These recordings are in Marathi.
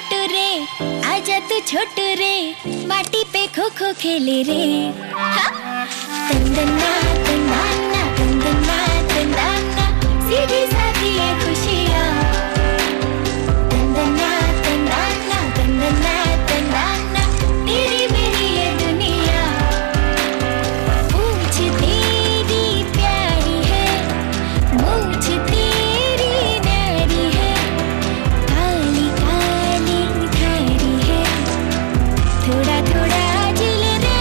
छोटू रे, आजा तू छोटू रे, माटी पे खो खो खेले रे। तंदना तंदना तंदना तंदना, सीधी सादी ये खुशियाँ। तंदना तंदना तंदना तंदना, तेरी मेरी ये दुनिया। पूछ तेरी प्यारी है, मूछ तेरी न्यारी है, काली काली धारी है, थोड़ा थोड़ा जिल रे।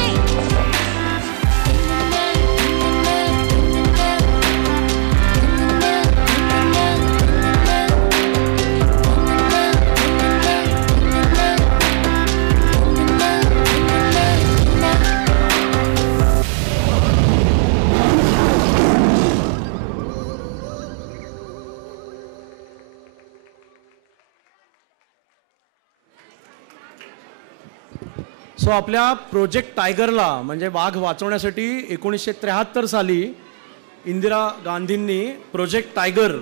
सो आपल्या प्रोजेक्ट टायगरला म्हणजे वाघ वाचवण्यासाठी 1973 साली इंदिरा गांधींनी प्रोजेक्ट टायगर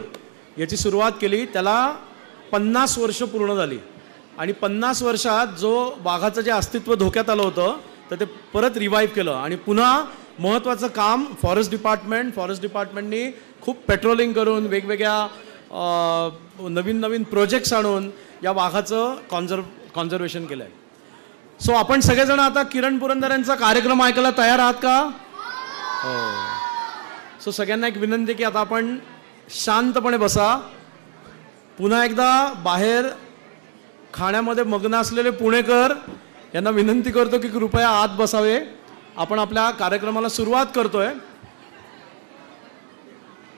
याची सुरुवात केली। त्याला 50 वर्ष पूर्ण झाली आणि 50 वर्षात जो वाघाचं जे अस्तित्व धोक्यात आलं होतं तर ते परत रिवाईव्ह केलं आणि पुन्हा महत्त्वाचं काम फॉरेस्ट डिपार्टमेंटनी खूप पेट्रोलिंग करून वेगवेगळ्या नवीन नवीन प्रोजेक्ट्स आणून या वाघाचं कॉन्झर्वेशन केलं आहे। सो आपण सगळेजण आता किरण पुरंदरेंचा कार्यक्रम ऐकायला तयार आहात का? हो। सो सगळ्यांना एक विनंती की आता आपण शांतपणे बसा। पुन्हा एकदा बाहेर खाण्यामध्ये मग्न असलेले पुणेकर यांना विनंती करतो की कृपया आत बसावे। आपण आपल्या कार्यक्रमाला सुरुवात करतोय।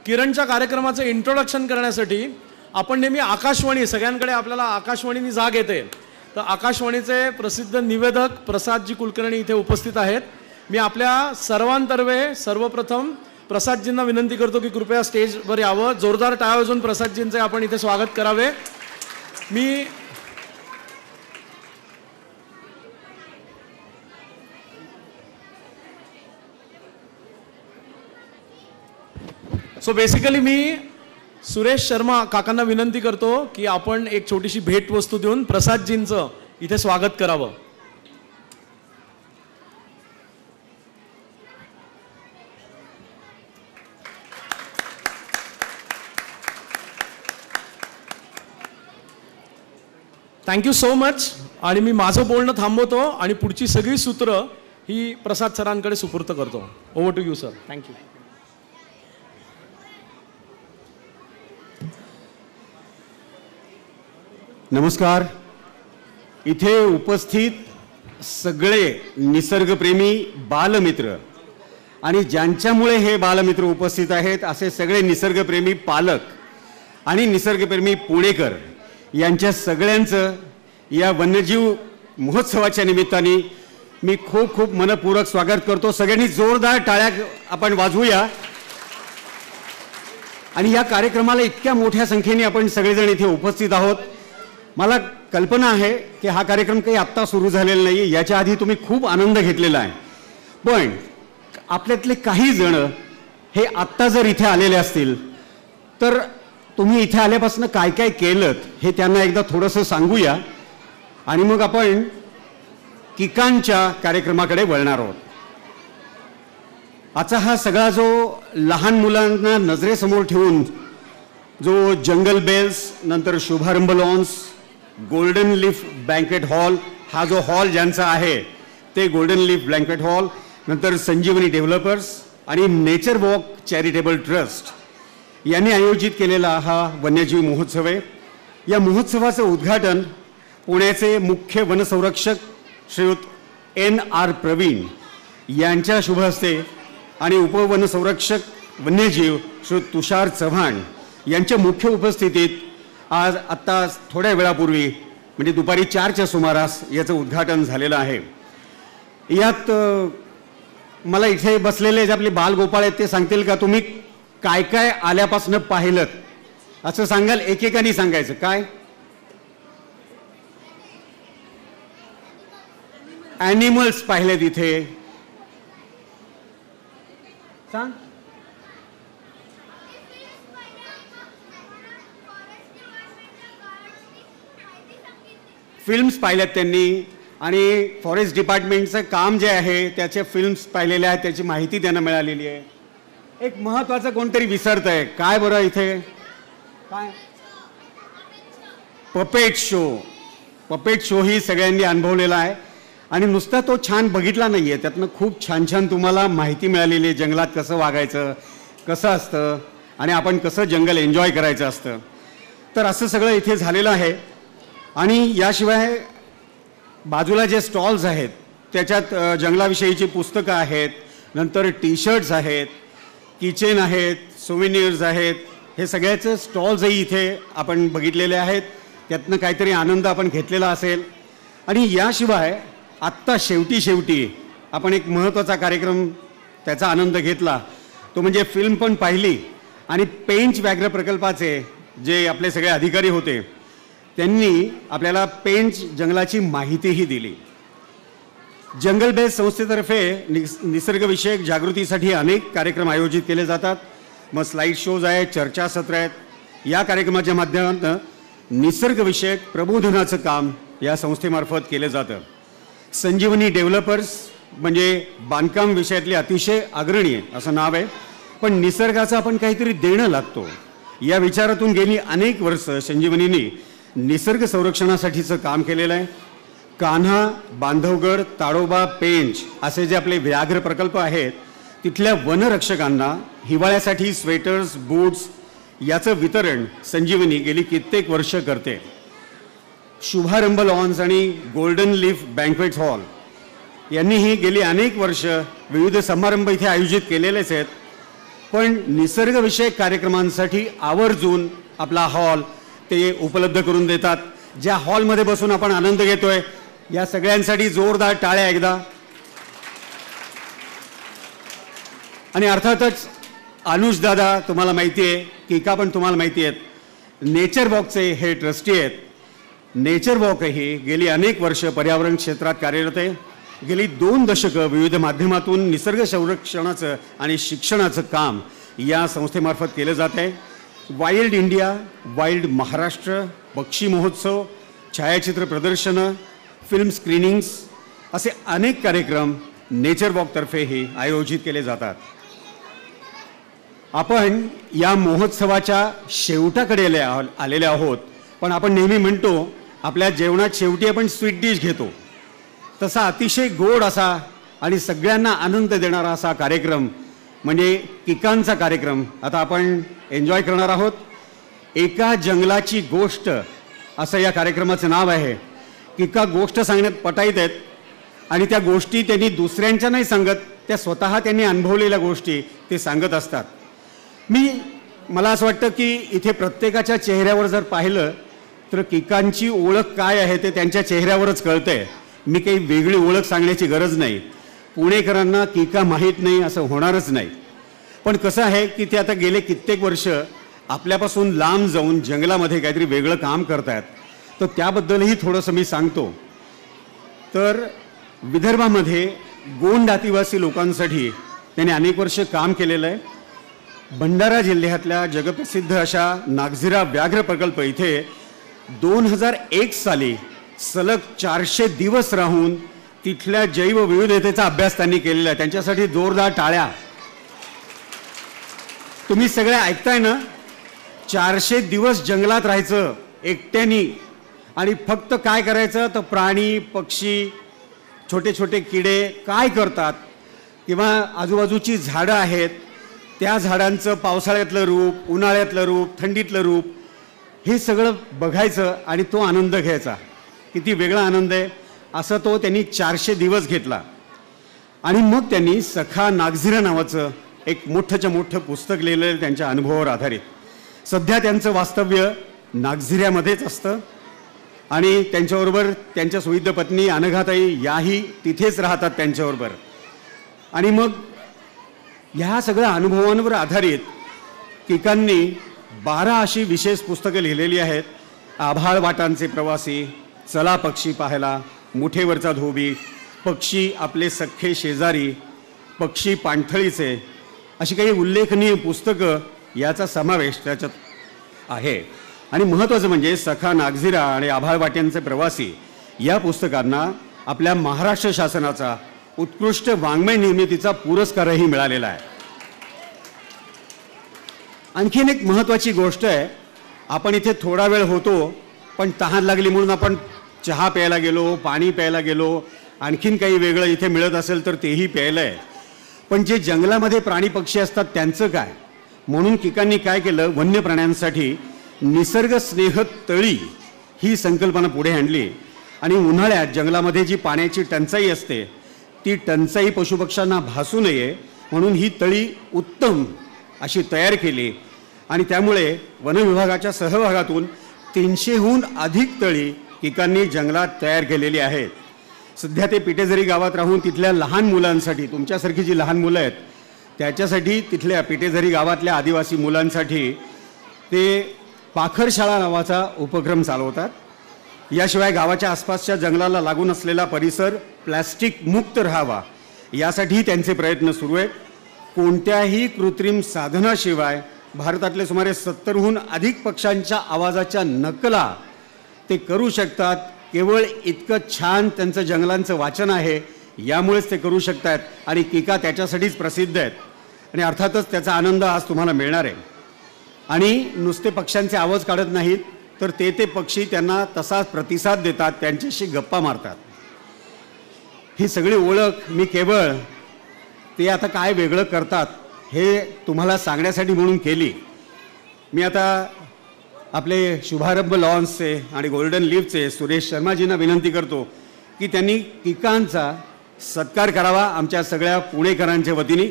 किरणच्या कार्यक्रमाचं इंट्रोडक्शन करण्यासाठी आपण नेहमी आकाशवाणी, सगळ्यांकडे आपल्याला आकाशवाणीनी जाग येते, तर आकाशवाणीचे प्रसिद्ध निवेदक प्रसादजी कुलकर्णी इथे उपस्थित आहेत। मी आपल्या सर्वांतर्फे सर्वप्रथम प्रसादजींना विनंती करतो की कृपया स्टेजवर यावं। जोरदार टाळ्या वाजवून प्रसादजींचे आपण इथे स्वागत करावे। मी सो बेसिकली मी सुरेश शर्मा काकांना विनंती करतो की आपण एक छोटीशी भेटवस्तू देऊन प्रसादजींचं इथे स्वागत करावं। Thank you so much. आणि मी माझं बोलणं थांबवतो आणि पुढची सगळी सूत्र ही प्रसाद सरांकडे सुपूर्त करतो। Over to you sir. Thank you. नमस्कार। इथे उपस्थित सगळे निसर्गप्रेमी बालमित्र आणि ज्यांच्यामुळे हे बालमित्र उपस्थित आहेत असे सगळे निसर्गप्रेमी पालक आणि निसर्गप्रेमी पुणेकर यांच्या सगळ्यांचं या वन्यजीव महोत्सवाच्या निमित्ताने मी खूप खूप मनपूर्वक स्वागत करतो। सगळ्यांनी जोरदार टाळ्या आपण वाजवूया। आणि या कार्यक्रमाला इतक्या मोठ्या संख्येने आपण सगळेजण इथे उपस्थित आहोत। मला कल्पना आहे की हा कार्यक्रम काही आत्ता सुरू झालेला नाही, याच्या आधी तुम्ही खूप आनंद घेतलेला आहे, पण आपल्यातले काही जण हे आत्ता जर इथे आलेले असतील तर तुम्ही इथे आल्यापासून काय काय केलं हे त्यांना एकदा थोडंसं सांगूया आणि मग आपण किकांच्या कार्यक्रमाकडे वळणार आहोत। आजचा हा सगळा जो लहान मुलांना नजरेसमोर ठेवून जो जंगल बेल्स, नंतर Shubharambh lawns, golden leaf banquet hall, हा जो हॉल ज्यांचा आहे ते गोल्डन लीफ बँकेट हॉल, नंतर संजीवनी डेव्हलपर्स आणि नेचर वॉक चॅरिटेबल ट्रस्ट यांनी आयोजित केलेला हा वन्यजीव महोत्सव आहे। या महोत्सवाचं उद्घाटन पुण्याचे मुख्य वनसंरक्षक श्रीयुत NR प्रवीण यांच्या शुभ हस्ते आणि उपवनसंरक्षक वन्यजीव श्रीयुत तुषार चव्हाण यांच्या मुख्य उपस्थितीत आज आत्ता थोड्या वेळापूर्वी म्हणजे दुपारी 4च्या सुमारास याचं उद्घाटन झालेलं आहे। यात मला इथे बसलेले जे आपले बालगोपाळ आहेत ते सांगतील का तुम्ही काय काय आल्यापासून पाहिलं, असं सांगाल? एकेकाने सांगायचं काय? ॲनिमल्स पाहिलेत इथे, सांग। फिल्म्स पाहिल्यात त्यांनी आणि फॉरेस्ट डिपार्टमेंटचं काम जे आहे त्याचे फिल्म्स पाहिलेल्या आहेत, त्याची माहिती त्यांना मिळालेली आहे. एक महत्त्वाचं कोणतरी विसरत आहे. काय बरं इथे काय? पपेट शो ही सगळ्यांनी अनुभवलेला आहे आणि नुसता तो छान बघितला नाही आहे, त्यातनं खूप छान छान तुम्हाला माहिती मिळालेली आहे. जंगलात कसं वागायचं, कसं असतं आणि आपण कसं जंगल एन्जॉय करायचं असतं. तर असं सगळं इथे झालेलं आहे. आणि याशिवाय बाजूला जे स्टॉल्स आहेत त्याच्यात जंगलाविषयीची पुस्तकं आहेत, नंतर टी शर्ट्स आहेत, किचेन आहेत, सोव्हिनियर्स आहेत. हे सगळ्याचे स्टॉल्सही इथे आपण बघितलेले आहेत. त्यातनं काहीतरी आनंद आपण घेतलेला असेल. आणि याशिवाय आत्ता शेवटी आपण एक महत्त्वाचा कार्यक्रम त्याचा आनंद घेतला, तो म्हणजे फिल्म पण पाहिली आणि पेंच व्याघ्र प्रकल्पाचे जे आपले सगळे अधिकारी होते त्यांनी आपल्याला पेंच जंगलाची माहितीही दिली. जंगल बेस संस्थेतर्फे निसर्गविषयक जागृतीसाठी अनेक कार्यक्रम आयोजित केले जातात. मग स्लाईड शोज आहेत, चर्चासत्र आहेत. या कार्यक्रमाच्या माध्यमातून निसर्गविषयक प्रबोधनाचं काम या संस्थेमार्फत केलं जातं. संजीवनी डेव्हलपर्स म्हणजे बांधकाम विषयातले अतिशय अग्रणी असं नाव आहे, पण निसर्गाचं आपण काहीतरी देणं लागतो या विचारातून गेली अनेक वर्ष संजीवनीने निसर्ग संरक्षणासाठीचं काम केलेलं आहे. कान्हा, बांधवगड, ताडोबा, पेंच असे जे आपले व्याघ्र प्रकल्प आहेत तिथल्या वनरक्षकांना हिवाळ्यासाठी स्वेटर्स, बूट्स याचं वितरण संजीवनी गेली कित्येक वर्ष करते. शुभारंभ लॉन्स आणि गोल्डन लीफ बँक्वेट हॉल यांनीही गेली अनेक वर्ष विविध समारंभ इथे आयोजित केलेलेच आहेत, पण निसर्गविषयक कार्यक्रमांसाठी आवर्जून आपला हॉल ते उपलब्ध करून देतात. ज्या हॉलमध्ये बसून आपण आनंद घेतोय या सगळ्यांसाठी जोरदार टाळ्या एकदा. आणि अर्थातच अनुज दादा तुम्हाला माहिती आहे, किका पण तुम्हाला माहिती आहेत, नेचर वॉकचे हे ट्रस्टी आहेत. नेचर वॉकही गेली अनेक वर्ष पर्यावरण क्षेत्रात कार्यरत आहे. गेली 2 दशकं विविध माध्यमातून निसर्ग संरक्षणाचं आणि शिक्षणाचं काम या संस्थेमार्फत केलं जात आहे. वाईल्ड इंडिया, वाईल्ड महाराष्ट्र, पक्षी महोत्सव, छायाचित्र प्रदर्शनं, फिल्म स्क्रीनिंग्स असे अनेक कार्यक्रम नेचर वॉकतर्फेही आयोजित केले जातात. आपण या महोत्सवाच्या शेवटाकडे आलेले आहोत, पण आपण नेहमी म्हणतो आपल्या जेवणात शेवटी आपण स्वीट डिश घेतो. तसा अतिशय गोड असा आणि सगळ्यांना आनंद देणारा असा कार्यक्रम म्हणजे किकांचा कार्यक्रम आता आपण एन्जॉय करणार आहोत. एका जंगलाची गोष्ट असं या कार्यक्रमाचं नाव आहे. किका गोष्ट सांगण्यात पटाईत आहेत आणि त्या गोष्टी त्यांनी दुसऱ्यांच्या नाही सांगत, त्या स्वतः त्यांनी अनुभवलेल्या गोष्टी ते सांगत असतात. मला असं वाटतं की इथे प्रत्येकाच्या चेहऱ्यावर जर पाहिलं तर किकांची ओळख काय आहे ते त्यांच्या चेहऱ्यावरच कळतंय. मी काही वेगळी ओळख सांगण्याची गरज नाही. पुणेकरांना किका माहीत नाही असं होणारच नाही. पण कसं आहे की ते आता गेले कित्येक वर्ष आपल्यापासून लांब जाऊन जंगलामध्ये काहीतरी वेगळं काम करतायत, तर त्याबद्दलही थोडंसं मी सांगतो. तर विदर्भामध्ये गोंड आदिवासी लोकांसाठी त्यांनी अनेक वर्ष काम केलेलं आहे. भंडारा जिल्ह्यातल्या जगप्रसिद्ध अशा नागझिरा व्याघ्र प्रकल्प इथे 2001 साली सलग 400 दिवस राहून तिथल्या जैवविविधतेचा अभ्यास त्यांनी केलेला आहे. त्यांच्यासाठी जोरदार टाळ्या. तुम्ही सगळे ऐकताय ना, 400 दिवस जंगलात राहायचं एकट्यानी आणि फक्त काय करायचं तर प्राणी, पक्षी, छोटे छोटे किडे काय करतात किंवा आजूबाजूची झाडं आहेत त्या झाडांचं पावसाळ्यातलं रूप, उन्हाळ्यातलं रूप, थंडीतलं रूप हे सगळं बघायचं आणि तो आनंद घ्यायचा. किती वेगळा आनंद आहे. असं तो त्यांनी 400 दिवस घेतला आणि मग त्यांनी सखा नागझिरा नावाचं एक मोठंच्या मोठं पुस्तक लिहिलेलं त्यांच्या अनुभवावर आधारित. सध्या त्यांचं वास्तव्य नागझिऱ्यामध्येच असतं आणि त्यांच्याबरोबर त्यांच्या सुविध पत्नी अनघाताई याही तिथेच राहतात त्यांच्याबरोबर. आणि मग ह्या सगळ्या अनुभवांवर आधारित किकांनी 12 अशी विशेष पुस्तकं लिहिलेली आहेत. आभाळ वाटांचे प्रवासी, चला पक्षी पाहायला, मुठेवरचा धोबी, पक्षी आपले सख्खे शेजारी, पक्षी पाणथळीचे अशी काही उल्लेखनीय पुस्तकं याचा समावेश त्याच्यात आहे. आणि महत्त्वाचं म्हणजे सखा नागझिरा आणि आभाळ वाट्यांचे प्रवासी या पुस्तकांना आपल्या महाराष्ट्र शासनाचा उत्कृष्ट वाङ्मय निर्मितीचा पुरस्कारही मिळालेला आहे. आणखीन एक महत्त्वाची गोष्ट आहे, आपण इथे थोडा वेळ होतो, पण तहान लागली म्हणून आपण चहा प्यायला गेलो, पाणी प्यायला गेलो, आणखीन काही वेगळं इथे मिळत असेल तर तेही प्यायलं आहे. पण जे जंगलामध्ये प्राणी पक्षी असतात त्यांचं काय? म्हणून किकांनी काय केलं, वन्य प्राण्यांसाठी निसर्ग स्नेह तळी ही संकल्पना पुढे आणली. आणि उन्हाळ्यात जंगलामध्ये जी पाण्याची टंचाई असते ती टंचाई पशुपक्ष्यांना भासू नये म्हणून ही तळी उत्तम अशी तयार केली. आणि त्यामुळे वनविभागाच्या सहभागातून 300हून अधिक तळी किकांनी जंगलात तयार केलेली आहेत. सध्या ते पिटेझरी गावात राहून तिथल्या लहान मुलांसाठी, तुमच्यासारखी जी लहान मुलं आहेत त्याच्यासाठी, तिथल्या पिटेझरी गावातल्या आदिवासी मुलांसाठी ते पाखरशाळा नावाचा उपक्रम चालवतात. याशिवाय गावाच्या आसपासच्या जंगलाला लागून असलेला परिसर प्लॅस्टिक मुक्त राहावा यासाठी त्यांचे प्रयत्न सुरू आहेत. कोणत्याही कृत्रिम साधनाशिवाय भारतातले सुमारे 70हून अधिक पक्ष्यांच्या आवाजाच्या नकला ते करू शकतात. केवळ इतकं छान त्यांचं जंगलांचं वाचन आहे, यामुळेच ते करू शकतात. आणि किका त्याच्यासाठीच प्रसिद्ध आहेत. आणि अर्थातच त्याचा आनंद आज तुम्हाला मिळणार आहे. आणि नुसते पक्ष्यांचे आवाज काढत नाहीत तर ते पक्षी त्यांना तसाच प्रतिसाद देतात, त्यांच्याशी गप्पा मारतात. ही सगळी ओळख मी केवळ ते आता काय वेगळं करतात हे तुम्हाला सांगण्यासाठी म्हणून केली. मी आता आपले शुभारंभ लॉन्सचे आणि गोल्डन लीफचे सुरेश शर्माजींना विनंती करतो की त्यांनी किकांचा सत्कार करावा आमच्या सगळ्या पुणेकरांच्या वतीने.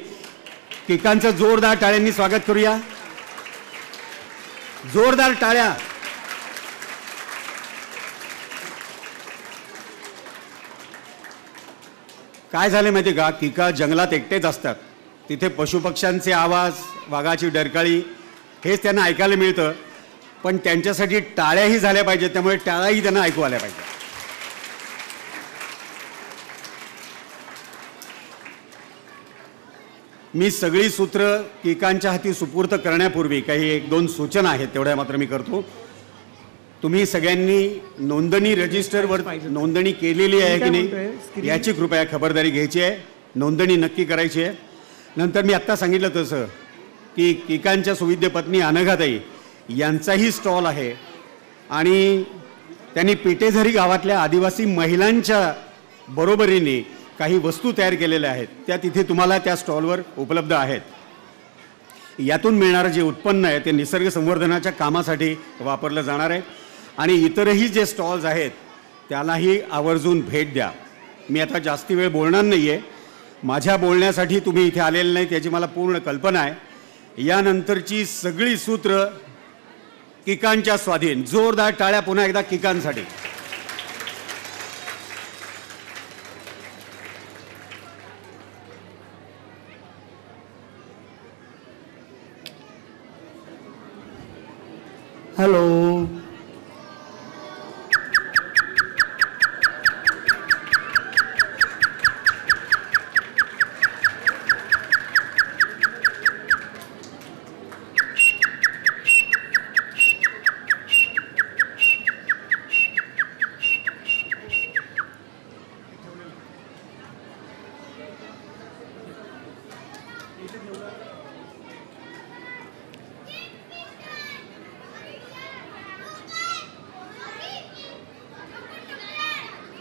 किकांचं जोरदार टाळ्यांनी स्वागत करूया. जोरदार टाळ्या. काय झाले माहिती का, किका जंगलात एकटेच असतात. तिथे पशुपक्ष्यांचे आवाज, वाघाची डरकाळी हेच त्यांना ऐकायला मिळतं. पण त्यांच्यासाठी टाळ्याही झाल्या पाहिजेत, त्यामुळे टाळ्याही त्यांना ऐकू आल्या पाहिजे. मी सगळी सूत्र किकांच्या हाती सुपूर्त करण्यापूर्वी काही 1-2 सूचना आहेत, तेवढ्या मात्र मी करतो. तुम्ही सगळ्यांनी नोंदणी रजिस्टरवर नोंदणी केलेली आहे की नाही याची कृपया खबरदारी घ्यायची आहे. नोंदणी नक्की करायची आहे. नंतर मी आत्ता सांगितलं तसं की किकांच्या सुविद्य पत्नी अनघाताई यांचाही स्टॉल आहे. आणि त्यांनी पिटेझरी गावातल्या आदिवासी महिलांच्या बरोबरीने काही वस्तू तयार केलेल्या आहेत, त्या तिथे तुम्हाला त्या स्टॉलवर उपलब्ध आहेत. यातून मिळणारं जे उत्पन्न आहे ते निसर्ग संवर्धनाच्या कामासाठी वापरलं जाणार आहे. आणि इतरही जे स्टॉल्स आहेत त्यालाही आवर्जून भेट द्या. मी आता जास्ती वेळ बोलणार नाही आहे. माझ्या बोलण्यासाठी तुम्ही इथे आलेले नाही त्याची मला पूर्ण कल्पना आहे. यानंतरची सगळी सूत्र किकांच्या स्वाधीन. जोरदार टाळ्या पुन्हा एकदा किकांसाठी. हॅलो,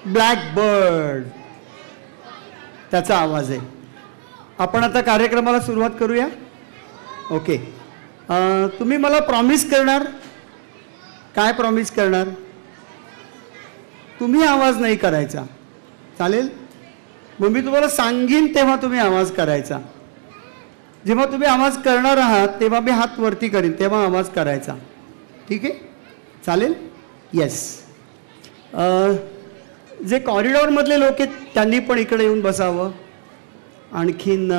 ब्लॅक बर्ड त्याचा आवाज आहे. आपण आता कार्यक्रमाला सुरुवात करूया. ओके, तुम्ही मला प्रॉमिस करणार? काय प्रॉमिस करणार? तुम्ही आवाज नाही करायचा, चालेल? मग मी तुम्हाला सांगीन तेव्हा तुम्ही आवाज करायचा. जेव्हा तुम्ही आवाज करणार आहात तेव्हा मी हात वरती करीन, तेव्हा आवाज करायचा. ठीक आहे, चालेल? येस. जे कॉरिडॉरमधले लोक आहेत त्यांनी पण इकडे येऊन बसावं. आणखीन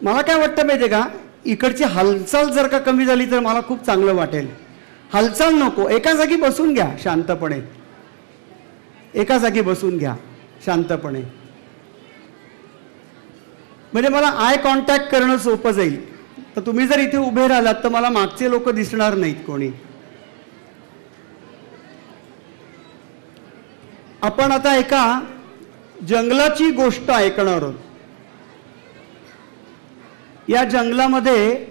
मला काय वाटतं माहिती आहे का, इकडची हालचाल जर का कमी झाली तर मला खूप चांगलं वाटेल. हालचाल नको, एका जागी बसून घ्या शांतपणे. एका जागी बसून घ्या शांतपणे, म्हणजे मला आय कॉन्टॅक्ट करणं सोपं जाईल. तर तुम्ही जर इथे उभे राहिलात तर मला मागचे लोक दिसणार नाहीत कोणी. आपण आता एका जंगलाची गोष्ट ऐकणार आहोत. या जंगलामध्ये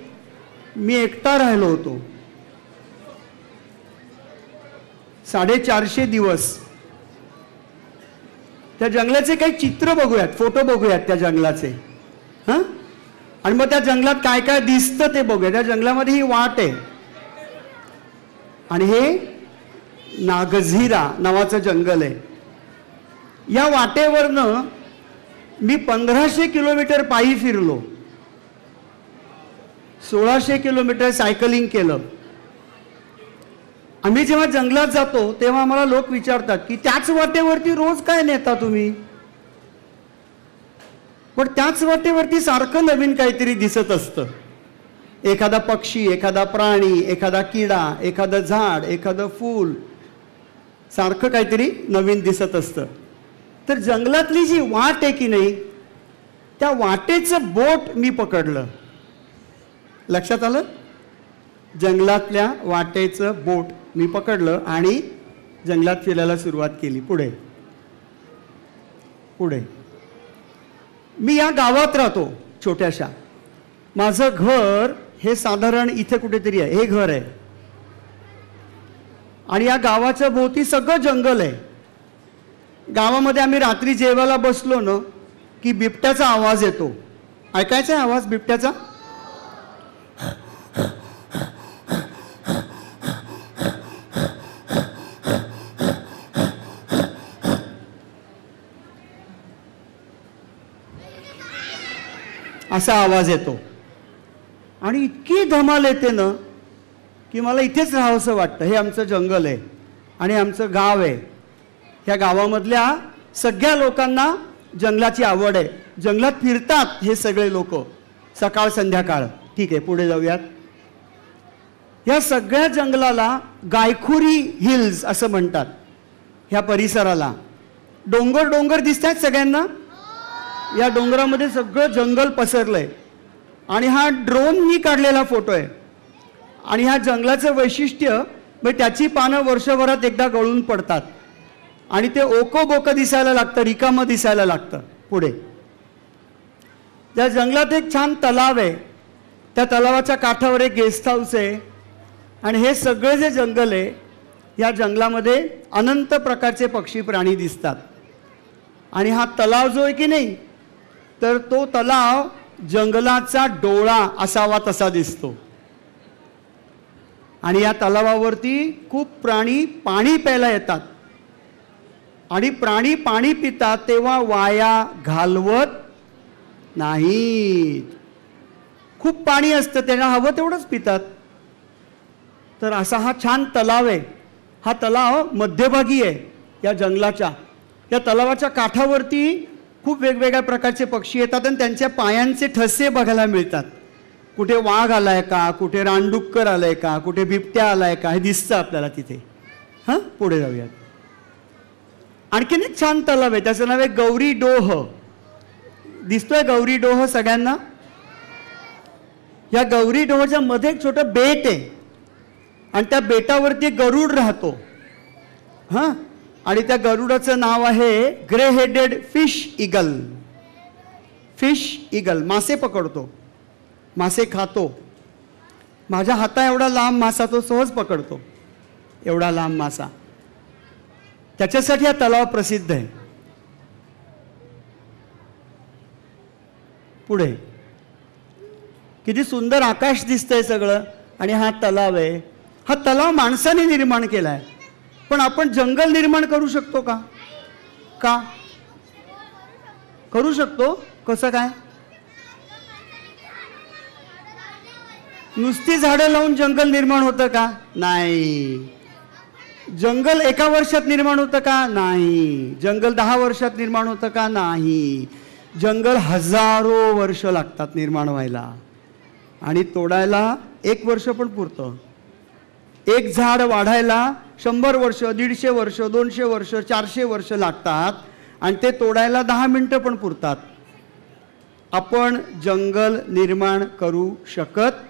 मी एकटा राहिलो होतो 450 दिवस. त्या जंगलाचे काही चित्र बघूयात, फोटो बघूयात त्या जंगलाचे. हां, आणि मग त्या जंगलात काय काय दिसतं ते बघूया. त्या जंगलामध्ये ही वाट आहे आणि हे नागझिरा नावाचं जंगल आहे. या वाटेवरनं मी 1500 किलोमीटर पायी फिरलो, 1600 किलोमीटर सायकलिंग केलं. आम्ही जेव्हा जंगलात जातो तेव्हा मला लोक विचारतात की त्याच वाटेवरती रोज काय नेता तुम्ही? पण त्याच वाटेवरती सारखं नवीन काहीतरी दिसत असतं. एखादा पक्षी, एखादा प्राणी, एखादा किडा, एखादं झाड, एखादं फूल, सारखं काहीतरी नवीन दिसत असतं. तर जंगलातली जी वाट आहे की नाही, त्या वाटेचं बोट मी पकडलं. लक्षात आलं? जंगलातल्या वाटेचं बोट मी पकडलं आणि जंगलात फिरायला सुरुवात केली. पुढे पुढे मी या गावात राहतो छोट्याशा. माझं घर हे साधारण इथे कुठेतरी आहे. हे घर आहे आणि या गावाच्या भोवती सगळं जंगल आहे. गावामध्ये आम्ही रात्री जेवायला बसलो ना की बिबट्याचा आवाज येतो. ऐकायचा आवाज बिबट्याचा? असा आवाज येतो आणि इतकी धमाल येते ना की मला इथेच राहावंसं वाटतं. हे आमचं जंगल आहे आणि आमचं गाव आहे. ह्या गावामधल्या सगळ्या लोकांना जंगलाची आवड आहे. जंगलात फिरतात हे सगळे लोक सकाळ संध्याकाळ. ठीक आहे, पुढे जाऊयात. या सगळ्या जंगलाला गायखुरी हिल्स असं म्हणतात. ह्या परिसराला डोंगर डोंगर दिसत आहेत सगळ्यांना. या डोंगरामध्ये सगळं जंगल पसरलंय आणि हा ड्रोननी काढलेला फोटो आहे. आणि ह्या जंगलाचं वैशिष्ट्य म्हणजे त्याची पानं वर्षभरात एकदा गळून पडतात आणि ते ओको बोकं दिसायला लागतं, रिकामं दिसायला लागतं. पुढे त्या जंगलात एक छान तलाव आहे. त्या तलावाच्या काठावर एक गेस्ट हाऊस आहे आणि हे सगळे जे जंगल आहे या जंगलामध्ये अनंत प्रकारचे पक्षी प्राणी दिसतात. आणि हा तलाव जो आहे की नाही, तर तो तलाव जंगलाचा डोळा असावा तसा दिसतो. आणि या तलावावरती खूप प्राणी पाणी प्यायला येतात आणि प्राणी पाणी पितात तेव्हा वाया घालवत नाहीत. खूप पाणी असतं, त्यांना हवं तेवढंच पितात. तर असा हा छान तलाव आहे. हा तलाव मध्यभागी आहे या जंगलाच्या. या तलावाच्या काठावरती खूप वेगवेगळ्या प्रकारचे पक्षी येतात आणि त्यांच्या पायांचे ठसे बघायला मिळतात. कुठे वाघ आलाय का, कुठे रानडुक्कर आलाय का, कुठे बिबट्या आलाय का, हे दिसतं आपल्याला तिथे. हां, पुढे जाऊयात. आणखीन एक छान तलाव आहे, त्याचं नाव आहे गौरी डोह. दिसतोय गौरी डोह सगळ्यांना? या गौरी डोहच्या मध्ये एक छोटं बेट आहे आणि त्या बेटावरती गरुड राहतो. हां, आणि त्या गरुडाचं नाव आहे grey headed fish eagle. Fish eagle मासे पकडतो, मासे खातो. माझ्या हाता एवढा लांब मासा तो सहज पकडतो, एवढा लांब मासा. त्याच्यासाठी हा तलाव प्रसिद्ध आहे. पुढे किती सुंदर आकाश दिसतंय सगळं आणि हा तलाव आहे. हा तलाव माणसाने निर्माण केलाय. पण आपण जंगल निर्माण करू शकतो का? का करू शकतो? कसं काय? नुसती झाडं लावून जंगल निर्माण होतं का? नाही. जंगल एका वर्षात निर्माण होतं का? नाही. जंगल 10 वर्षात निर्माण होतं का? नाही. जंगल हजारो वर्ष लागतात निर्माण व्हायला आणि तोडायला 1 वर्ष पण पुरतं. एक झाड वाढायला 100 वर्ष, 150 वर्ष, 200 वर्ष, 400 वर्ष लागतात आणि ते तोडायला 10 मिनिटं पण पुरतात. आपण जंगल निर्माण करू शकत.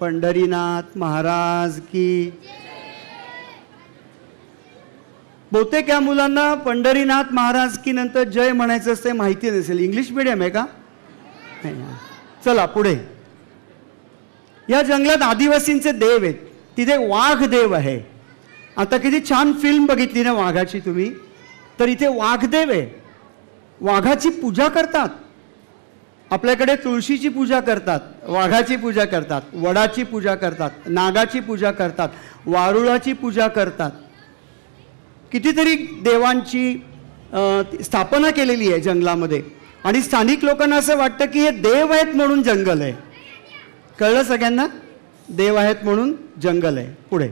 पंढरीनाथ महाराज की. बहुतेक या मुलांना पंढरीनाथ महाराज की नंतर जय म्हणायचं असते माहिती नसेल. इंग्लिश मीडियम आहे का? चला पुढे. या जंगलात आदिवासींचे देव आहेत. तिथे वाघ देव आहे. आता किती छान फिल्म बघितली ना वाघाची तुम्ही, तर इथे वाघदेव आहे. वाघाची पूजा करतात. आपल्याकडे तुळशीची पूजा करतात, वाघाची पूजा करतात, वडाची पूजा करतात, नागाची पूजा करतात, वारुळाची पूजा करतात. कितीतरी देवांची स्थापना केलेली आहे जंगलामध्ये. आणि स्थानिक लोकांना असं वाटतं की हे देव आहेत म्हणून जंगल आहे. कळलं सगळ्यांना? देव आहेत म्हणून जंगल आहे. पुढे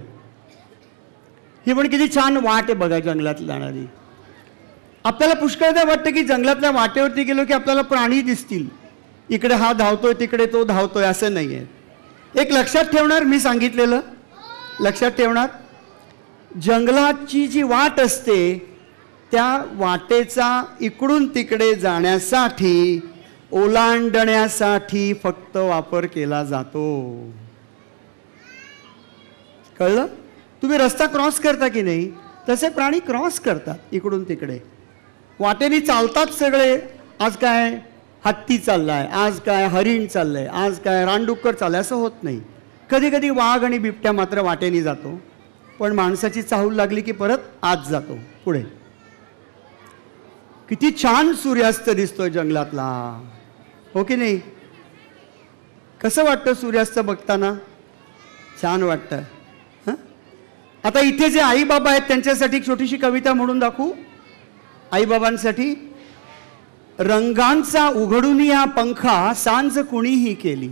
ही पण किती छान वाट आहे बघा जंगलात जाणारी. आपल्याला पुष्कळदा वाटतं की जंगलातल्या वाटेवरती गेलो की आपल्याला प्राणी दिसतील. इकडे हा धावतोय, तिकडे तो धावतोय, असं नाही आहे. एक लक्षात ठेवणार, मी सांगितलेलं लक्षात ठेवणार. जंगलाची जी वाट असते त्या वाटेचा इकडून तिकडे जाण्यासाठी, ओलांडण्यासाठी फक्त वापर केला जातो. कळलं? तुम्ही रस्ता क्रॉस करता की नाही, तसे प्राणी क्रॉस करतात इकडून तिकडे. वाटेने चालतात सगळे. आज काय हत्ती चाललाय, आज काय हरिण चाललंय, आज काय रानडुक्कर चाललंय, असं होत नाही. कधी कधी वाघ आणि बिबट्या मात्र वाटेने जातो, पण माणसाची चाहूल लागली की परत आत जातो. पुढे किती छान सूर्यास्त दिसतोय जंगलातला, हो की नाही? कसं वाटतं सूर्यास्त बघताना? छान वाटतं. आता इथे जे आई बाबा आहेत त्यांच्यासाठी एक छोटीशी कविता म्हणून दाखवू. आईबाबांसाठी. रंगांचा उघडून या पंखा सांज कुणीही केली,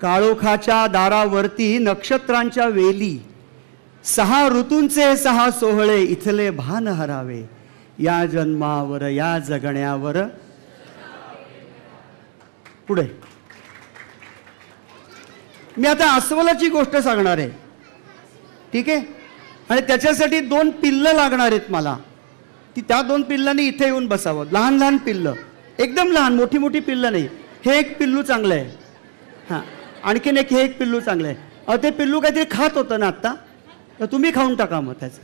काळोखाच्या दारावरती नक्षत्रांच्या वेली, 6 ऋतूंचे 6 सोहळे इथले भान हरावे, या जन्मावर या जगण्यावर. पुढे मी आता अस्वलाची गोष्ट सांगणार आहे, ठीक आहे? आणि त्याच्यासाठी 2 पिल्लं लागणार आहेत मला. त्या 2 पिल्लांनी इथे येऊन बसावं. लहान लहान पिल्लं, एकदम लहान, मोठी मोठी पिल्लं नाही. हे एक पिल्लू चांगलं आहे. हां, आणखीन एक, हे एक पिल्लू चांगलं आहे. ते पिल्लू काहीतरी खात होतं ना आत्ता, तर तुम्ही खाऊन टाका मग त्याचं.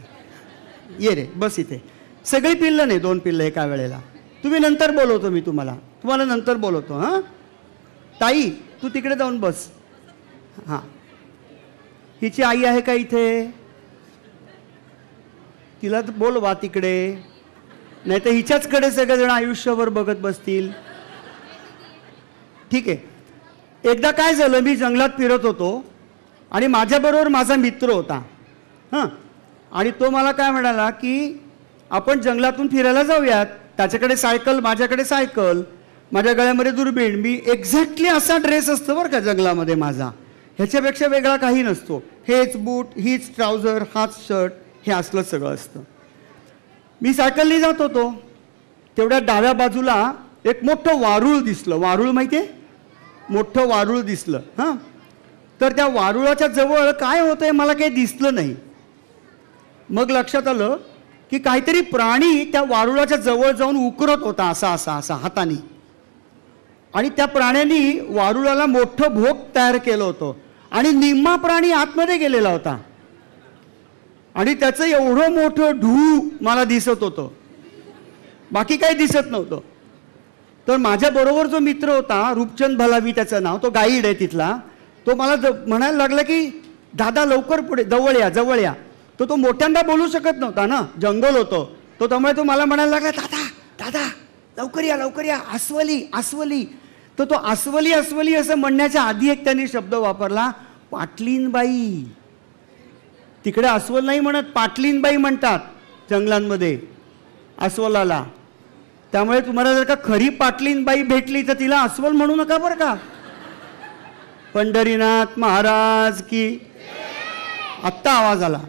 ये रे बस इथे. सगळी पिल्लं नाही, 2 पिल्लं एका वेळेला. तुम्ही नंतर बोलवतो, मी तुम्हाला नंतर बोलवतो. हां ताई, तू तिकडे जाऊन बस. हां, हिची आई आहे का इथे? तिला बोलवा तिकडे, नाही तर हिच्याचकडे सगळेजण आयुष्यभर बघत बसतील. ठीक आहे. एकदा काय झालं, मी जंगलात फिरत होतो आणि माझ्याबरोबर माझा मित्र होता. हां, आणि तो मला काय म्हणाला की आपण जंगलातून फिरायला जाऊयात. त्याच्याकडे सायकल, माझ्याकडे सायकल, माझ्या गळ्यामध्ये दुर्बीण. मी एक्झॅक्टली असा ड्रेस असतो बरं का जंगलामध्ये माझा, ह्याच्यापेक्षा वेगळा काही नसतो. हेच बूट, हीच ट्राउझर, हाच शर्ट, हे असलं सगळं असतं. मी सायकलनी जात होतो, तेवढ्या डाव्या बाजूला एक मोठं वारुळ दिसलं. वारुळ माहिती आहे? मोठं वारुळ दिसलं. हां, तर त्या वारुळाच्या जवळ काय होतंय मला काही दिसलं नाही. मग लक्षात आलं की काहीतरी प्राणी त्या वारुळाच्या जवळ जाऊन उकरत होता, असा असा असा हाताने. आणि त्या प्राण्याने वारुळाला मोठं भोग तयार केलं होतं आणि निम्मा प्राणी आतमध्ये गेलेला होता. आणि त्याचं एवढं मोठं ढू मला दिसत होतं, बाकी काही दिसत नव्हतं. तर माझ्याबरोबर जो मित्र होता, रूपचंद भलावी त्याचं नाव, तो गाईड आहे तिथला, तो मला म्हणायला लागला की दादा लवकर पुढे, जवळ या जवळ या. तो मोठ्यांदा बोलू शकत नव्हता ना, जंगल होतं. त्यामुळे तो मला म्हणायला लागला दादा दादा लवकर या लवकर या, अस्वली अस्वली. तर तो अस्वली अस्वली असं म्हणण्याच्या आधी एक त्यांनी शब्द वापरला, पाटलीनबाई. तिकडे अस्वल नाही म्हणत, पाटलीनबाई म्हणतात जंगलांमध्ये अस्वलाला. त्यामुळे तुम्हाला जर का खरी पाटलीनबाई भेटली तर तिला अस्वल म्हणू नका बरं का. पंढरीनाथ महाराज की. आत्ता आवाज आला.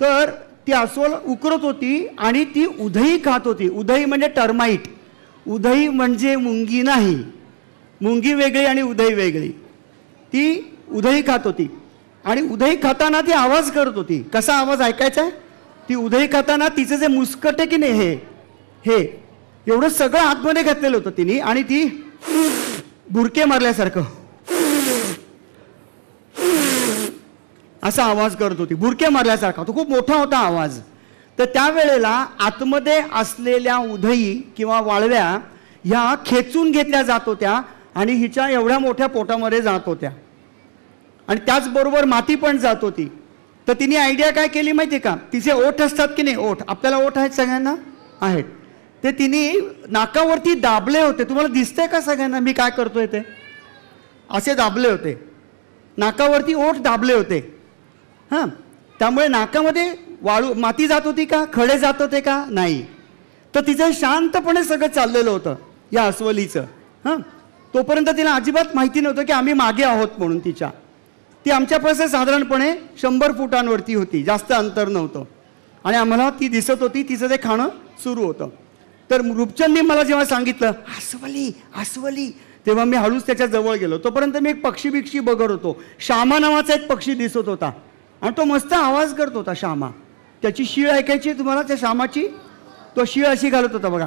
तर ती अस्वल उकरत होती आणि ती उधई खात होती. उधई म्हणजे टर्माइट. उधई म्हणजे मुंगी नाही, मुंगी वेगळी आणि उधई वेगळी. ती उधई खात होती आणि उधई खाताना ती आवाज करत होती. कसा आवाज ऐकायचा आहे? ती उधई खाताना तिचे जे मुस्कट आहे की नाही, हे एवढं सगळं आतमध्ये घातलेलं होतं तिने. आणि ती बुरके मारल्यासारखं असा आवाज करत होती, बुरके मारल्यासारखा. तो खूप मोठा होता आवाज. तर त्यावेळेला आतमध्ये असलेल्या उधई किंवा वाळव्या ह्या खेचून घेतल्या जात होत्या आणि हिच्या एवढ्या मोठ्या पोटामध्ये जात होत्या आणि त्याचबरोबर माती पण जात होती. तर तिने आयडिया काय केली माहिती आहे का, तिचे ओठ असतात की नाही, ओठ आपल्याला ओठ आहेत सगळ्यांना आहेत, ते तिने नाकावरती दाबले होते. तुम्हाला दिसतंय का सगळ्यांना मी काय करतोय ते? असे दाबले होते, नाकावरती ओठ दाबले होते. हां, त्यामुळे नाकामध्ये वाळू माती जात होती का, खडे जात होते का? नाही. तर तिचं शांतपणे सगळं चाललेलं होतं या अस्वलीचं. हां, तोपर्यंत तिला अजिबात माहिती नव्हतं की आम्ही मागे आहोत म्हणून. तिच्या ती आमच्यापासून साधारणपणे 100 फुटांवरती होती, जास्त अंतर नव्हतं आणि आम्हाला ती दिसत होती, तिचं ते खाणं सुरू होतं. तर रूपचंदनी मला जेव्हा सांगितलं अस्वली अस्वली, तेव्हा मी हळूच त्याच्या जवळ गेलो. तोपर्यंत मी एक पक्षी बिक्षी बघत होतो. श्यामा नावाचा एक पक्षी दिसत होता आणि तो मस्त आवाज करत होता. श्यामा, त्याची शीळ ऐकायची तुम्हाला, त्या श्यामाची. तो शीळ अशी घालत होता बघा.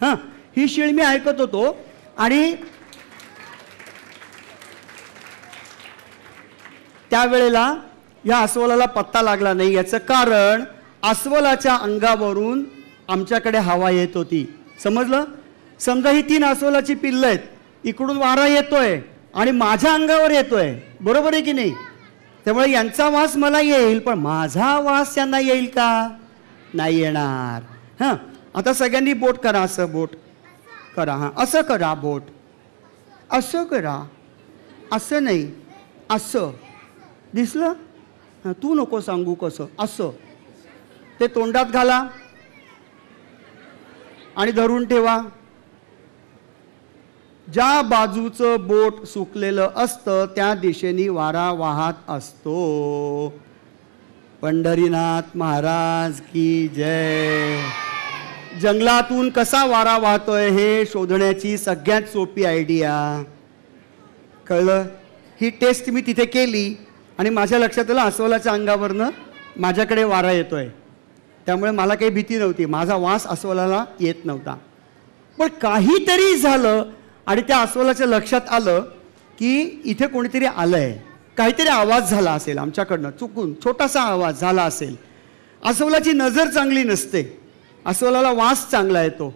हां, ही शीळ मी ऐकत होतो आणि त्यावेळेला या अस्वलाला पत्ता लागला नाही. याचं कारण अस्वलाच्या अंगावरून आमच्याकडे हवा येत होती. समजलं? समजा ही 3 अस्वलाची पिल्लं आहेत, इकडून वारा येतोय आणि माझ्या अंगावर येतोय, बरोबर आहे की नाही? त्यामुळे यांचा वास मला येईल, पण माझा वास यांना येईल का? नाही येणार. हां, आता सगळ्यांनी बोट करा, असं बोट करा. हां, असं करा बोट, असं करा, असं नाही, असं. दिसलं? हां, तू नको सांगू कसं. असं ते तोंडात घाला आणि धरून ठेवा. ज्या बाजूचं बोट सुकलेलं असतं त्या दिशेने वारा वाहत असतो. पंढरीनाथ महाराज की जय. जंगलातून कसा वारा वाहतोय हे शोधण्याची सगळ्यात सोपी आयडिया. कळलं? ही टेस्ट मी तिथे केली आणि माझ्या लक्षात आलं अस्वलाच्या अंगावरनं माझ्याकडे वारा येतोय. त्यामुळे मला काही भीती नव्हती, माझा वास अस्वलाला येत नव्हता. पण काहीतरी झालं आणि त्या अस्वलाच्या लक्षात आलं की इथे कोणीतरी आलंय, काहीतरी आवाज झाला असेल आमच्याकडनं, चुकून छोटासा आवाज झाला असेल. अस्वलाची नजर चांगली नसते, अस्वलाला वास चांगला येतो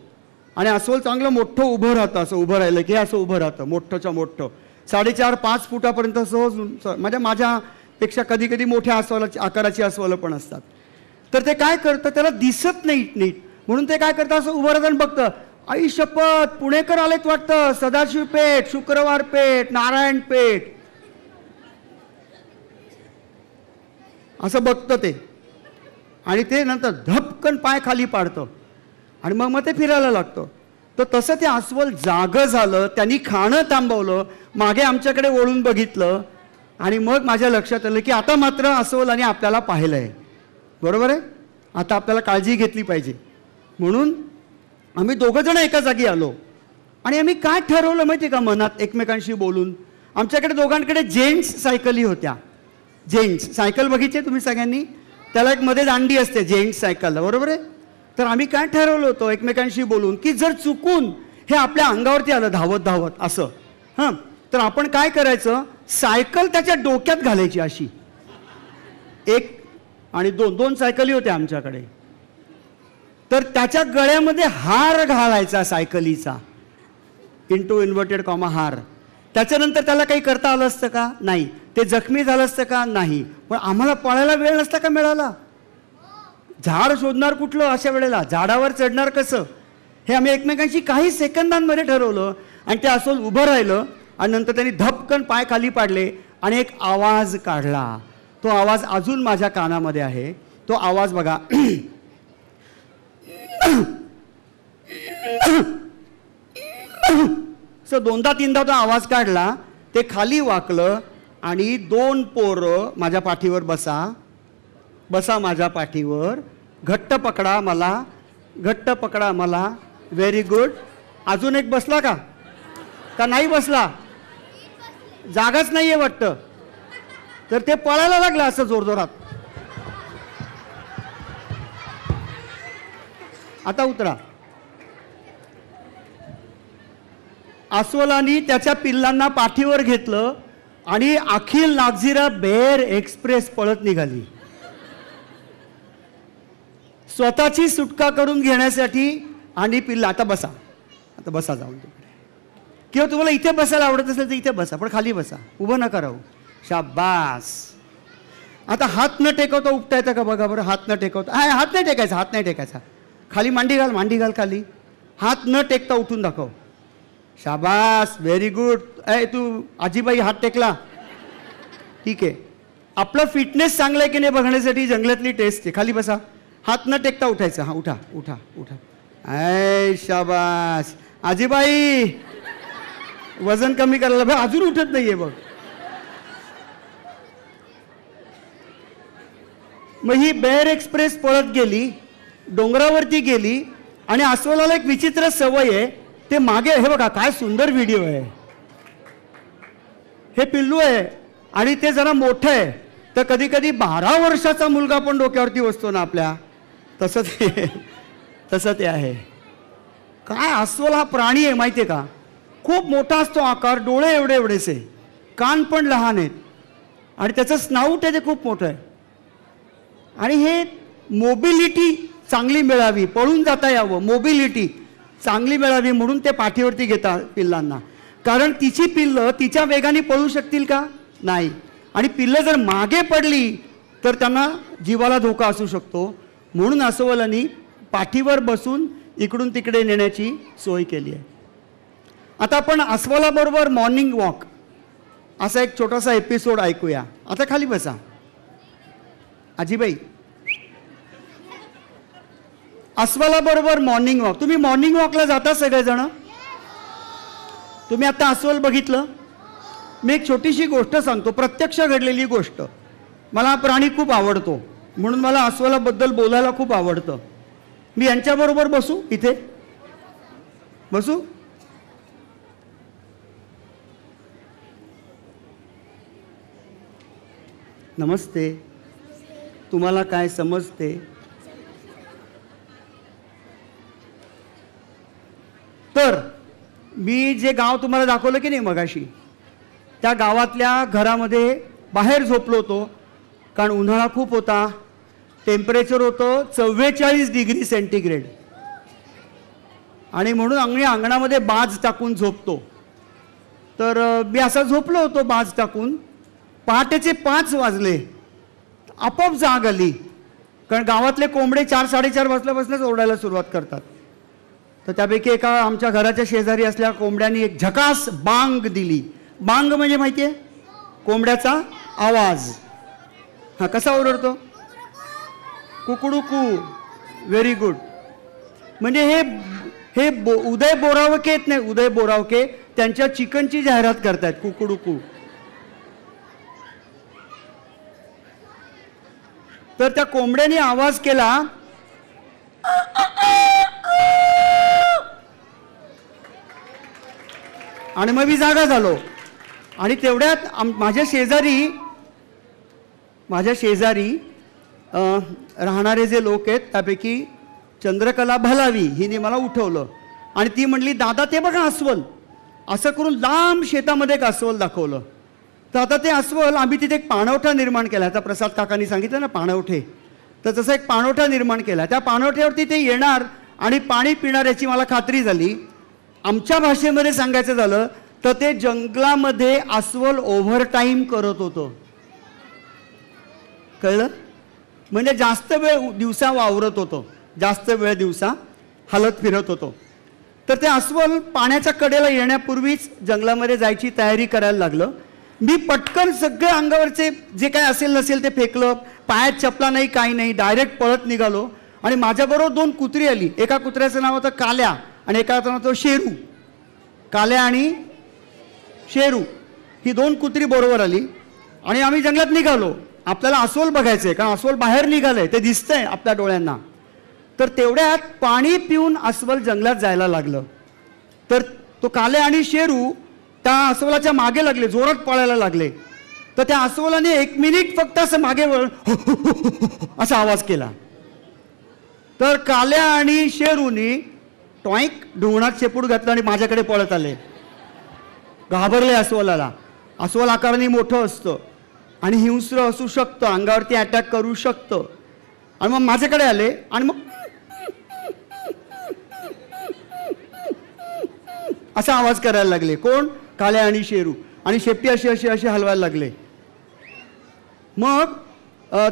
आणि अस्वल चांगलं मोठं उभं राहतं. असं उभं राहिलं की असं उभं राहतं, मोठंच्या मोठं 4.5-5 फुटापर्यंत सहज. म्हणजे माझ्यापेक्षा कधी कधी मोठ्या अस्वलाची आकाराची अस्वलं पण असतात. तर ते काय करतं, त्याला दिसत नाही नीट, म्हणून ते काय करतं, असं उभं राहतं बघतं. आई शपथ, पुणेकर आलेत वाटतं, सदाशिव पेठ, शुक्रवार पेठ, नारायण पेठ, असं बघतं ते. आणि ते नंतर धपकन पाय खाली पाडतं आणि मग ते फिरायला लागतं. तर तसं ते अस्वल जागं झालं, त्यांनी खाणं थांबवलं, मागे आमच्याकडे वळून बघितलं आणि मग माझ्या लक्षात आलं की आता मात्र अस्वलाने आपल्याला पाहिलं आहे. बरोबर आहे, आता आपल्याला काळजी घेतली पाहिजे. म्हणून आम्ही दोघंजणं एका जागी आलो आणि आम्ही काय ठरवलं माहिती आहे का, मनात एकमेकांशी बोलून. आमच्याकडे दोघांकडे जेंट्स सायकली होत्या. जेंट्स सायकल बघितली तुम्ही सगळ्यांनी, त्याला एक मध्ये दांडी असते जेंट्स सायकलला, बरोबर आहे. तर आम्ही काय ठरवलं होतं एकमेकांशी बोलून की जर चुकून हे आपल्या अंगावरती आलं धावत धावत असं, हां, तर आपण काय करायचं, सायकल त्याच्या डोक्यात घालायची अशी. 1 आणि 2 सायकली होत्या आमच्याकडे. तर त्याच्या गळ्यामध्ये हार घालायचा सायकलीचा, इंटू इन्व्हर्टेड कॉमा हार. त्याच्यानंतर त्याला काही करता आलं असतं का? नाही. ते जखमी झालं असतं का? नाही. पण आम्हाला पळायला वेळ नसता का मिळाला? झाड शोधणार कुठलं अशा वेळेला, झाडावर चढणार कसं, हे आम्ही एकमेकांशी काही सेकंदांमध्ये ठरवलं. आणि ते अस्वल उभं राहिलं आणि नंतर त्यांनी धपकन पाय खाली पाडले आणि एक आवाज काढला. तो आवाज अजून माझ्या कानामध्ये आहे. तो आवाज बघा. सो 2दा-3दा तो आवाज काढला. ते खाली वाकलं आणि 2 पोरं माझ्या पाठीवर बसा, बसा माझ्या पाठीवर, घट्ट पकडा मला, घट्ट पकडा मला. Very good. अजून एक बसला का? का नाही बसला? जागाच नाहीये वाटतं. तर ते पळायला लागलं असं जोरजोरात. आता उतरा. अस्वलांनी त्याच्या पिल्लांना पाठीवर घेतलं आणि अखिल नागझिरा बेअर एक्सप्रेस पळत निघाली. स्वतःची सुटका करून घेण्यासाठी. आणि पिल्ला आता बसा, आता बसा जाऊन तिकडे, किंवा तुम्हाला इथे बसायला आवडत असेल तर इथे बसा, पण खाली बसा, उभं नका राहू. शाबास. आता हात न टेकवता उपटा येतं का बघा बरं. हात न टेकवता, हात नाही टेकायचा, हात नाही टेकायचा. खाली मांडी घाल, मांडी घाल खाली. हात न टेकता उठून दाखव. शाबास, व्हेरी गुड. तू आजीबाई हात टेकला, ठीक आहे. आपलं फिटनेस चांगलं आहे की नाही बघण्यासाठी जंगलातली टेस्ट आहे. खाली बसा, हात न टेकता उठायचं. हा उठा उठा उठा. शाबास. आजीबाई वजन कमी करायला बघ, अजून उठत नाहीये बघ. मग ही बेअर एक्सप्रेस पळत गेली, डोंगरावरती गेली. आणि अस्वलाला एक विचित्र सवय आहे, ते मागे, हे बघा काय सुंदर व्हिडिओ आहे. हे पिल्लू आहे आणि ते जरा मोठं आहे, तर कधी कधी 12 वर्षाचा मुलगा पण डोक्यावरती बसतो ना आपल्या, तसं ते आहे. काय अस्वल हा प्राणी आहे माहिती आहे का. खूप मोठा असतो आकार, डोळे एवढे एवढेसे, कान पण लहान आहेत आणि त्याचं स्नाऊट आहे ते खूप मोठं आहे. आणि हे मोबिलिटी चांगली मिळावी, पळून जाता यावं, मोबिलिटी चांगली मिळावी म्हणून ते पाठीवरती घेतात पिल्लांना. कारण तिची पिल्लं तिच्या वेगाने पळू शकतील का, नाही. आणि पिल्लं जर मागे पडली तर त्यांना जीवाला धोका असू शकतो. म्हणून अस्वलांनी पाठीवर बसून इकडून तिकडे नेण्याची सोय केली आहे. आता आपण अस्वलाबरोबर मॉर्निंग वॉक असा एक छोटासा एपिसोड ऐकूया. आता खाली बसा. आजीबाई, अस्वलाबरोबर मॉर्निंग वॉक. तुम्ही मॉर्निंग वॉकला जाता सगळेजण. तुम्ही आता अस्वल बघितलं. मी एक छोटीशी गोष्ट सांगतो, प्रत्यक्ष घडलेली गोष्ट. मला हा प्राणी खूप आवडतो म्हणून मला अस्वलाबद्दल बोलायला खूप आवडतं. मी यांच्याबरोबर बसू, इथे बसू. नमस्ते. तुम्हाला काय समजते. तर मी जे गाव तुम्हाला दाखवलं की नाही मगाशी, त्या गावातल्या घरामध्ये बाहेर झोपलो होतो. कारण उन्हाळा खूप होता, टेम्परेचर होतं 44 डिग्री सेंटीग्रेड. आणि म्हणून आम्ही अंगणामध्ये बाज टाकून झोपतो. तर मी असा झोपलो होतो बाज टाकून. पहाटेचे 5 वाजले, आपोआप जाग आली. कारण गावातले कोंबडे 4-4:30 वाजल्यापासूनच ओरडायला सुरुवात करतात. तर त्यापैकी एका आमच्या घराच्या शेजारी असल्या कोंबड्याने एक झकास बांग दिली. बांग म्हणजे माहिती आहे, कोंबड्याचा आवाज. हा कसा ओरडतो, कुकडुकू. Very good. म्हणजे हे उदय बोरावके आहेत नाही, उदय बोरावके त्यांच्या चिकनची जाहिरात करतायत, कुकडुकू. तर त्या कोंबड्याने आवाज केला, आणि मग मी जागा झालो. आणि तेवढ्यात माझ्या शेजारी राहणारे जे लोक आहेत त्यापैकी चंद्रकला भलावी हिने मला उठवलं. आणि ती म्हणली, दादा ते बघा अस्वल. असं करून लांब शेतामध्ये एक अस्वल दाखवलं. तर आता ते अस्वल, आम्ही तिथे एक पाणवठा निर्माण केला. आता प्रसाद काकांनी सांगितलं ना पाणवठे, तर तसं एक पाणवठा निर्माण केला. त्या पाणवठ्यावरती ते येणार आणि पाणी पिणार याची मला खात्री झाली. आमच्या भाषेमध्ये सांगायचं झालं तर ते जंगलामध्ये अस्वल ओव्हरटाईम करत होतं. कळलं. म्हणजे जास्त वेळ दिवसा वावरत होतो, जास्त वेळ दिवसा हलत फिरत होतो. तर ते अस्वल पाण्याच्या कडेला येण्यापूर्वीच जंगलामध्ये जायची तयारी करायला लागलं. मी पटकन सगळे अंगावरचे जे काय असेल नसेल ते फेकलं. पायात चपला नाही, काही नाही, डायरेक्ट पळत निघालो. आणि माझ्याबरोबर 2 कुत्री आली. एका कुत्र्याचं नाव होतं काल्या आणि एकाचं नाव होतं शेरू. काल्या आणि शेरू ही 2 कुत्री बरोबर आली. आणि आम्ही जंगलात निघालो. आपल्याला अस्वल बघायचंय, कारण अस्वल बाहेर निघालंय, ते दिसतंय आपल्या डोळ्यांना. तर तेवढ्यात पाणी पिऊन अस्वल जंगलात जायला लागलं. तर तो काले आणि शेरू त्या अस्वलाच्या मागे लागले, जोरात पळायला लागले. तर त्या अस्वलाने 1 मिनिट फक्त असं मागे वळ असा आवाज केला. तर काल्या आणि शेरूनी टॉईक ढुंगणात शेपूट घातलं आणि माझ्याकडे पळत आले. घाबरले अस्वलाला. अस्वल आकाराने मोठं असतं आणि हिंस्र असू शकतं, अंगावरती अटॅक करू शकतं. आणि मग माझ्याकडे आले आणि मग असा आवाज करायला लागले. कोण? काल्या आणि शेरू. आणि शेपटी अशी अशी अशी हलवायला लागले. मग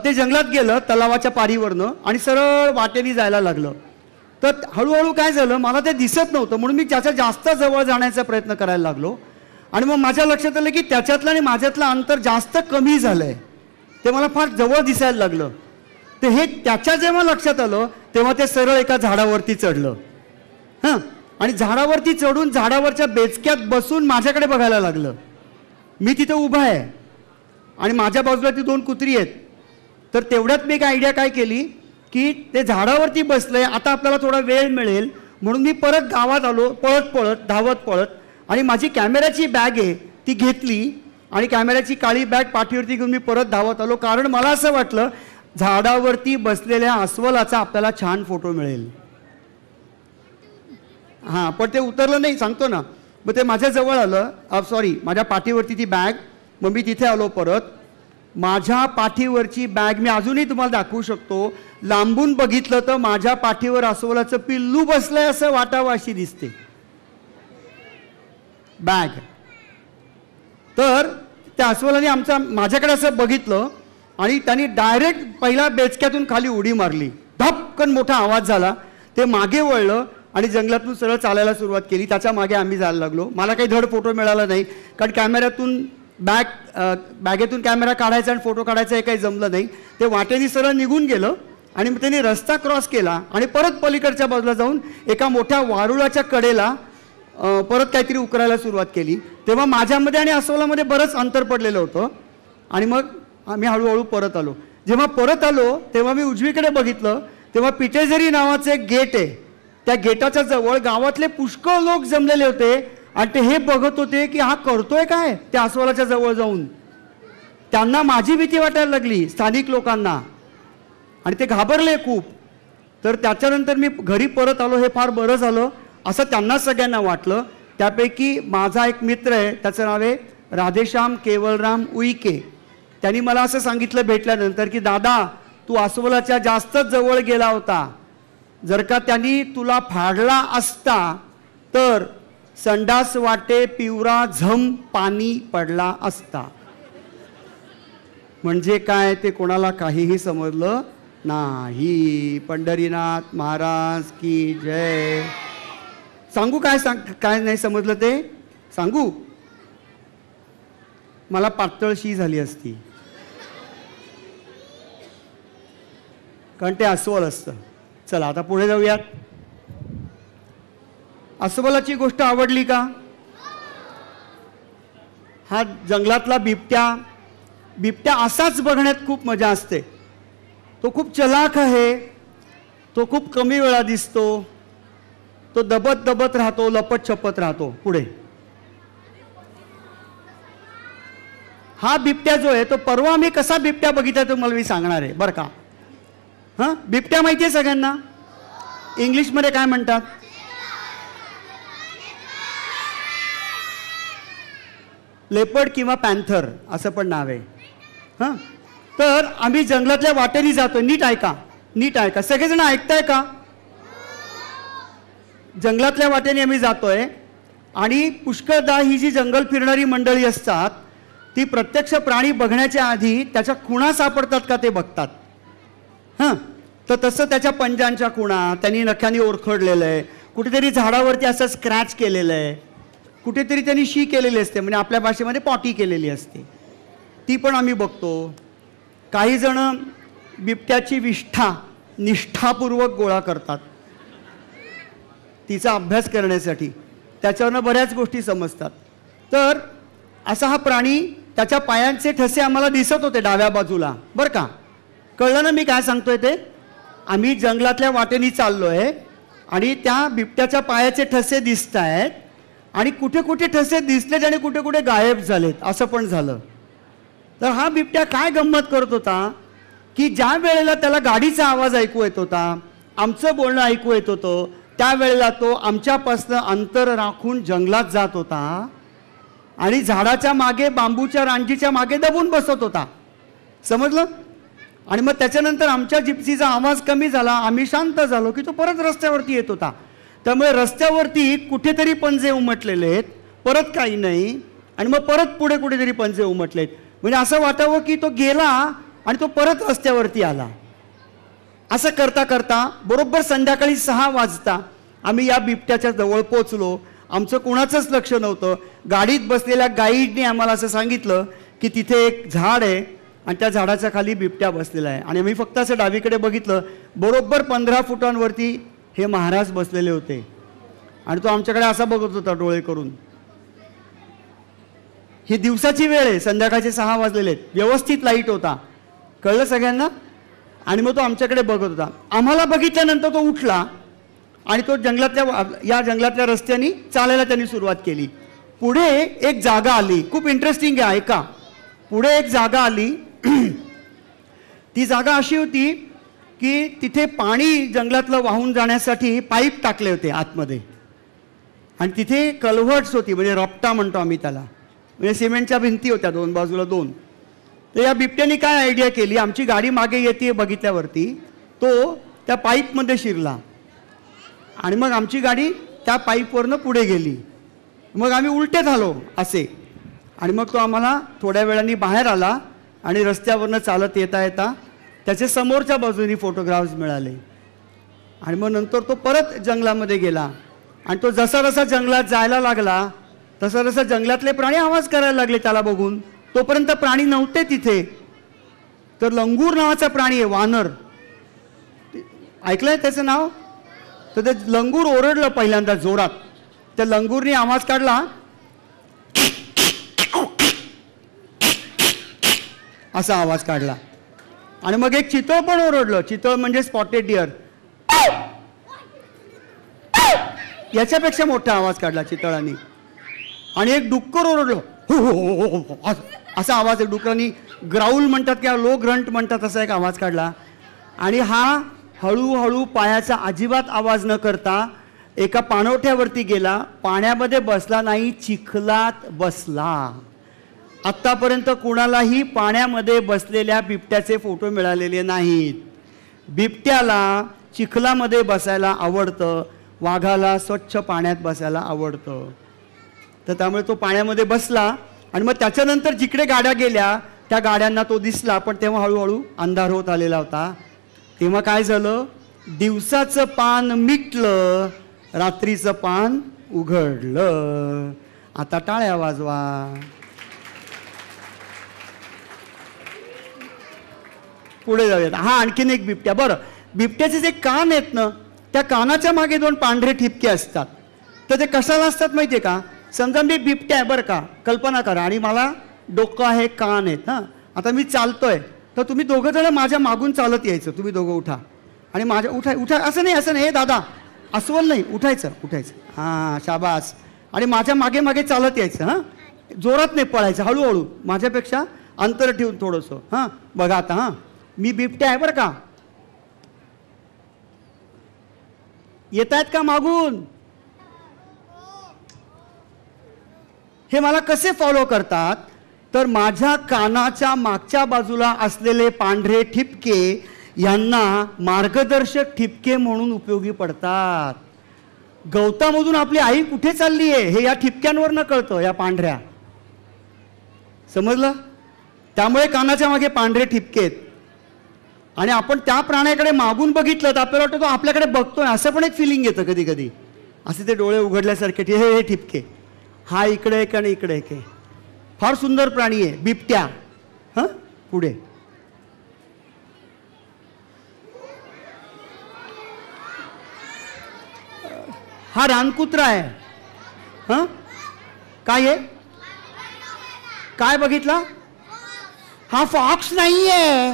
ते जंगलात गेलं तलावाच्या पारीवरनं आणि सरळ वाटेने जायला लागलं. तर हळूहळू काय झालं, मला ते दिसत नव्हतं म्हणून मी त्याच्या जास्त जवळ जाण्याचा प्रयत्न करायला लागलो. आणि मग माझ्या लक्षात आलं की त्याच्यातलं आणि माझ्यातलं अंतर जास्त कमी झालंय. ते मला फार जवळ दिसायला लागलं. ते हे त्याच्या जेव्हा लक्षात आलं तेव्हा ते सरळ एका झाडावरती चढलं. हां, आणि झाडावरती चढून झाडावरच्या बेचक्यात बसून माझ्याकडे बघायला लागलं. मी तिथं उभा आहे आणि माझ्या बाजूला ती 2 कुत्री आहेत. तर तेवढ्यात मी एक आयडिया काय केली की ते झाडावरती बसलंय, आता आपल्याला थोडा वेळ मिळेल म्हणून मी परत गावात आलो, पळत पळत धावत पळत. आणि माझी कॅमेऱ्याची बॅग आहे ती घेतली आणि कॅमेऱ्याची काळी बॅग पाठीवरती घेऊन मी परत धावत आलो. कारण मला असं वाटलं झाडावरती बसलेल्या अस्वलाचा आपल्याला छान फोटो मिळेल. हां, पण ते उतरलं नाही, सांगतो ना. मग ते माझ्या जवळ आलं, सॉरी माझ्या पाठीवरती ती बॅग. मग मी तिथे आलो परत. माझ्या पाठीवरची बॅग मी अजूनही तुम्हाला दाखवू शकतो. लांबून बघितलं तर माझ्या पाठीवर अस्वलाचं पिल्लू बसलंय असं वाटावं अशी दिसते बॅग. तर त्या अस्वलाने माझ्याकडे असं बघितलं आणि त्यांनी डायरेक्ट पहिल्या बेचक्यातून खाली उडी मारली. धपकन मोठा आवाज झाला. ते मागे वळलं आणि जंगलातून सरळ चालायला सुरुवात केली. त्याच्या मागे आम्ही जायला लागलो. मला काही धड फोटो मिळाला नाही कारण कॅमेऱ्यातून बॅगेतून कॅमेरा काढायचा आणि फोटो काढायचा हे काही जमलं नाही. ते वाटेने सरळ निघून गेलं आणि मग त्यांनी रस्ता क्रॉस केला आणि परत पलीकडच्या बाजूला जाऊन एका मोठ्या वारुळाच्या कडेला परत काहीतरी उकरायला सुरुवात केली. तेव्हा माझ्यामध्ये आणि अस्वलामध्ये बरंच अंतर पडलेलं होतं. आणि मग आम्ही हळूहळू परत आलो. जेव्हा परत आलो तेव्हा मी उजवीकडे बघितलं तेव्हा पिटेझरी नावाचं एक गेट आहे. त्या गेटाच्या जवळ गावातले पुष्कळ लोक जमलेले होते आणि ते हे बघत होते की हा करतोय काय त्या अस्वलाच्या जवळ जाऊन. त्यांना माझी भीती वाटायला लागली, स्थानिक लोकांना, आणि ते घाबरले खूप. तर त्याच्यानंतर मी घरी परत आलो, हे फार बरं झालं असं त्यांना सगळ्यांना वाटलं. त्यापैकी माझा एक मित्र आहे, त्याचं नाव आहे राधेश्याम केवलराम उईके. त्यांनी मला असं सांगितलं भेटल्यानंतर की दादा तू अस्वलाच्या जास्तच जवळ गेला होता. जर का त्यांनी तुला फाडला असता तर संडास वाटे पिवरा झम पाणी पडला असता. म्हणजे काय ते कोणाला काहीही समजलं नाही. पंढरीनाथ महाराज की जय. सांगू काय नाही समजलं ते सांगू. मला पातळशी झाली असती कारण ते अस्वल असतं. चला आता पुढे जाऊयात. अस्वलाची गोष्ट आवडली का? हा जंगलातला बिबट्या असाच बघण्यात खूप मजा असते. तो खूप चलाख आहे. तो खूप कमी वेळा दिसतो. तो दबत दबत राहतो, लपत छपत राहतो. पुढे हा बिबट्या जो आहे तो परवा मी कसा बिबट्या बघितला तो मला मी सांगणार आहे बरं का. हां, बिबट्या माहिती आहे सगळ्यांना? इंग्लिशमध्ये काय म्हणतात? लेपर्ड किंवा पॅन्थर असं पण नाव आहे. हां, तर आम्ही जंगलातल्या वाटेने जातो. नीट ऐका, नीट ऐका, सगळेजण ऐकताय का? जंगलातल्या वाटेने आम्ही जातोय आणि पुष्कळदा ही जी जंगल फिरणारी मंडळी असतात ती प्रत्यक्ष प्राणी बघण्याच्या आधी त्याच्या खुणा सापडतात का ते बघतात. हां, तर तसं त्याच्या पंजांच्या खुणा त्यांनी नख्याने ओरखडलेलं आहे. कुठेतरी झाडावरती असं स्क्रॅच केलेलं आहे. कुठेतरी त्यांनी शी केलेली असते, म्हणजे आपल्या भाषेमध्ये पॉटी केलेली असते, ती पण आम्ही बघतो. काही जण बिबट्याची विष्ठा निष्ठापूर्वक गोळा करतात तिचा अभ्यास करण्यासाठी. त्याच्यावरनं बऱ्याच गोष्टी समजतात. तर असा हा प्राणी, त्याच्या पायांचे ठसे आम्हाला दिसत होते डाव्या बाजूला बरं का. कळलं ना मी काय सांगतोय ते? आम्ही जंगलातल्या वाटेने चाललोय आणि त्या बिबट्याच्या पायाचे ठसे दिसत आहेत आणि कुठे कुठे ठसे दिसलेत आणि कुठे कुठे गायब झालेत असं पण झालं. तर हा बिबट्या काय गंमत करत होता की ज्या वेळेला त्याला गाडीचा आवाज ऐकू येत होता आमचं बोलणं ऐकू येत होतं. त्यावेळेला तो आमच्यापासनं अंतर राखून जंगलात जात होता आणि झाडाच्या मागे, बांबूच्या रांजीच्या मागे दबून बसत होता. समजलं? आणि मग त्याच्यानंतर आमच्या जिप्सीचा आवाज कमी झाला, आम्ही शांत झालो की तो परत रस्त्यावरती येत होता. त्यामुळे रस्त्यावरती कुठेतरी पंजे उमटलेले आहेत, परत काही नाही, आणि मग परत पुढे कुठेतरी पंजे उमटलेत. म्हणजे असं वाटावं की तो गेला आणि तो परत रस्त्यावरती आला. असं करता करता बरोबर संध्याकाळी 6 वाजता आम्ही या बिबट्याच्या जवळ पोचलो. आमचं कोणाचंच लक्ष नव्हतं. गाडीत बसलेल्या गाईडने आम्हाला असं सांगितलं की तिथे एक झाड आहे आणि त्या झाडाच्या खाली बिबट्या बसलेला आहे. आणि मी फक्त असं डावीकडे बघितलं, बरोबर 15 फुटांवरती हे महाराज बसलेले होते आणि तो आमच्याकडे असा बघत होता डोळे करून. ही दिवसाची वेळ आहे, संध्याकाळचे 6 वाजलेले आहेत, व्यवस्थित लाईट होता, कळलं सगळ्यांना. आणि मग तो आमच्याकडे बघत होता. आम्हाला बघितल्यानंतर तो उठला आणि तो या जंगलातल्या रस्त्याने चालायला त्यांनी सुरुवात केली. पुढे एक जागा आली, खूप इंटरेस्टिंग आहे, ऐका. पुढे एक जागा आली. ती जागा अशी होती की तिथे पाणी जंगलातलं वाहून जाण्यासाठी पाईप टाकले होते आतमध्ये आणि तिथे कल्व्हर्ट्स होती, म्हणजे रपटा म्हणतो आम्ही त्याला, म्हणजे सिमेंटच्या भिंती होत्या 2 बाजूला 2. तर या बिबट्याने काय आयडिया केली, आमची गाडी मागे येते बघितल्यावरती तो त्या पाईपमध्ये शिरला आणि मग आमची गाडी त्या पाईपवरनं पुढे गेली. मग आम्ही उलटे झालो असे, आणि मग तो आम्हाला थोड्या वेळाने बाहेर आला आणि रस्त्यावरनं चालत येता येता त्याचे समोरच्या बाजूनी फोटोग्राफ्स मिळाले. आणि मग नंतर तो परत जंगलामध्ये गेला आणि तो जसा जसा जंगलात जायला लागला तसा तसा जंगलातले प्राणी आवाज करायला लागले त्याला बघून. तोपर्यंत प्राणी नव्हते तिथे. तर लंगूर नावाचा प्राणी आहे, वानर, ऐकलंय त्याचं नाव? तर ते लंगूर ओरडलं पहिल्यांदा जोरात. त्या लंगूरने आवाज काढला, असा आवाज काढला. आणि मग एक चितळ पण ओरडलं. चितळ म्हणजे स्पॉटेड डिअर. याच्यापेक्षा मोठा आवाज काढला चितळांनी. आणि एक डुक्कर ओरडलं, हो हो हो असा आवाज आहे. डुकरांनी ग्राउल म्हणतात किंवा लो ग्रंट म्हणतात असा एक आवाज काढला. आणि हा हळूहळू पायाचा अजिबात आवाज न करता एका पाणवठ्यावरती गेला, पाण्यामध्ये बसला नाही, चिखलात बसला. आत्तापर्यंत कुणालाही पाण्यामध्ये बसलेल्या बिबट्याचे फोटो मिळालेले नाहीत. बिबट्याला चिखलामध्ये बसायला आवडतं, वाघाला स्वच्छ पाण्यात बसायला आवडतं. तर त्यामुळे तो पाण्यामध्ये बसला आणि मग त्याच्यानंतर जिकडे गाड्या गेल्या त्या गाड्यांना तो दिसला. पण तेव्हा हळूहळू अंधार होत आलेला होता. तेव्हा काय झालं, दिवसाचं पान मिटलं, रात्रीचं पान उघडलं. आता टाळ्या वाजवा. पुढे जाऊयात. हा आणखीन एक बिबट्या. बरं, बिबट्याचे जे कान आहेत ना, त्या कानाच्या मागे 2 पांढरे ठिपके असतात. तर ते कशाला असतात माहितीये का? समजा मी बिबट्या आहे बरं का, कल्पना करा, आणि मला डोकं आहे, कान आहेत ना. आता मी चालतोय तर तुम्ही दोघं जण माझ्या मागून चालत यायचं. तुम्ही दोघं उठा आणि माझ्या उठा असं नाही, असं नाही, हे दादा अस्वल नाही, उठायचं. हां शाबास. आणि माझ्या मागे मागे चालत यायचं. हां, जोरात नाही पळायचं, हळूहळू, माझ्यापेक्षा अंतर ठेवून थोडंसं. हां बघा आता, हां मी बिबट्या आहे बरं का, येत आहेत का मागून? हे मला कसे फॉलो करतात तर माझ्या कानाच्या मागच्या बाजूला असलेले पांढरे ठिपके यांना मार्गदर्शक ठिपके म्हणून उपयोगी पडतात. गवतामधून आपली आई कुठे चालली आहे हे या ठिपक्यांवरनं कळतं, या पांढऱ्या. समजलं? त्यामुळे कानाच्या मागे पांढरे ठिपके आहेत. आणि आपण त्या प्राण्याकडे मागून बघितलं तर आपल्याला वाटतं तो आपल्याकडे बघतोय, असं पण एक फिलिंग येतं कधी कधी. असे ते डोळे उघडल्यासारखे, हे ठिपके, हा इकडे एक आणि इकडे एक. फार सुंदर प्राणी आहे बिबट्या. हां पुढे हा रानकुत्रा आहे. हां काय आहे? काय बघितला? हा फॉक्स नाहीये,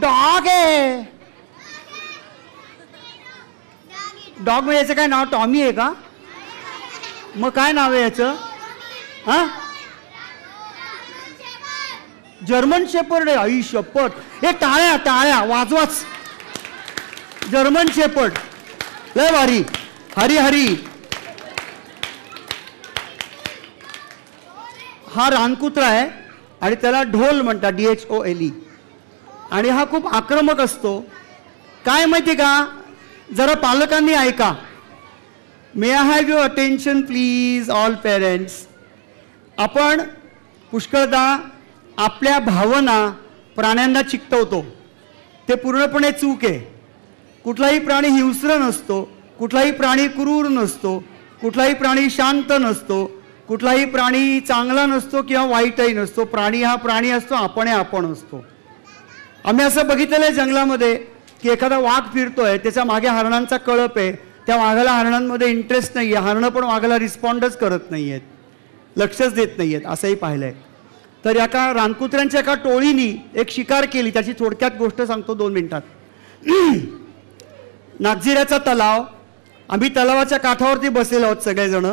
डॉग आहे. डॉग म्हणजे याचं काय नाव? टॉमी आहे का? मग काय नाव आहे याचं? हा जर्मन शेपर्ड आहे. आई शपथ. हे टाळ्या टाळ्या वाजवाच. जर्मन शेपर्ड, लय भारी. हरी हरी. हा रानकुत्रा आहे आणि त्याला ढोल म्हणतात, DHOLE. आणि हा खूप आक्रमक असतो. काय माहिती का, जरा पालकांनी ऐका. May I have your attention please all parents. आपण पुष्कळदा आपल्या भावना प्राण्यांना चिकटवतो, ते पूर्णपणे चूक आहे. कुठलाही प्राणी हिंस्र नसतो, कुठलाही प्राणी क्रूर नसतो, कुठलाही प्राणी शांत नसतो, कुठलाही प्राणी चांगला नसतो किंवा वाईटही नसतो. प्राणी हा प्राणी असतो, आपण असतो. आम्ही असं बघितलेलं आहे जंगलामध्ये की एखादा वाघ फिरतोय, त्याच्या मागे हरणांचा कळप आहे, त्या वाघाला हरणांमध्ये इंटरेस्ट नाही आहे, हरणं पण वाघाला रिस्पॉन्डच करत नाही आहेत, लक्षच देत नाही आहेत, असंही पाहिलं आहे. तर एका रानकुत्र्यांच्या एका टोळीनी एक शिकार केली. त्याची थोडक्यात गोष्ट सांगतो 2 मिनिटात. नागझिऱ्याचा तलाव, आम्ही तलावाच्या काठावरती बसलेलो आहोत सगळेजण.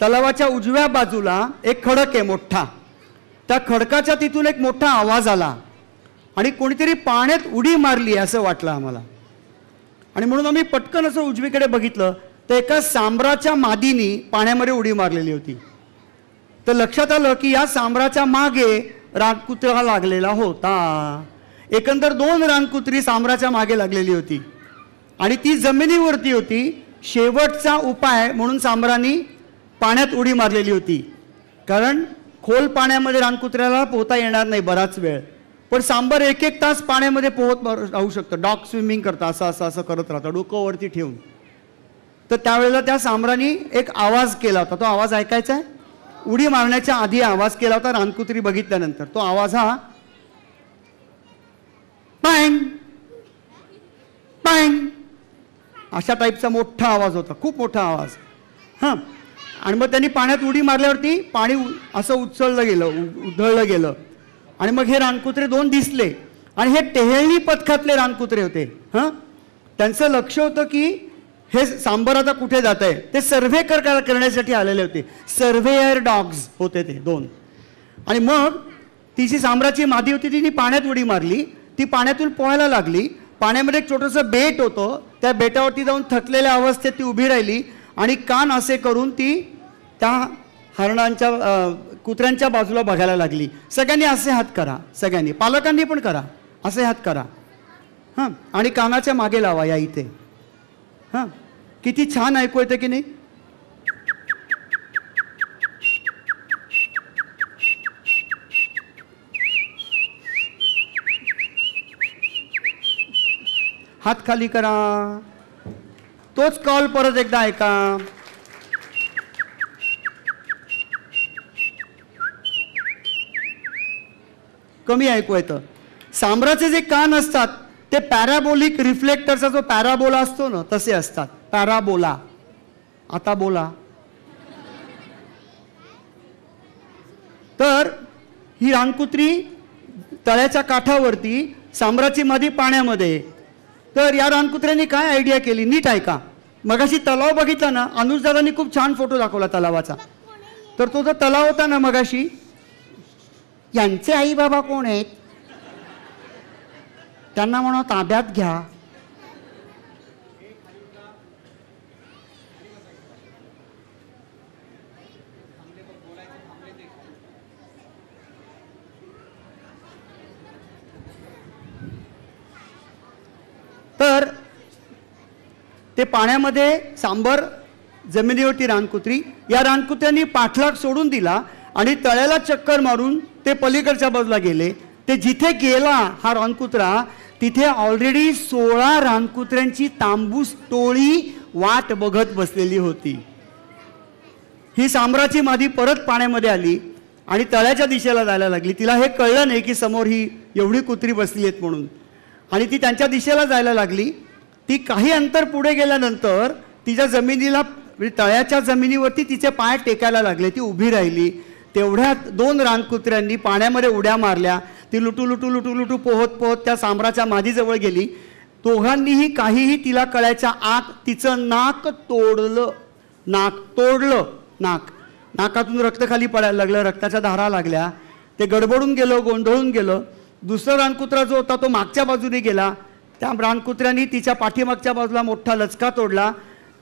तलावाच्या उजव्या बाजूला एक खडक आहे मोठा. त्या खडकाच्या तिथून एक मोठा आवाज आला आणि कोणीतरी पाण्यात उडी मारली असं वाटलं आम्हाला. आणि म्हणून आम्ही पटकन असं उजवीकडे बघितलं तर एका सांबराच्या मादीनी पाण्यामध्ये उडी मारलेली होती. तर लक्षात आलं की या सांबराच्या मागे रानकुत्रा लागलेला होता. एकंदर 2 रानकुत्री सांबराच्या मागे लागलेली होती आणि ती जमिनीवरती होती. शेवटचा उपाय म्हणून सांबरानी पाण्यात उडी मारलेली होती, कारण खोल पाण्यामध्ये रानकुत्र्याला पोहता येणार नाही बराच वेळ. पण सांबर 1-1 तास पाण्यामध्ये पोहत राहू शकतं. डॉग स्विमिंग करतं, असं करत राहतं डोकं वरती ठेवून. तर त्यावेळेला त्या सांबरानी एक आवाज केला होता. तो आवाज ऐकायचा आहे. उडी मारण्याच्या आधी आवाज केला होता रानकुत्री बघितल्यानंतर. तो आवाज हा पँग पँग अशा टाईपचा मोठा आवाज होता, खूप मोठा आवाज. हां. आणि मग त्यांनी पाण्यात उडी मारल्यावरती पाणी असं उचललं गेलं, उधळलं गेलं. आणि मग हे रानकुत्रे 2 दिसले आणि हे टेहळणी पथकातले रानकुत्रे होते. हां. त्यांचं लक्ष होतं की हे सांबर आता कुठे जात आहे. ते सर्व्हे करण्यासाठी आलेले होते. सर्व्हेयर डॉग्स होते ते 2. आणि मग ती जी सांबराची मादी होती तिने पाण्यात उडी मारली. ती पाण्यातून पोहायला लागली. पाण्यामध्ये एक छोटंसं बेट होतं. त्या बेटावरती जाऊन थकलेल्या अवस्थेत ती उभी राहिली आणि कान असे करून ती त्या हरणांच्या कुत्र्यांच्या बाजूला बघायला लागली. सगळ्यांनी असे हात करा, सगळ्यांनी, पालकांनी पण करा, असे हात करा. हां. आणि कानाच्या मागे लावा या इथे. हां. किती छान ऐकू येतं की नाही. हात खाली करा. तोच कॉल परत एकदा ऐका. कमी ऐकू येतं. सांबराचे जे कान असतात ते पॅराबोलिक रिफ्लेक्टरचा जो पॅराबोला असतो ना तसे असतात. पॅराबोला. आता बोला. तर ही रानकुत्री तळ्याच्या काठावरती, सांबराची मादी पाण्यामध्ये. तर या रानकुत्र्यांनी काय आयडिया केली, नीट ऐका. मगाशी तलाव बघितला ना, अनुजदादांनी खूप छान फोटो दाखवला तलावाचा. तर तो जो तलाव होता ना मगाशी, यांचे आई बाबा कोण आहेत, त्यांना म्हणा ताब्यात घ्या. तर ते पाण्यामध्ये सांबर, जमिनीवरती रानकुत्री. या रानकुत्र्यांनी पाठलाग सोडून दिला आणि तळ्याला चक्कर मारून ते पलीकडच्या बाजूला गेले. ते जिथे गेला हा रानकुत्रा, तिथे ऑलरेडी 16 रानकुत्र्यांची तांबूस टोळी वाट बघत बसलेली होती. ही सांबराची मादी परत पाण्यामध्ये आली आणि तळ्याच्या दिशेला जायला लागली. तिला हे कळलं नाही की समोर ही एवढी कुत्री बसली आहेत म्हणून. आणि ती त्यांच्या दिशेला जायला लागली. ती काही अंतर पुढे गेल्यानंतर तिच्या जमिनीला, तळ्याच्या जमिनीवरती तिचे पाय टेकायला लागले. ती उभी राहिली. तेवढ्यात 2 रानकुत्र्यांनी पाण्यामध्ये उड्या मारल्या. ती लुटू लुटू लुटू लुटू पोहत पोहत त्या सांबराच्या मादीजवळ गेली. दोघांनीही काहीही तिला कळायच्या आत तिचं नाक तोडलं. नाकातून रक्त खाली पडायला लागलं, रक्ताच्या धारा लागल्या. ते गडबडून गेलं, गोंधळून गेलं. दुसरा रानकुत्रा जो होता तो मागच्या बाजूने गेला. त्या रानकुत्र्यानी तिच्या पाठीमागच्या बाजूला मोठा लचका तोडला.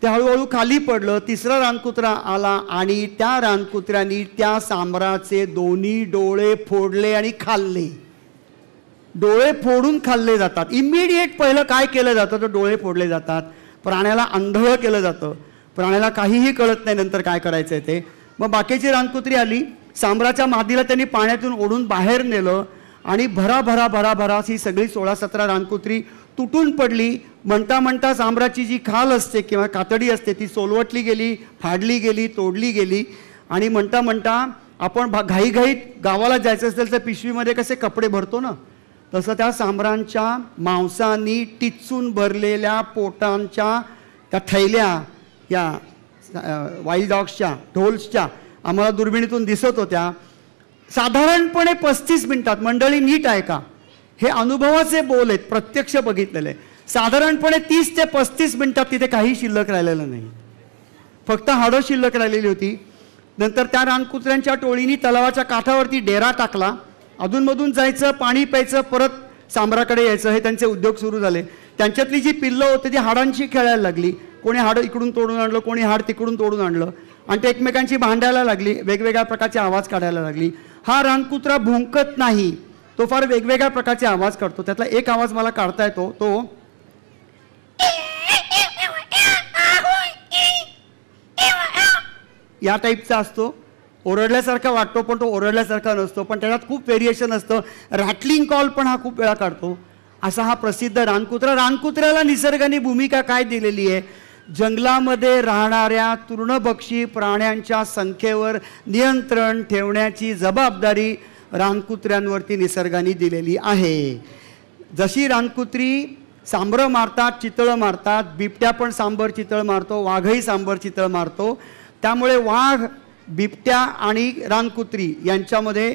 ते हळूहळू खाली पडलं. तिसरा रानकुत्रा आला आणि त्या रानकुत्र्यानी त्या सांबराचे दोन्ही डोळे फोडले आणि खाल्ले. डोळे फोडून खाल्ले जातात. इमिडिएट पहिलं काय केलं जातं तर डोळे फोडले जातात. प्राण्याला आंधळ केलं जातं. प्राण्याला काहीही कळत नाही नंतर काय करायचं आहे ते. मग बाकीची रानकुत्री आली. सांबराच्या मादीला त्यांनी पाण्यातून ओढून बाहेर नेलं आणि भरा ही सगळी 16-17 रानकुत्री तुटून पडली. म्हणता म्हणता सांबराची जी खाल असते किंवा कातडी असते ती सोलवटली गेली, फाडली गेली, तोडली गेली. आणि म्हणता म्हणता आपण घाईघाईत गावाला जायचं असेल तर पिशवीमध्ये कसे कपडे भरतो ना, तसं त्या सांबरांच्या मांसानी टिचून भरलेल्या पोटांच्या त्या थैल्या या वाईल्ड डॉग्सच्या, ढोल्सच्या आम्हाला दुर्बिणीतून दिसत होत्या. साधारणपणे 35 मिनिटात, मंडळी नीट आहे का, हे अनुभवाचे बोल आहेत, प्रत्यक्ष बघितलेले. साधारणपणे 30 ते 35 मिनिटात तिथे काही शिल्लक राहिलेलं नाही. फक्त हाडं शिल्लक राहिलेली होती. नंतर त्या रानकुत्र्यांच्या टोळीनी तलावाच्या काठावरती डेरा टाकला. अधूनमधून जायचं, पाणी प्यायचं, परत सांबराकडे यायचं, हे त्यांचे उद्योग सुरू झाले. त्यांच्यातली जी पिल्लं होती ती हाडांशी खेळायला लागली. कोणी हाडं इकडून तोडून आणलं, कोणी हाड तिकडून तोडून आणलं आणि ते एकमेकांची भांडायला लागली, वेगवेगळ्या प्रकारचे आवाज काढायला लागली. हा रानकुत्रा भुंकत नाही, तो फार वेगवेगळ्या प्रकारचे आवाज काढतो. त्यातला एक आवाज मला काढता येतो, तो या टाईपचा असतो. ओरडल्यासारखा वाटतो पण तो ओरडल्यासारखा नसतो, पण त्याच्यात खूप व्हेरिएशन असतं. रॅटलिंग कॉल पण हा खूप वेळा काढतो. असा हा प्रसिद्ध रानकुत्रा. रानकुत्र्याला निसर्गाने भूमिका काय दिलेली आहे, जंगलामध्ये राहणाऱ्या तृणभक्षी प्राण्यांच्या संख्येवर नियंत्रण ठेवण्याची जबाबदारी रानकुत्र्यांवरती निसर्गाने दिलेली आहे. जशी रानकुत्री सांबरं मारतात, चितळं मारतात, बिबट्या पण सांबर चितळ मारतो, वाघही सांबर चितळ मारतो. त्यामुळे वाघ, बिबट्या आणि रानकुत्री यांच्यामध्ये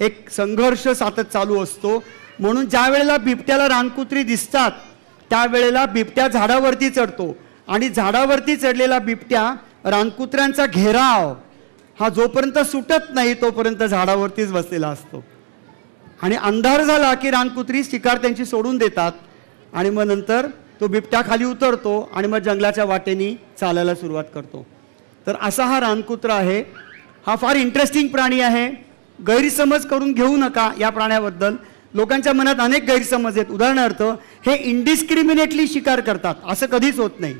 एक संघर्ष सातत चालू असतो. म्हणून ज्या वेळेला बिबट्याला रानकुत्री दिसतात त्यावेळेला बिबट्या झाडावरती चढतो आणि झाडावरती चढलेला बिबट्या रानकुत्र्यांचा घेराव हा जोपर्यंत सुटत नाही तोपर्यंत झाडावरतीच बसलेला असतो. आणि अंधार झाला की रानकुत्री शिकार त्यांची सोडून देतात आणि मग नंतर तो बिबट्या खाली उतरतो आणि मग जंगलाच्या वाटेनी चालायला सुरुवात करतो. तर असा हा रानकुत्रा आहे. हा फार इंटरेस्टिंग प्राणी आहे. गैरसमज करून घेऊ नका या प्राण्याबद्दल. लोकांच्या मनात अनेक गैरसमज आहेत. उदाहरणार्थ, हे इनडिस्क्रिमिनेटली शिकार करतात असं कधीच होत नाही.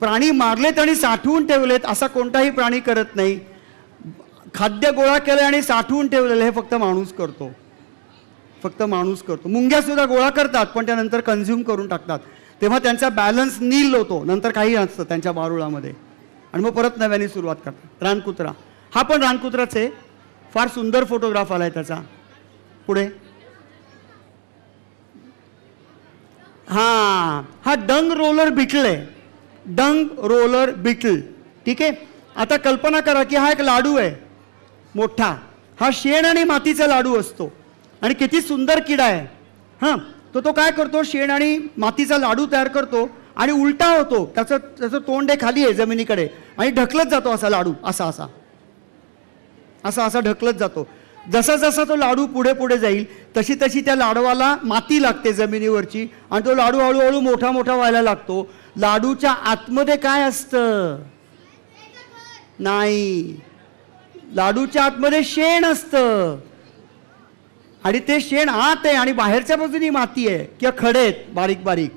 प्राणी मारलेत आणि साठवून ठेवलेत असा कोणताही प्राणी करत नाही. खाद्य गोळा केलं आणि साठवून ठेवलेलं हे फक्त माणूस करतो, फक्त माणूस करतो. मुंग्या सुद्धा गोळा करतात पण त्यानंतर कन्झ्युम करून टाकतात, तेव्हा त्यांचा बॅलन्स नील होतो. नंतर काही नसतं त्यांच्या बारुळामध्ये आणि मग परत नव्याने सुरुवात करतात. रानकुत्रा हा पण रानकुत्राच आहे. फार सुंदर फोटोग्राफ आलाय त्याचा. पुढे हा डंग रोलर बिटल आहे. डंग रोलर बिटल. ठीक आहे. आता कल्पना करा की हा एक लाडू आहे मोठा. हा शेण आणि मातीचा लाडू असतो आणि किती सुंदर किडा आहे. हां, तो काय करतो, शेण आणि मातीचा लाडू तयार करतो आणि उलटा होतो. त्याचं तोंड खाली आहे जमिनीकडे आणि ढकलत जातो असा लाडू, असा ढकलत जातो. जसा जसा तो लाडू पुढे पुढे जाईल तशी तशी त्या लाडवाला माती लागते जमिनीवरची आणि तो लाडू हळूहळू मोठा मोठा व्हायला लागतो. लाडूच्या आतमध्ये काय असतं, नाही, लाडूच्या आतमध्ये शेण असतं आणि ते शेण आत आहे आणि बाहेरच्या बाजूनी माती आहे किंवा खडे आहेत बारीक बारीक.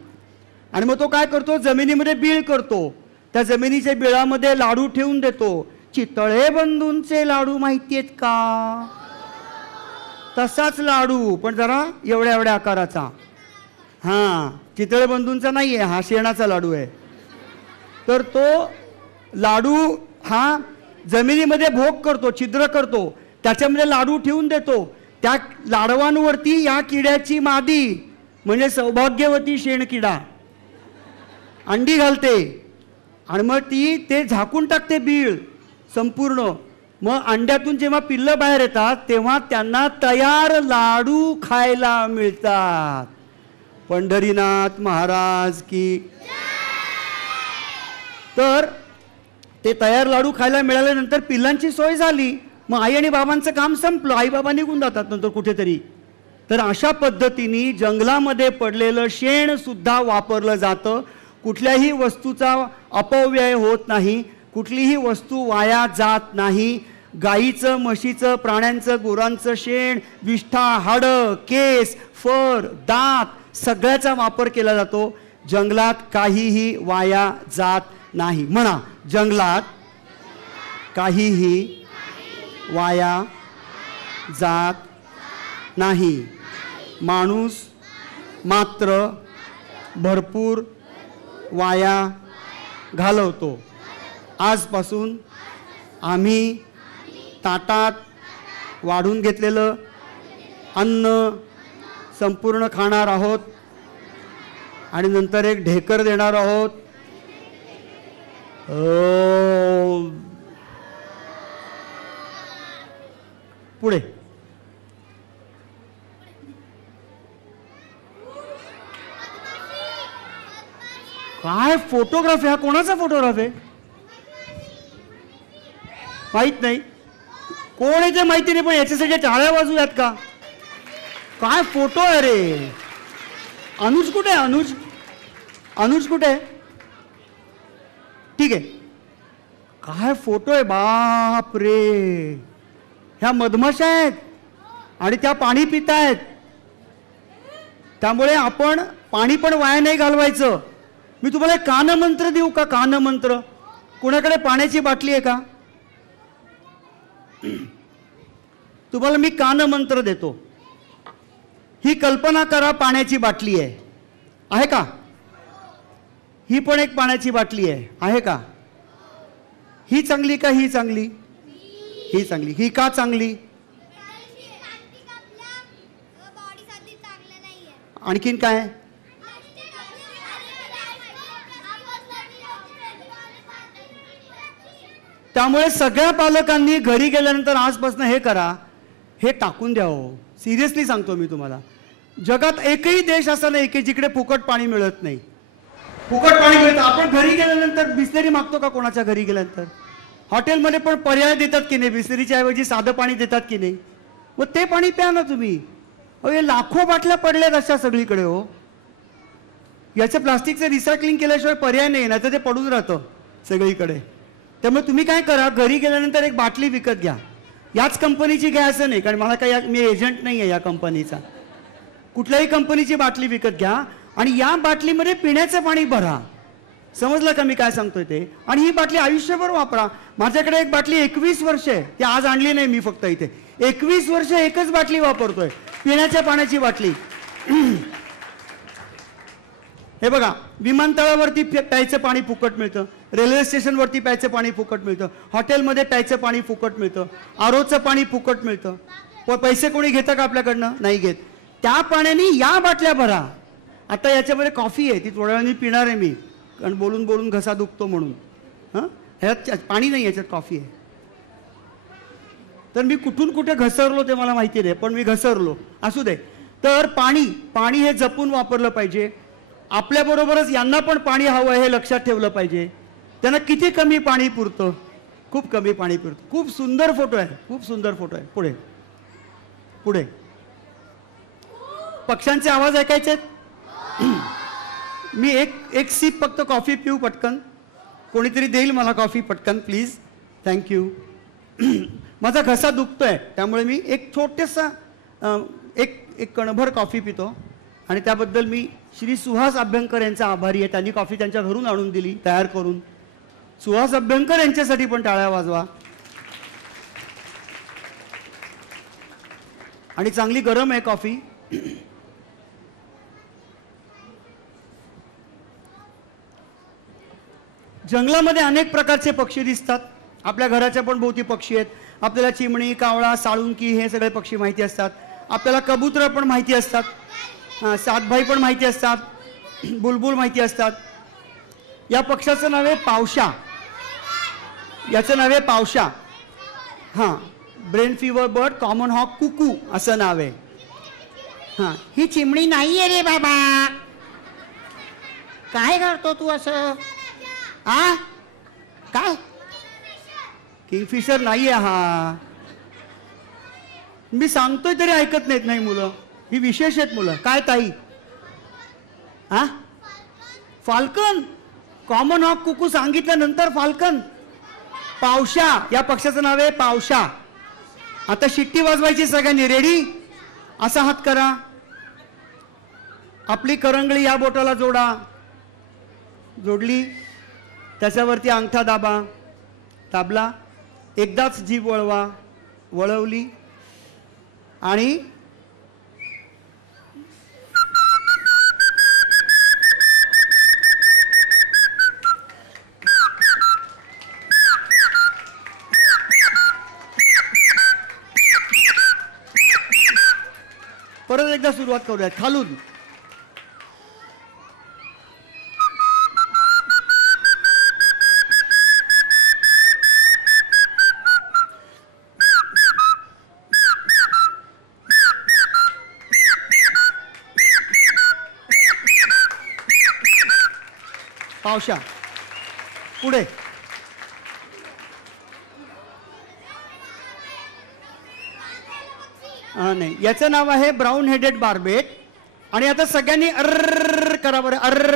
आणि मग तो काय करतो, जमिनीमध्ये बीळ करतो. त्या जमिनीच्या बिळामध्ये लाडू ठेवून देतो. चितळे बंधूंचे लाडू माहिती आहेत का, तसाच लाडू पण जरा एवढ्या एवढ्या आकाराचा. हां, चितळे बंधूंचा नाही आहे, हा शेणाचा लाडू आहे. तर तो लाडू हा जमिनीमध्ये भोग करतो, छिद्र करतो, त्याच्यामध्ये लाडू ठेवून देतो. त्या लाडवांवरती या किड्याची मादी म्हणजे सौभाग्यवती शेणकिडा अंडी घालते आणि मग ते झाकून टाकते बीळ संपूर्ण. मग अंड्यातून जेव्हा पिल्लं बाहेर येतात तेव्हा त्यांना तयार लाडू खायला मिळतात. पंढरीनाथ महाराज की. तर ते तयार लाडू खायला मिळाल्यानंतर पिल्लांची सोय झाली. मग आई आणि बाबांचं काम संपलं. आई बाबा निघून जातात नंतर कुठेतरी. तर अशा पद्धतीने जंगलामध्ये पडलेलं शेण सुद्धा वापरलं जातं. कुठल्याही वस्तूचा अपव्यय होत नाही, कुठलीही वस्तू वाया जात नाही. गाईचं, म्हशीचं, प्राण्यांचं, गुरांचं शेण, विष्ठा, हाडं, केस, फर, दात सगळ्याचा वापर केला जातो. जंगलात काहीही वाया जात नाही. म्हणा, जंगलात काहीही वाया जात नाही. माणूस मात्र भरपूर वाया घालवतो. आजपासून आम्ही ताटात वाढून घेतलेलं अन्न संपूर्ण खाणार आहोत आणि नंतर एक ढेकर देणार आहोत. पुढे काय फोटोग्राफी? हा कोणाचा फोटोग्राफ आहे माहित नाही. कोण आहे ते माहिती नाही, पण याच्यासाठी टाळ्या वाजूयात का? काय फोटो आहे रे? अनुज कुठे आहे? अनुज, अनुज कुठे आहे? ठीक आहे. काय फोटो आहे? बाप रे, ह्या मधमाशा आहेत आणि त्या पाणी पित आहेत. त्यामुळे आपण पाणी पण वाया नाही घालवायचं. मी तुम्हाला एक कानमंत्र देऊ का? कानमंत्र. कोणाकडे पाण्याची बाटली आहे का? तुम्हाला मी कानमंत्र देतो. ही कल्पना करा, पाण्याची बाटली आहे. आहे का? ही पण एक पाण्याची बाटली आहे. आहे का? ही चांगली का ही चांगली? ही चांगली. ही का चांगली? आणखीन काय? त्यामुळे सगळ्या पालकांनी घरी गेल्यानंतर आजपासून हे करा, हे टाकून द्यावं. सिरियसली सांगतो मी तुम्हाला. जगात एकही देश असा नाही की जिकडे फुकट पाणी मिळत नाही. फुकट पाणी मिळतं. आपण घरी गेल्यानंतर बिस्लरी मागतो का? कोणाच्या घरी गेल्यानंतर हॉटेलमध्ये पण पर्याय देतात की नाही? बिस्लरीच्या ऐवजी साधं पाणी देतात की नाही? मग ते पाणी प्या ना तुम्ही. हे लाखो बाटल्या पडल्यात अशा सगळीकडे. हो, याचं प्लास्टिकचं रिसायकलिंग केल्याशिवाय पर्याय नाही, ना तर ते पडून राहतं सगळीकडे. त्यामुळे तुम्ही काय करा, घरी गेल्यानंतर एक बाटली विकत घ्या. याच कंपनीची घ्या असं नाही, कारण मला काही, मी एजंट नाही आहे या कंपनीचा. कुठल्याही कंपनीची बाटली विकत घ्या आणि या बाटलीमध्ये पिण्याचं पाणी भरा. समजलं का मी काय सांगतोय ते? आणि ही बाटली आयुष्यभर वापरा. माझ्याकडे एक बाटली 21 वर्ष आहे, ती आज आणली नाही मी फक्त इथे. 21 वर्ष एकच बाटली वापरतोय, पिण्याच्या पाण्याची बाटली. हे बघा, विमानतळावरती प्यायचं पाणी फुकट मिळतं, रेल्वे स्टेशनवरती प्यायचं पाणी फुकट मिळतं, हॉटेलमध्ये प्यायचं पाणी फुकट मिळतं, आरोचं पाणी फुकट मिळतं. पैसे कोणी घेतं का आपल्याकडनं? नाही घेत. त्या पाण्याने या बाटल्या भरा. आता याच्यामध्ये कॉफी आहे, ती थोड्या वेळाने पिणार आहे मी, कारण बोलून बोलून घसा दुखतो म्हणून. हां, ह्यात पाणी नाही, याच्यात कॉफी आहे. तर मी कुठून कुठे घसरलो ते मला माहिती नाही, पण मी घसरलो. असू दे. तर पाणी हे जपून वापरलं पाहिजे. आपल्याबरोबरच यांना पण पाणी हवं हे लक्षात ठेवलं पाहिजे. त्यांना किती कमी पाणी पुरतं? खूप कमी पाणी पुरतं. खूप सुंदर फोटो आहे, खूप सुंदर फोटो आहे. पुढे पुढे. पक्ष्यांचे आवाज ऐकायचे आहेत? मी एक सिप फक्त कॉफी पिऊ पटकन. कोणीतरी देईल मला कॉफी पटकन प्लीज. थँक्यू. माझा घसा दुखतोय, त्यामुळे मी एक छोटेसा एक कणभर कॉफी पितो. आणि त्याबद्दल मी श्री सुहास अभ्यंकर यांचा आभारी आहे. त्यांनी कॉफी त्यांच्या घरून आणून दिली तयार करून. सुहास अभ्यंकर यांच्यासाठी पण टाळ्या वाजवा. आणि चांगली गरम आहे कॉफी. जंगलामध्ये अनेक प्रकारचे पक्षी दिसतात. आपल्या घराच्या पण भोवती पक्षी आहेत. आपल्याला चिमणी, कावळा, साळुंकी हे सगळे पक्षी माहिती असतात. आपल्याला कबूतर पण माहिती असतात, सातभाई पण माहिती असतात, बुलबुल माहिती असतात. या पक्षाचं नाव आहे पावशा. याचं नाव आहे पावशा. हां, ब्रेन फीवर बर्ड, कॉमन हॉक कुकू असं नाव आहे. हां, ही चिमणी नाही आहे रे बाबा. काय करतो तू असं? आ काय? किंगफिशर नाही आहे हा. मी सांगतोय तरी ऐकत नाहीत नाही मुलं. ही विशेष आहेत मुलं. काय ताई? हा, फाल्कन. कॉमन हॉक कुकू सांगितल्यानंतर फाल्कन. पावशा, या पक्षाचं नाव आहे पावशा. आता शिट्टी वाजवायची सगळ्यांनी. रेडी? असा हात करा. आपली करंगळी या बोटाला जोडा. जोडली, त्याच्यावरती अंगठा दाबा. दाबला, एकदाच जीभ वळवा. वळवली आणि परत एकदा सुरुवात करूया खालून. पावशा. पुढे नाही, याचं नाव आहे ब्राऊन हेडेड बार्बेट. आणि आता सगळ्यांनी अर्र करा बरं. अर्र.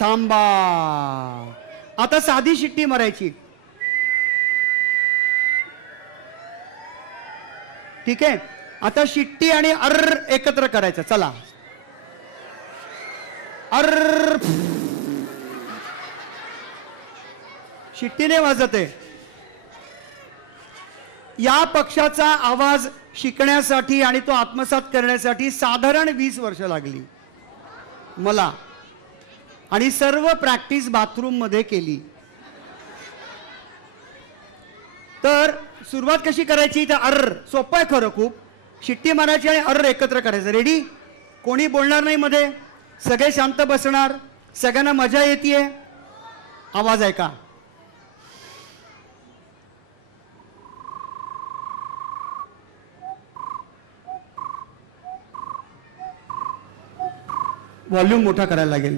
थांबा. आता साधी शिट्टी मारायची. ठीक आहे. आता शिट्टी आणि अर्र एकत्र करायचं. चला. अर्र. शिट्टीने वाजत आहे. या पक्षाचा आवाज शिकण्यासाठी आणि तो आत्मसात करण्यासाठी साधारण 20 वर्ष लागली मला. आणि सर्व प्रॅक्टिस बाथरूम मध्ये केली. तर सुरुवात कशी करायची? तर अर्र. सोपं आहे खरं खूप. शिट्टी मारायची आणि अर्र एकत्र करायचं. रेडी? कोणी बोलणार नाही मध्ये. सगळे शांत बसणार. सगळ्यांना मजा येते. आवाज आहे का? व्हॉल्यूम मोठा करायला लागेल.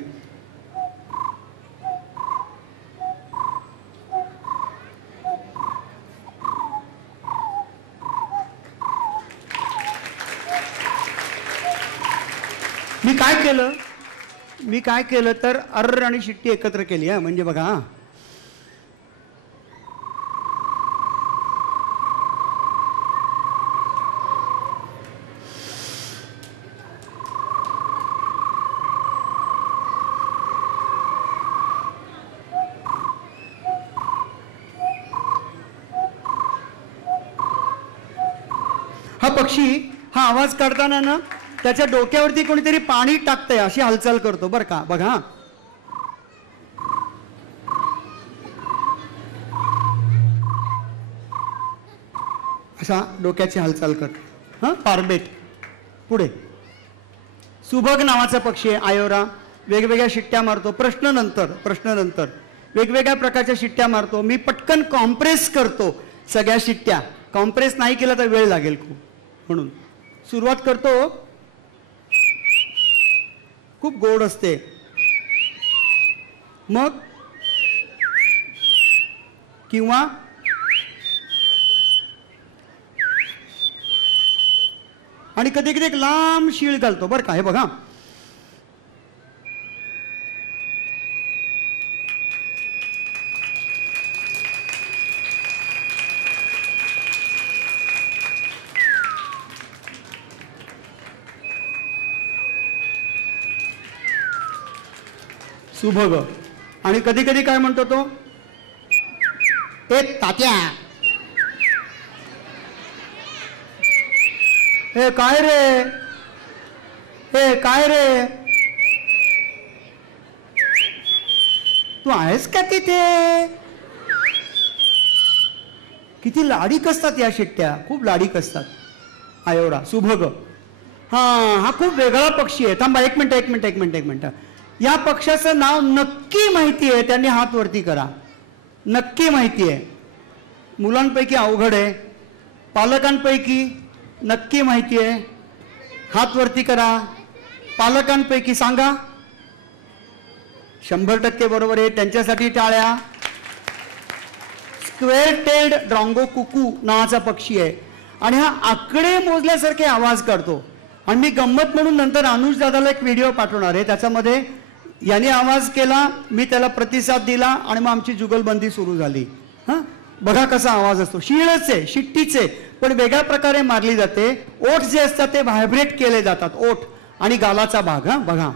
मी काय केलं तर अर्र आणि शिट्टी एकत्र केली. हा, म्हणजे बघा. हा पक्षी हा आवाज काढताना ना त्याच्या डोक्यावरती कोणीतरी पाणी टाकतंय अशी हालचाल करतो बरं का. बघा. असा डोक्याची हालचाल करतो. हा, पारबेट. पुढे सुभग नावाचा पक्षी आहे. आयोरा. वेगवेगळ्या शिट्ट्या मारतो. प्रश्न नंतर वेगवेगळ्या प्रकारच्या शिट्ट्या मारतो. मी पटकन कॉम्प्रेस करतो सगळ्या शिट्ट्या. कॉम्प्रेस नाही केला तर वेळ लागेल खूप. म्हणून सुरुवात करतो. खूप गोड असते. मग किंवा आणि कधी कधी एक लांब शीळ घालतो बरं का. हे बघा. सुभग. आणि कधी कधी काय म्हणतो तो? ए तात्या. हे काय रे? हे काय रे? तू आहेस का तिथे? किती लाडीक असतात या शिट्ट्या. खूप लाडीक असतात. आयोरा. सुभग. हा खूप वेगळा पक्षी आहे. थांबा एक मिनिट. या पक्षाचं नाव नक्की माहिती आहे? त्यांनी हात वरती करा. नक्की माहिती आहे? मुलांपैकी अवघड आहे. पालकांपैकी नक्की माहिती आहे? हात वरती करा. पालकांपैकी सांगा. 100% बरोबर आहे. त्यांच्यासाठी टाळ्या. स्क्वेअर टेल्ड ड्रॉंगो कुकू नावाचा पक्षी आहे. आणि हा आकडे मोजल्यासारखे आवाज काढतो. आणि मी गंमत म्हणून नंतर अनुज दादाला एक व्हिडिओ पाठवणार आहे, त्याच्यामध्ये याने आवाज केला, मी त्याला प्रतिसाद दिला आणि मग आमची जुगलबंदी सुरू झाली. हां, बघा कसा आवाज असतो. शिळच आहे, शिट्टीचे, पण वेगळ्या प्रकारे मारली जाते. ओठ जे असतात ते व्हायब्रेट केले जातात, ओठ आणि गालाचा भाग. हा बघा,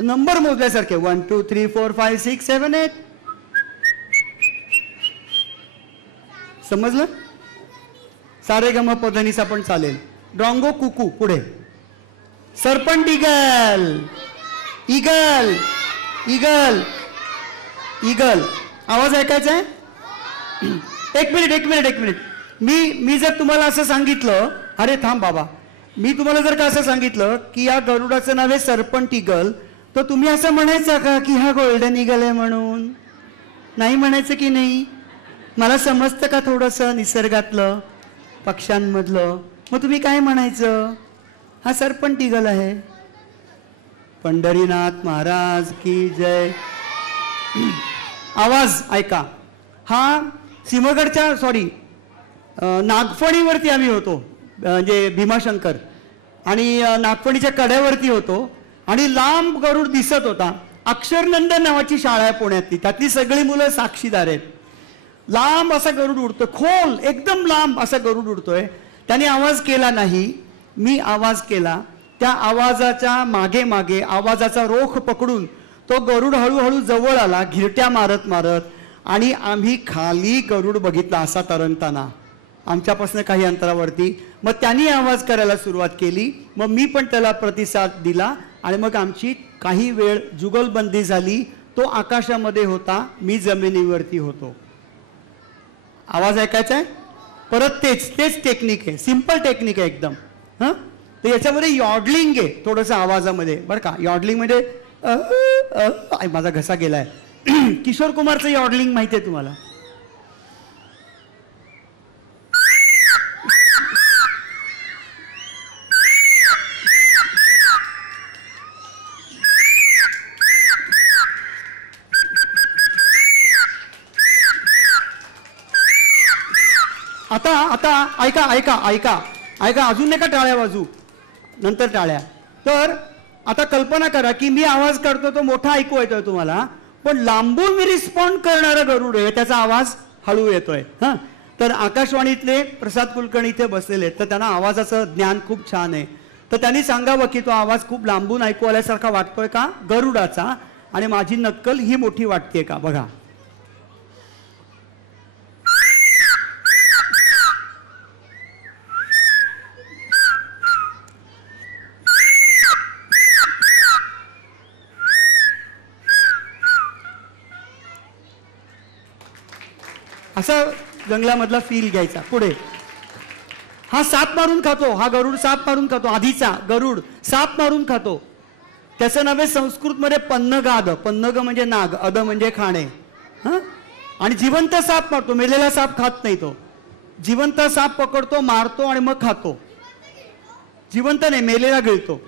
नंबर मोजल्यासारखे 1 2 3 4 5 6 7 8. समजलं? सारे गम पधनीचा पण चालेल. ड्रॉंगो कुकू. पुढे serpent eagle, eagle, eagle, eagle. आवाज ऐकायचा आहे? एक मिनिट एक मिनिट एक मिनिट. मी जर तुम्हाला असं सांगितलं, अरे थांब बाबा, मी तुम्हाला जर का असं सांगितलं की या गरुडाचं नाव आहे सरपंट इगल, तर तुम्ही असं म्हणायचं का की हा गोल्डन इगल आहे म्हणून? नाही म्हणायचं की नाही? मला समजतं का थोडंसं निसर्गातलं, पक्ष्यांमधलं? मग तुम्ही काय म्हणायचं? हा सरपंट इगल आहे. पंढरीनाथ महाराज की जय. आवाज ऐका. हा सिंहगडच्या नागफणीवरती आम्ही होतो, म्हणजे भीमाशंकर, आणि नागफणीच्या कड्यावरती होतो आणि लांब गरुड दिसत होता. अक्षरनंदन नावाची शाळा आहे पुण्यातली, त्यातली सगळी मुलं साक्षीदार आहेत. लांब असा गरुड उडतोय, खोल एकदम लांब असा गरुड उडतोय. त्याने आवाज केला नाही, मी आवाज केला. त्या आवाजाच्या मागे मागे आवाजाचा रोख पकडून तो गरुड हळूहळू जवळ आला, घिरट्या मारत मारत, आणि आम्ही खाली गरुड बघितला असा तरंगताना आमच्यापासून काही अंतरावरती. मग त्यांनी आवाज करायला सुरुवात केली, मग मी पण त्याला प्रतिसाद दिला आणि मग आमची काही वेळ जुगलबंदी झाली. तो आकाशामध्ये होता, मी जमिनीवरती होतो. आवाज ऐकायचा आहे? परत तेच टेक्निक आहे, सिंपल टेक्निक आहे एकदम. हां, तर याच्यामध्ये यॉडलिंग आहे थोडंसं आवाजामध्ये, बरं का. यॉडलिंग म्हणजे माझा घसा गेलाय. किशोर कुमारचं यॉडलिंग माहिती आहे तुम्हाला? आता आता ऐका ऐका ऐका ऐका, अजून नाही का टाळ्या वाजू, नंतर टाळ्या. तर आता कल्पना करा की मी आवाज काढतो, तो मोठा ऐकू येतोय तुम्हाला, पण लांबून मी रिस्पॉन्ड करणारा गरुड आहे, त्याचा आवाज हळू येतोय. हां, तर आकाशवाणीतले प्रसाद कुलकर्णी इथे बसलेले आहेत, तर त्यांना आवाजाचं ज्ञान खूप छान आहे. तर त्यांनी सांगावं की तो आवाज खूप लांबून ऐकू आल्यासारखा वाटतोय का गरुडाचा, आणि माझी नक्कल ही मोठी वाटतेय का? बघा. असा जंगलामधला फील घ्यायचा. पुढे हा साप मारून खातो, हा गरुड साप मारून खातो. आधीचा गरुड साप मारून खातो. त्याचं नाव आहे संस्कृतमध्ये पन्नगाद. पन्नग म्हणजे नाग, अद म्हणजे खाणे. हां, आणि जिवंत साप मारतो, मेलेला साप खात नाही तो. जिवंत साप पकडतो, मारतो आणि मग खातो. जिवंत नाही, मेलेला गिळतो.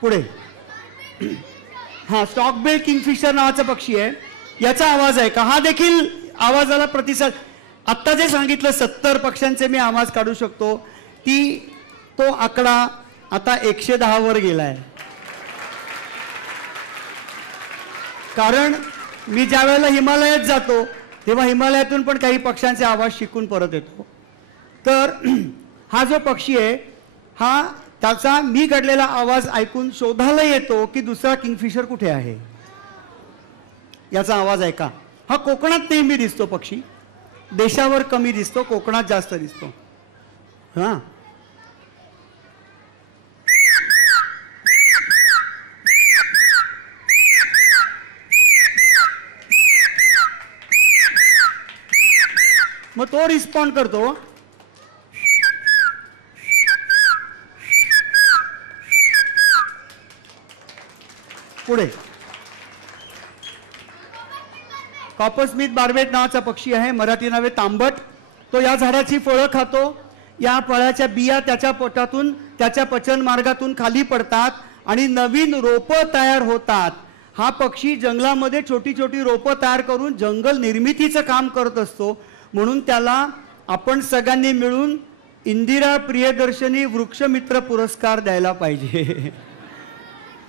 पुढे हा स्टॉकबिल किंगफिशर नावाचा पक्षी आहे, याचा आवाज आहे का? हा देखील आवाजाला प्रतिसाद. आत्ता जे सांगितलं 70 पक्ष्यांचे मी आवाज काढू शकतो, तो आकडा आता 110 वर गेलाय. कारण मी ज्या वेळेला हिमालयात जातो तेव्हा हिमालयातून पण काही पक्ष्यांचे आवाज शिकून परत येतो. तर हा जो पक्षी आहे, हा त्याचा मी काढलेला आवाज ऐकून शोधायला येतो की दुसरा किंगफिशर कुठे आहे. याचा आवाज ऐका. हा कोकणात नेहमी दिसतो पक्षी, देशावर कमी दिसतो, कोकणात जास्त दिसतो. हां, मग तो रिस्पॉन्ड करतो. पुढे कॉपरस्मिथ बार्बेट नावाचा पक्षी आहे, मराठी नावे तांबट. तो या झाडाची फळं खातो. या फळाच्या बिया त्याच्या पोटातून त्याच्या पचन मार्गातून खाली पडतात आणि नवीन रोपं तयार होतात. हा पक्षी जंगलामध्ये छोटी छोटी रोपं तयार करून जंगल निर्मितीचं काम करत असतो. म्हणून त्याला आपण सगळ्यांनी मिळून इंदिरा प्रियदर्शनी वृक्षमित्र पुरस्कार द्यायला पाहिजे.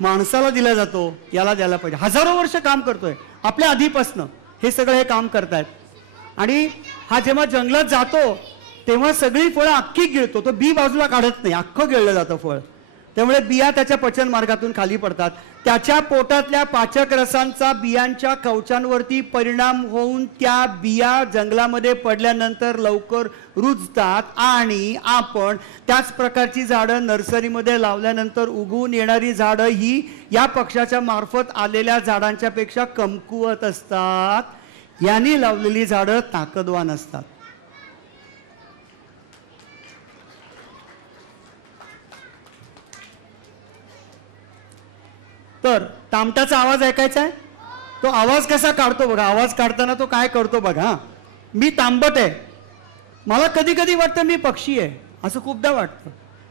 माणसाला दिला जातो, याला द्यायला पाहिजे. हजारो वर्ष काम करतोय आपल्या आधीपासनं, हे सगळं हे काम करतायत. आणि हा जेव्हा जंगलात जातो तेव्हा सगळी फळं अख्खी गिळतो. तो बी बाजूला काढत नाही, अख्खं गिळलं जातं फळ. त्यामुळे बिया त्याच्या पचन मार्गातून खाली पडतात. त्याच्या पोटातल्या पाचक रसांचा बियांच्या कवचांवरती परिणाम होऊन त्या बिया जंगलामध्ये पडल्यानंतर लवकर रुजतात आणि आपण त्याच प्रकारची झाडं नर्सरीमध्ये लावल्यानंतर उगवून येणारी झाडं ही या पक्षाच्या मार्फत आलेल्या झाडांच्या पेक्षा कमकुवत असतात. यांनी लावलेली झाडं ताकदवान असतात. तर तामटाचा आवाज ऐकायचा आहे. तो आवाज कसा काढतो बघा. आवाज काढताना तो काय करतो बघा. मी तांबट आहे, मला कधी कधी वाटतं मी पक्षी आहे, असं खूपदा वाटतं.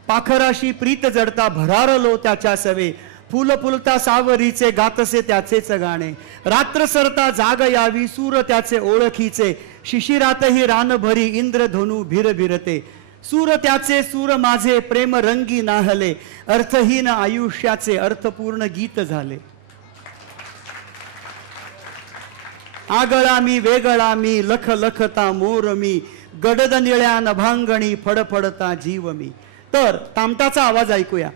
पाखराशी प्रीत जडता भरारलो त्याच्या सवे, फुल फुलता सावरीचे गातसे त्याचेच गाणे. रात्र सरता जाग यावी सूर त्याचे ओळखीचे, शिशिरातही रान भरी इंद्रधनु भिरभिरते. सूर त्याचे सूर माझे प्रेम रंगी नाहले, अर्थहीन आयुष्याचे अर्थपूर्ण गीत झाले. आगळा मी वेगळा मी लख लखता मोर मी, गडद निळ्या नभांगणी फडफडता जीव मी. तर तामटाचा आवाज ऐकूया.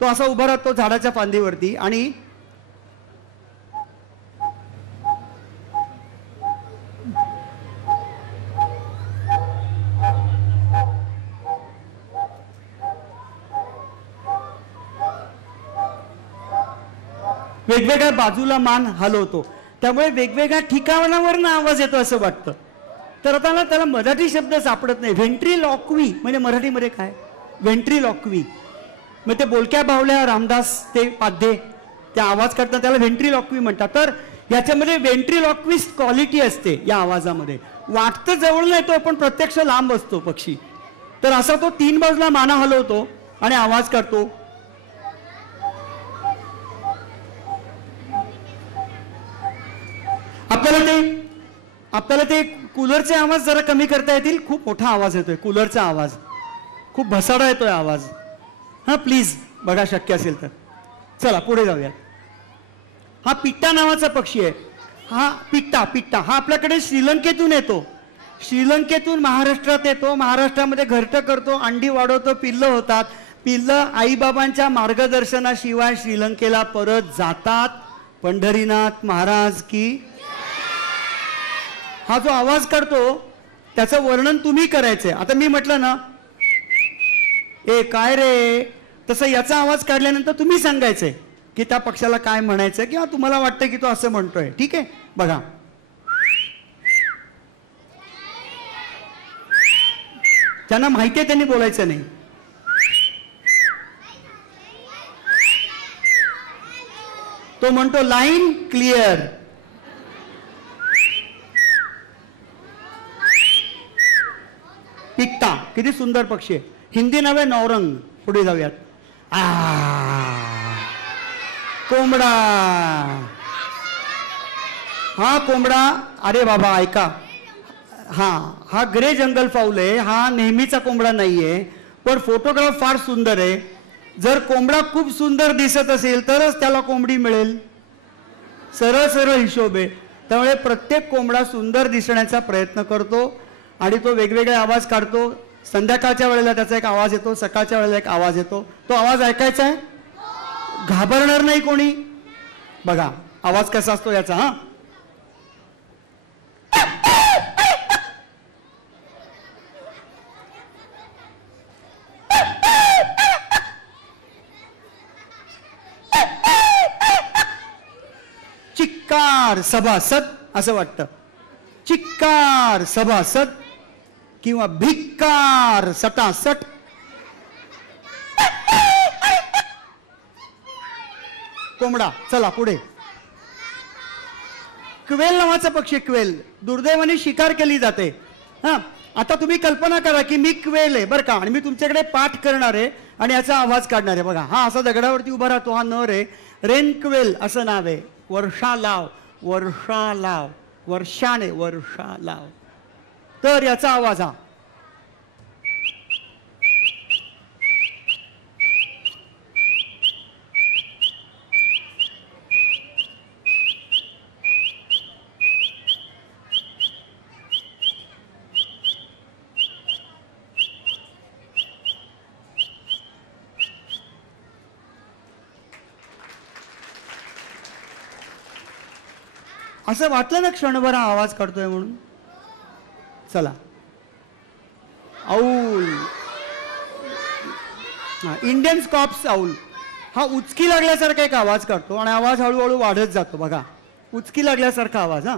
तो असा उभा राहतो झाडाच्या फांदीवरती आणि वेगवेगळ्या बाजूला मान हलवतो. त्यामुळे वेगवेगळ्या ठिकाणावरून आवाज येतो असं वाटतं. तर आता त्याला मराठी शब्द सापडत नाही. व्हेंट्रिलॉक्वी म्हणजे मराठीमध्ये काय, व्हेंट्रिलॉक्वी. मग ते बोलक्या बावल्या रामदास ते पाध्ये त्या आवाज करतात, त्याला व्हेंट्रिलॉक्वी म्हणतात. तर याच्यामध्ये व्हेंट्रिलॉक्विस्ट क्वालिटी असते या आवाजामध्ये. वाटतं जवळ येतो पण प्रत्यक्ष लांब असतो पक्षी. तर असा तो 3 बाजूला माना हलवतो आणि आवाज करतो. आपल्याला ते कूलरचे आवाज जरा कमी करता येतील. खूप मोठा आवाज येतोय कूलरचा आवाज, खूप भसाडा येतोय आवाज. हा प्लीज बघा शक्य असेल तर. चला पुढे जाऊया. हा पिट्टा नावाचा पक्षी आहे. हा पिट्टा हा आपल्याकडे श्रीलंकेतून येतो. श्रीलंकेतून महाराष्ट्रात येतो. महाराष्ट्रामध्ये घरटं करतो, अंडी वाढवतो, पिल्लं होतात. पिल्लं आईबाबांच्या मार्गदर्शनाशिवाय श्रीलंकेला परत जातात. पंढरीनाथ महाराज की. हा जो आवाज काढतो त्याचं वर्णन तुम्ही करायचंय. आता मी म्हटलं ना ए काय रे, तसं याचा आवाज काढल्यानंतर तुम्ही सांगायचंय की त्या पक्षाला काय म्हणायचंय किंवा तुम्हाला वाटतं की तो असं म्हणतोय. ठीक आहे बघा. त्यांना माहिती आहे त्यांनी बोलायचं नाही. तो म्हणतो लाईन क्लिअर. पिट्टा किती सुंदर पक्षी आहे. हिंदी नाव आहे नौरंग. पुढे जाऊयात. कोंबडा. हा कोंबडा, अरे बाबा ऐका, हा ग्रे जंगल फाऊल आहे. हा नेहमीचा कोंबडा नाहीये पण फोटोग्राफ फार सुंदर आहे. जर कोंबडा खूप सुंदर दिसत असेल तरच त्याला कोंबडी मिळेल. सरळ सरळ हिशोब आहे. त्यामुळे प्रत्येक कोंबडा सुंदर दिसण्याचा प्रयत्न करतो आणि तो वेगवेगळे आवाज काढतो. संध्याकाळच्या वेळेला त्याचा एक आवाज येतो, सकाळच्या वेळेला एक आवाज येतो. तो आवाज ऐकायचा आहे, घाबरणार नाही कोणी. बघा आवाज कसा असतो याचा. हा चिक्कार सभासद असं वाटतं. चिक्कार सभासद किंवा भिक्कार सटासट. कोंबडा. चला पुढे. क्वेल नावाचा पक्षी, क्वेल दुर्दैवाने शिकार केली जाते. हा, आता तुम्ही कल्पना करा की मी क्वेल आहे बरं का, आणि मी तुमच्याकडे पाठ करणार आहे आणि याचा आवाज काढणार आहे. बघा, हा असा दगडावरती उभा राहतो, हा नर आहे, रेन क्वेल असं नाव आहे. वर्षा लाव, वर्षा लाव, वर्षाने वर्षा लाव. तर याचा आवाज हा. असं वाटलं ना क्षणभर हा आवाज काढतोय म्हणून. चला, औल, इंडियन स्कॉप्स आऊल हा उचकी लागल्यासारखा एक आवाज काढतो आणि आवाज हळूहळू वाढत जातो. बघा, उचकी लागल्यासारखा आवाज. हा,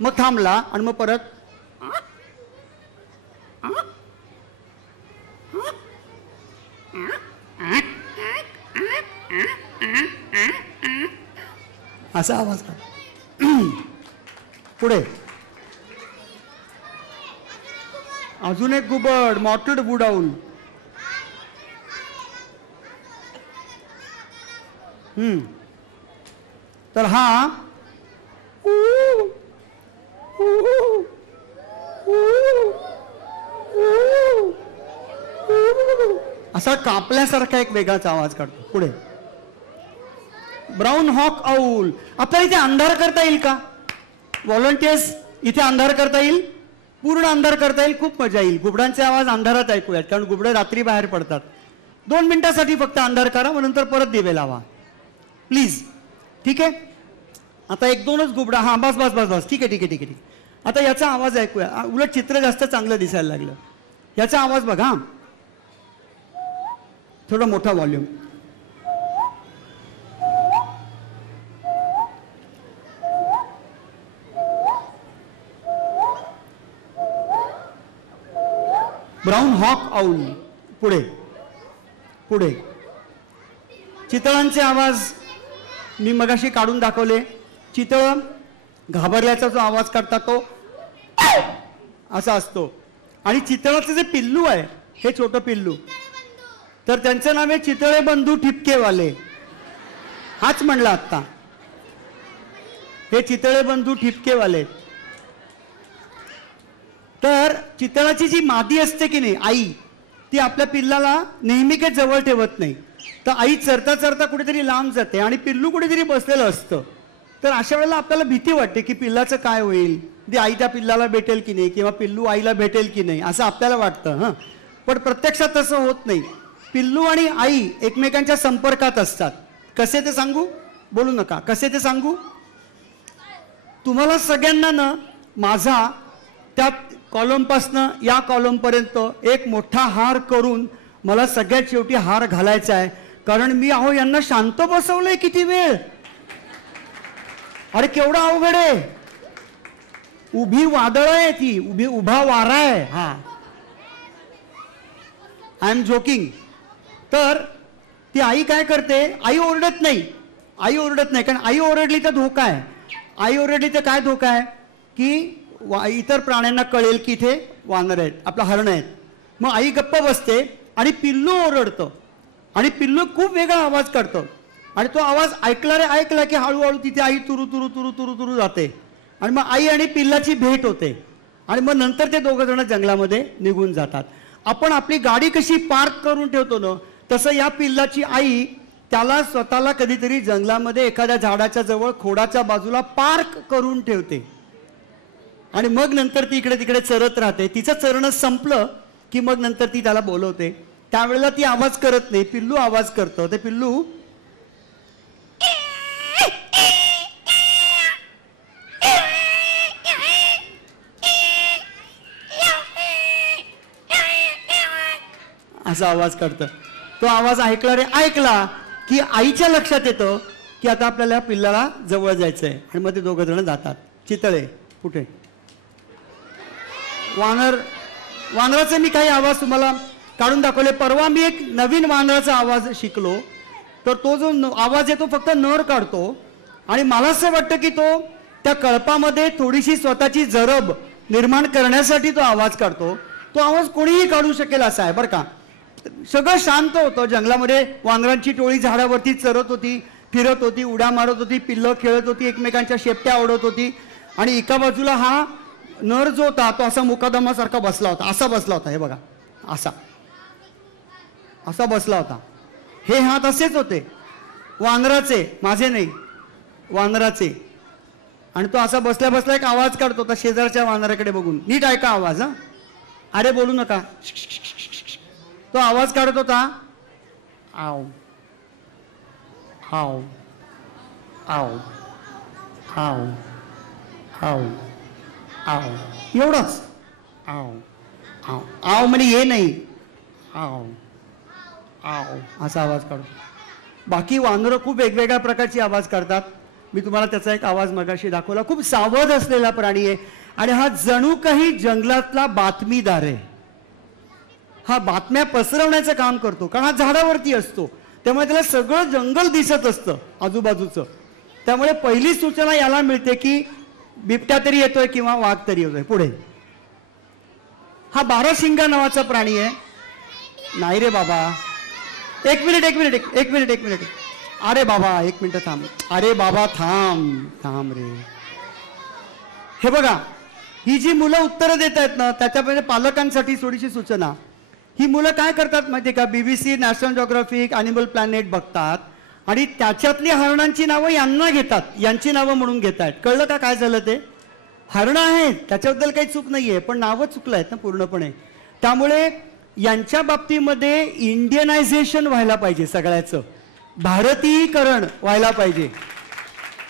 मग थांबला आणि मग परत असा आवाज काढ. पुढे अजून एक घुबड, मॉटेड वूड आऊल. तर हा असा कापल्यासारखा एक वेगळाच आवाज काढतो. पुढे ब्राऊन हॉक आऊल. आपल्याला इथे अंधार करता येईल का व्हॉलंटियर्स? इथे अंधार करता येईल, पूर्ण अंधार करता येईल, खूप मजा येईल. घुबडांचे आवाज अंधारात ऐकूयात, कारण घुबडे रात्री बाहेर पडतात. 2 मिनिटासाठी फक्त अंधार करा, मग नंतर परत दिवे लावा प्लीज. ठीक आहे, आता 1-2च घुबडा. हा, बस बस बस बस, ठीक आहे ठीक आहे ठीक आहे. आता याचा आवाज ऐकूया. उलट चित्र जास्त चांगलं दिसायला लागलं. याचा आवाज बघा, थोडा मोठा व्हॉल्यूम. ब्राऊन हॉक आऊल. पुढे पुढे चितळांचे आवाज मी मगाशी काढून दाखवले. चितळ घाबरल्याचा जो आवाज काढतात तो असा असतो. आणि चितळाचं जे पिल्लू आहे, हे छोटं पिल्लू, तर त्यांचं नाव आहे चितळे बंधू ठिपकेवाले. हाच म्हणला आत्ता, हे चितळे बंधू ठिपकेवाले. तर चितळाची जी मादी असते की नाही, आई, ती आपल्या पिल्लाला नेहमी काही जवळ ठेवत नाही. तर आई चरता चरता कुठेतरी लांब जाते आणि पिल्लू कुठेतरी बसलेलं असतं. तर अशा वेळेला आपल्याला भीती वाटते की पिल्लाचं काय होईल, ती आई त्या पिल्लाला भेटेल की नाही, किंवा पिल्लू आईला भेटेल की नाही, असं आपल्याला वाटतं. हां, पण प्रत्यक्षात तसं होत नाही. पिल्लू आणि आई एकमेकांच्या संपर्कात असतात. कसे ते सांगू? बोलू नका. कसे ते सांगू? तुम्हाला सगळ्यांना ना माझा त्या कॉलमपासनं या कॉलमपर्यंत एक मोठा हार करून मला सगळ्यात शेवटी हार घालायचा आहे. कारण मी यांना शांत बसवलंय किती वेळ. अरे केवढा अवघड आहे. उभी वादळ आहे ती, उभा वारा आहे. हा, आय एम जोकिंग. तर ती आई काय करते, आई ओरडत नाही. आई ओरडत नाही, कारण आई ओरडली तर धोका आहे. आई ओरडली तर काय धोका आहे की इतर प्राण्यांना कळेल की इथे वानर आहेत, आपला हरण आहेत. मग आई गप्प बसते आणि पिल्लू ओरडतं. आणि पिल्लू खूप वेगळा आवाज काढतं. आणि तो आवाज ऐकला की हळूहळू तिथे आई तुरु तुरु तुरु तुरु तुरु जाते. आणि मग आई आणि पिल्लाची भेट होते. आणि मग नंतर ते दोघं जण जंगलामध्ये निघून जातात. आपण आपली गाडी कशी पार्क करून ठेवतो ना, तसं या पिल्लाची आई त्याला स्वतःला कधीतरी जंगलामध्ये एखाद्या झाडाच्या जवळ खोडाच्या बाजूला पार्क करून ठेवते. आणि मग नंतर ती इकडे तिकडे चरत राहते. तिचं चरणं संपलं की मग नंतर ती त्याला बोलवते. त्यावेळेला ती आवाज करत नाही, पिल्लू आवाज करतं. ते पिल्लू असा आवाज काढतं. तो आवाज ऐकला की आईच्या लक्षात येतं की आता आपल्याला पिल्लाला जवळ जायचंय. आणि मग ते दोघं जण जातात. चितळे कुठे? वानराचे मी काही आवाज तुम्हाला काढून दाखवले. परवा मी एक नवीन वानराचा आवाज शिकलो. तर तो जो आवाज आहे तो फक्त नर काढतो आणि मला असं वाटतं की तो त्या कळपामध्ये थोडीशी स्वतःची जरब निर्माण करण्यासाठी तो आवाज काढतो. तो आवाज कोणीही काढू शकेल असा आहे बरं का. सगळं शांत होतं. जंगलामध्ये वानरांची टोळी झाडावरती चरत होती, फिरत होती, उड्या मारत होती, पिल्लं खेळत होती, एकमेकांच्या शेपट्या ओढत होती. आणि एका बाजूला हा नर जो होता तो असा मुकादमासारखा बसला होता. असा बसला होता, हे बघा, असा बसला होता. हे हात असेच होते वानराचे, माझे नाही, वानराचे. आणि तो असा बसल्या बसल्या एक आवाज काढतो होता शेजारच्या वानराकडे बघून. नीट ऐका आवाज. हा, अरे बोलू नका. तो आवाज काढत होता, आव आव आव आव आव आव, एवढंच. आव आव आव म्हणजे ये नाही, आव आव असा आवाज काढतो. बाकी वानरं खूप वेगवेगळ्या प्रकारची आवाज काढतात. मी तुम्हाला त्याचा एक आवाज मगाशी दाखवला. खूप सावध असलेला प्राणी आहे आणि हा जणू काही जंगलातला बातमीदार आहे. हा बातम्या पसरवण्याचं काम करतो, कारण हा झाडावरती असतो. त्यामुळे त्याला सगळं जंगल दिसत असतं आजूबाजूचं. त्यामुळे पहिली सूचना याला मिळते की बिबट्या तरी येतोय किंवा वाघ तरी येतोय. पुढे हा बाराशिंगा नावाचा प्राणी आहे. नाही रे बाबा, एक मिनिट. अरे बाबा एक मिनिट थांब. अरे बाबा थांब रे. हे बघा, ही जी मुलं उत्तरं देत आहेत ना, त्याच्यामध्ये पालकांसाठी थोडीशी सूचना. ही मुलं काय करतात माहिती का, BBC, national geographic, animal planet बघतात आणि त्याच्यातली हरणांची नावं यांना घेतात, यांची नावं म्हणून घेत आहेत. कळलं का काय झालं ते? हरणं आहेत, त्याच्याबद्दल काही चूक नाही आहे, पण नावं चुकलं आहेत ना पूर्णपणे. त्यामुळे यांच्या बाबतीमध्ये इंडियनायझेशन व्हायला पाहिजे, सगळ्याचं भारतीयीकरण व्हायला पाहिजे.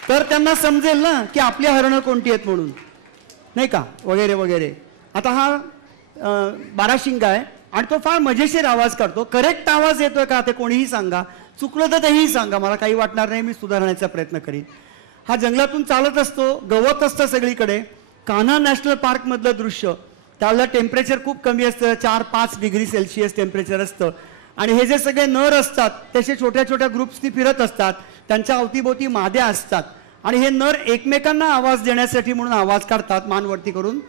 तर त्यांना समजेल ना की आपली हरणं कोणती आहेत म्हणून, नाही का, वगैरे वगैरे. आता हा बाराशिंगा आहे आणि तो फार मजेशीर आवाज काढतो. करेक्ट आवाज येतोय का ते कोणीही सांगा, चुकलं तर तेही सांगा, मला काही वाटणार नाही, मी सुधारण्याचा प्रयत्न करीन. हा जंगलातून चालत असतो, गवत असतं सगळीकडे. कान्हा नॅशनल पार्कमधलं दृश्य, त्याला टेम्परेचर खूप कमी असतं, 4-5 डिग्री सेल्सिअस टेम्परेचर असतं. आणि हे जे सगळे नर असतात तसे छोट्या छोट्या ग्रुप्सनी फिरत असतात, त्यांच्या अवतीभोवती माद्या असतात आणि हे नर एकमेकांना आवाज देण्यासाठी म्हणून आवाज काढतात मान वरती करून.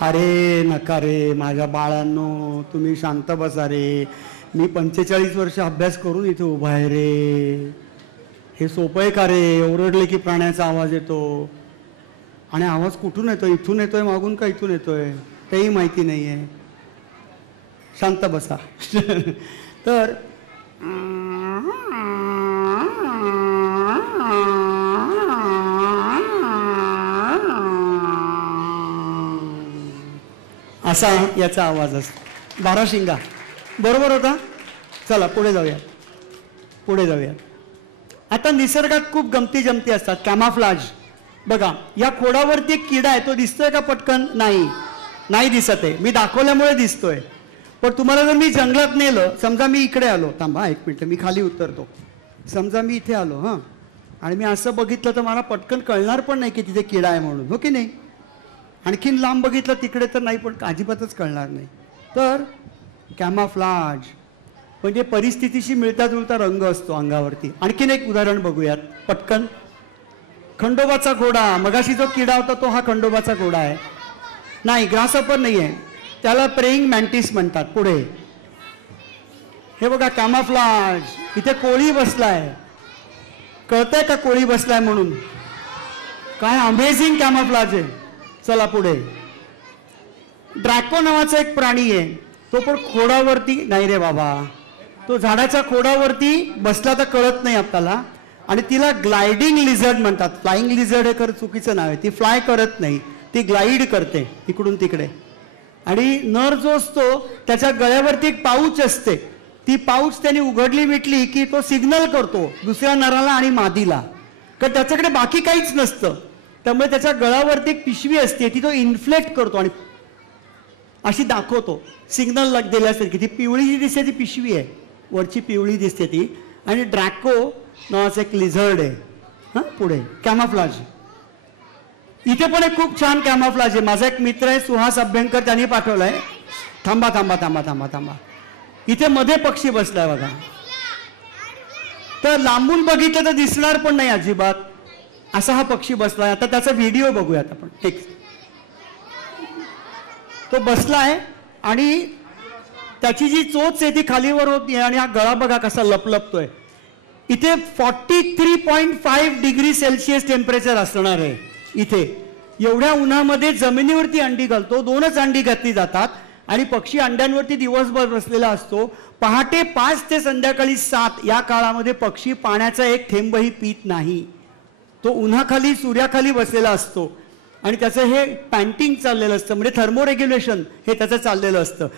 अरे नका रे माझ्या बाळांनो, तुम्ही शांत बसा रे. मी 45 वर्ष अभ्यास करून इथे उभा आहे रे. हे सोपं आहे का रे? ओरडले की प्राण्याचा आवाज येतो आणि आवाज कुठून येतोय, इथून येतोय मागून का इथून येतोय तेही माहिती नाही आहे. शांत बसा. तर असा याचा आवाज असतो. बाराशिंगा बरोबर होता. चला पुढे जाऊया. आता निसर्गात खूप गमती जमती असतात. कॅमाफ्लाज बघा, या खोडावरती एक किडा आहे, तो दिसतोय का पटकन? नाही दिसत आहे. मी दाखवल्यामुळे दिसतोय. पण तुम्हाला जर मी जंगलात नेलं, समजा मी इकडे आलो, थांबा एक मिनिट, मी खाली उतरतो. समजा मी इथे आलो हां, आणि मी असं बघितलं तर मला पटकन कळणार पण नाही की तिथे किडा आहे म्हणून, हो की नाही? आणखीन लांब बघितलं तिकडे तर नाही, पण अजिबातच कळणार नाही. तर कॅमाफ्लाज म्हणजे परिस्थितीशी मिळता जुळता रंग असतो अंगावरती. आणखीन एक उदाहरण बघूयात पटकन. खंडोबाचा घोडा, मगाशी जो किडा होता तो हा खंडोबाचा घोडा आहे. नाही, ग्रासहॉपर नाही आहे, त्याला प्रेइंग मॅन्टिस म्हणतात. पुढे हे बघा कॅमाफ्लाज. इथे कोळी बसलाय, कळतंय का कोळी बसलाय म्हणून? काय अमेझिंग कॅमाफ्लाज आहे. चला पुढे. ड्रॅको नावाचा एक प्राणी आहे, तो पण खोडावरती, नाही रे बाबा, तो झाडाच्या खोडावरती बसला तर कळत नाही आपल्याला. आणि तिला ग्लायडिंग लिझर्ड म्हणतात. फ्लाइंग लिझर्ड हे खरं चुकीचं नाव आहे. ती फ्लाय करत नाही, ती ग्लाइड करते इकडून तिकडे. आणि नर जो असतो त्याच्या गळ्यावरती एक पाऊच असते. ती पाऊच त्याने उघडली मिटली की तो सिग्नल करतो दुसऱ्या नराला आणि मादीला, कारण त्याच्याकडे बाकी काहीच नसतं. त्यामुळे त्याच्या गळ्यावरती एक पिशवी असते, ती तो इन्फ्लेक्ट करतो आणि अशी दाखवतो सिग्नल दिल्यासारखी. ती पिवळी जी दिसते ती पिशवी आहे, वरची पिवळी दिसते ती. आणि ड्रॅको नावाचं एक लिझर्ड आहे. हां, पुढे कॅमोफ्लाज. इथे पण एक खूप छान कॅमोफ्लाज आहे. माझा एक मित्र आहे सुहास अभ्यंकर, त्यांनी पाठवलाय. थांबा थांबा थांबा थांबा थांबा. इथे मध्ये पक्षी बसलाय बघा. तर लांबून बघितलं तर दिसणार पण नाही अजिबात, असा हा पक्षी बसलाय. आता त्याचा व्हिडिओ बघूयात आपण. एक तो बसलाय आणि त्याची जी चोच आहे ती खालीवर होती आणि हा गळा बघा कसा लपलपतोय. इथे 43.5 डिग्री सेल्सिअस टेम्परेचर असणार आहे. इथे एवढ्या उन्हामध्ये जमिनीवरती अंडी घालतो. 2च अंडी घातली जातात आणि पक्षी अंड्यांवरती दिवसभर बसलेला असतो. पहाटे 5 ते संध्याकाळी 7 या काळामध्ये पक्षी पाण्याचा एक थेंबही पित नाही. तो उन्हाखाली सूर्याखाली बसलेला असतो आणि त्याचं हे पॅन्टिंग चाललेलं असतं, म्हणजे थर्मोरेग्युलेशन हे त्याचं चाललेलं असतं.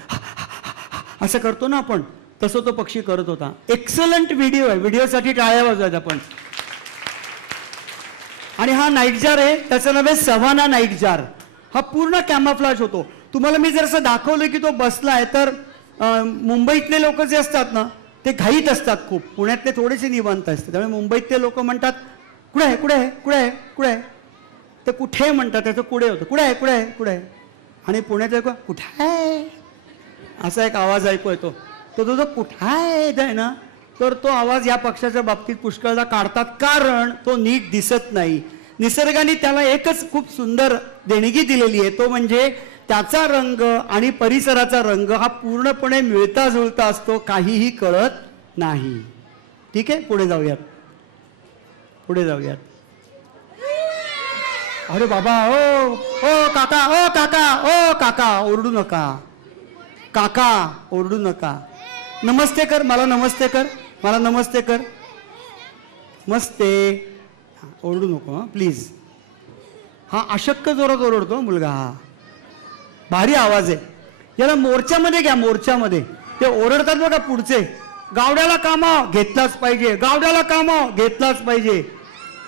असं करतो ना आपण, तसं तो पक्षी करत होता. एक्सलंट व्हिडिओ आहे. व्हिडिओसाठी टाळ्या वाजवायच्या आपण. आणि हा नाईटजार आहे, त्याचं नाव आहे सव्हाना नाईटजार. हा पूर्ण कॅमोफ्लाज होतो. तुम्हाला मी जर असं दाखवलं की तो बसलाय तर मुंबईतले लोक जे असतात ना ते घाईत असतात खूप. पुण्यातले थोडेसे निवांत असतात. त्यामुळे मुंबईतले लोक म्हणतात कुठे आहे कुठे आहे कुठे आहे कुठे आहे, तर कुठे म्हणतात, त्याचं कुठे होतं कुठे आहे कुठे आहे कुठे आहे. आणि पुण्यात लोक कुठे आहे असा एक आवाज ऐकू येतो. तो जो कुठे आहे ना, तर तो आवाज या पक्षाच्या बाबतीत पुष्कळदा काढतात, कारण तो नीट दिसत नाही. निसर्गाने त्याला एकच खूप सुंदर देणगी दिलेली आहे, तो म्हणजे त्याचा रंग आणि परिसराचा रंग हा पूर्णपणे मिळता जुळता असतो, काहीही कळत नाही. ठीक आहे, पुढे जाऊयात. पुढे जाऊयात. अरे बाबा, ओ ओ काका, ओ काका, ओ काका, ओरडू नका काका, ओरडू नका. नमस्ते कर मला, नमस्ते कर मला, नमस्ते कर. मस्ते. ओरडू नको हां प्लीज. हा अशक्य जोरात ओरडतो मुलगा. हा भारी आवाज आहे. याला मोर्चामध्ये घ्या. मोर्चामध्ये ते ओरडतात बघा पुढचे, गावड्याला कामाव घेतलाच पाहिजे, गावड्याला कामाव घेतलाच पाहिजे.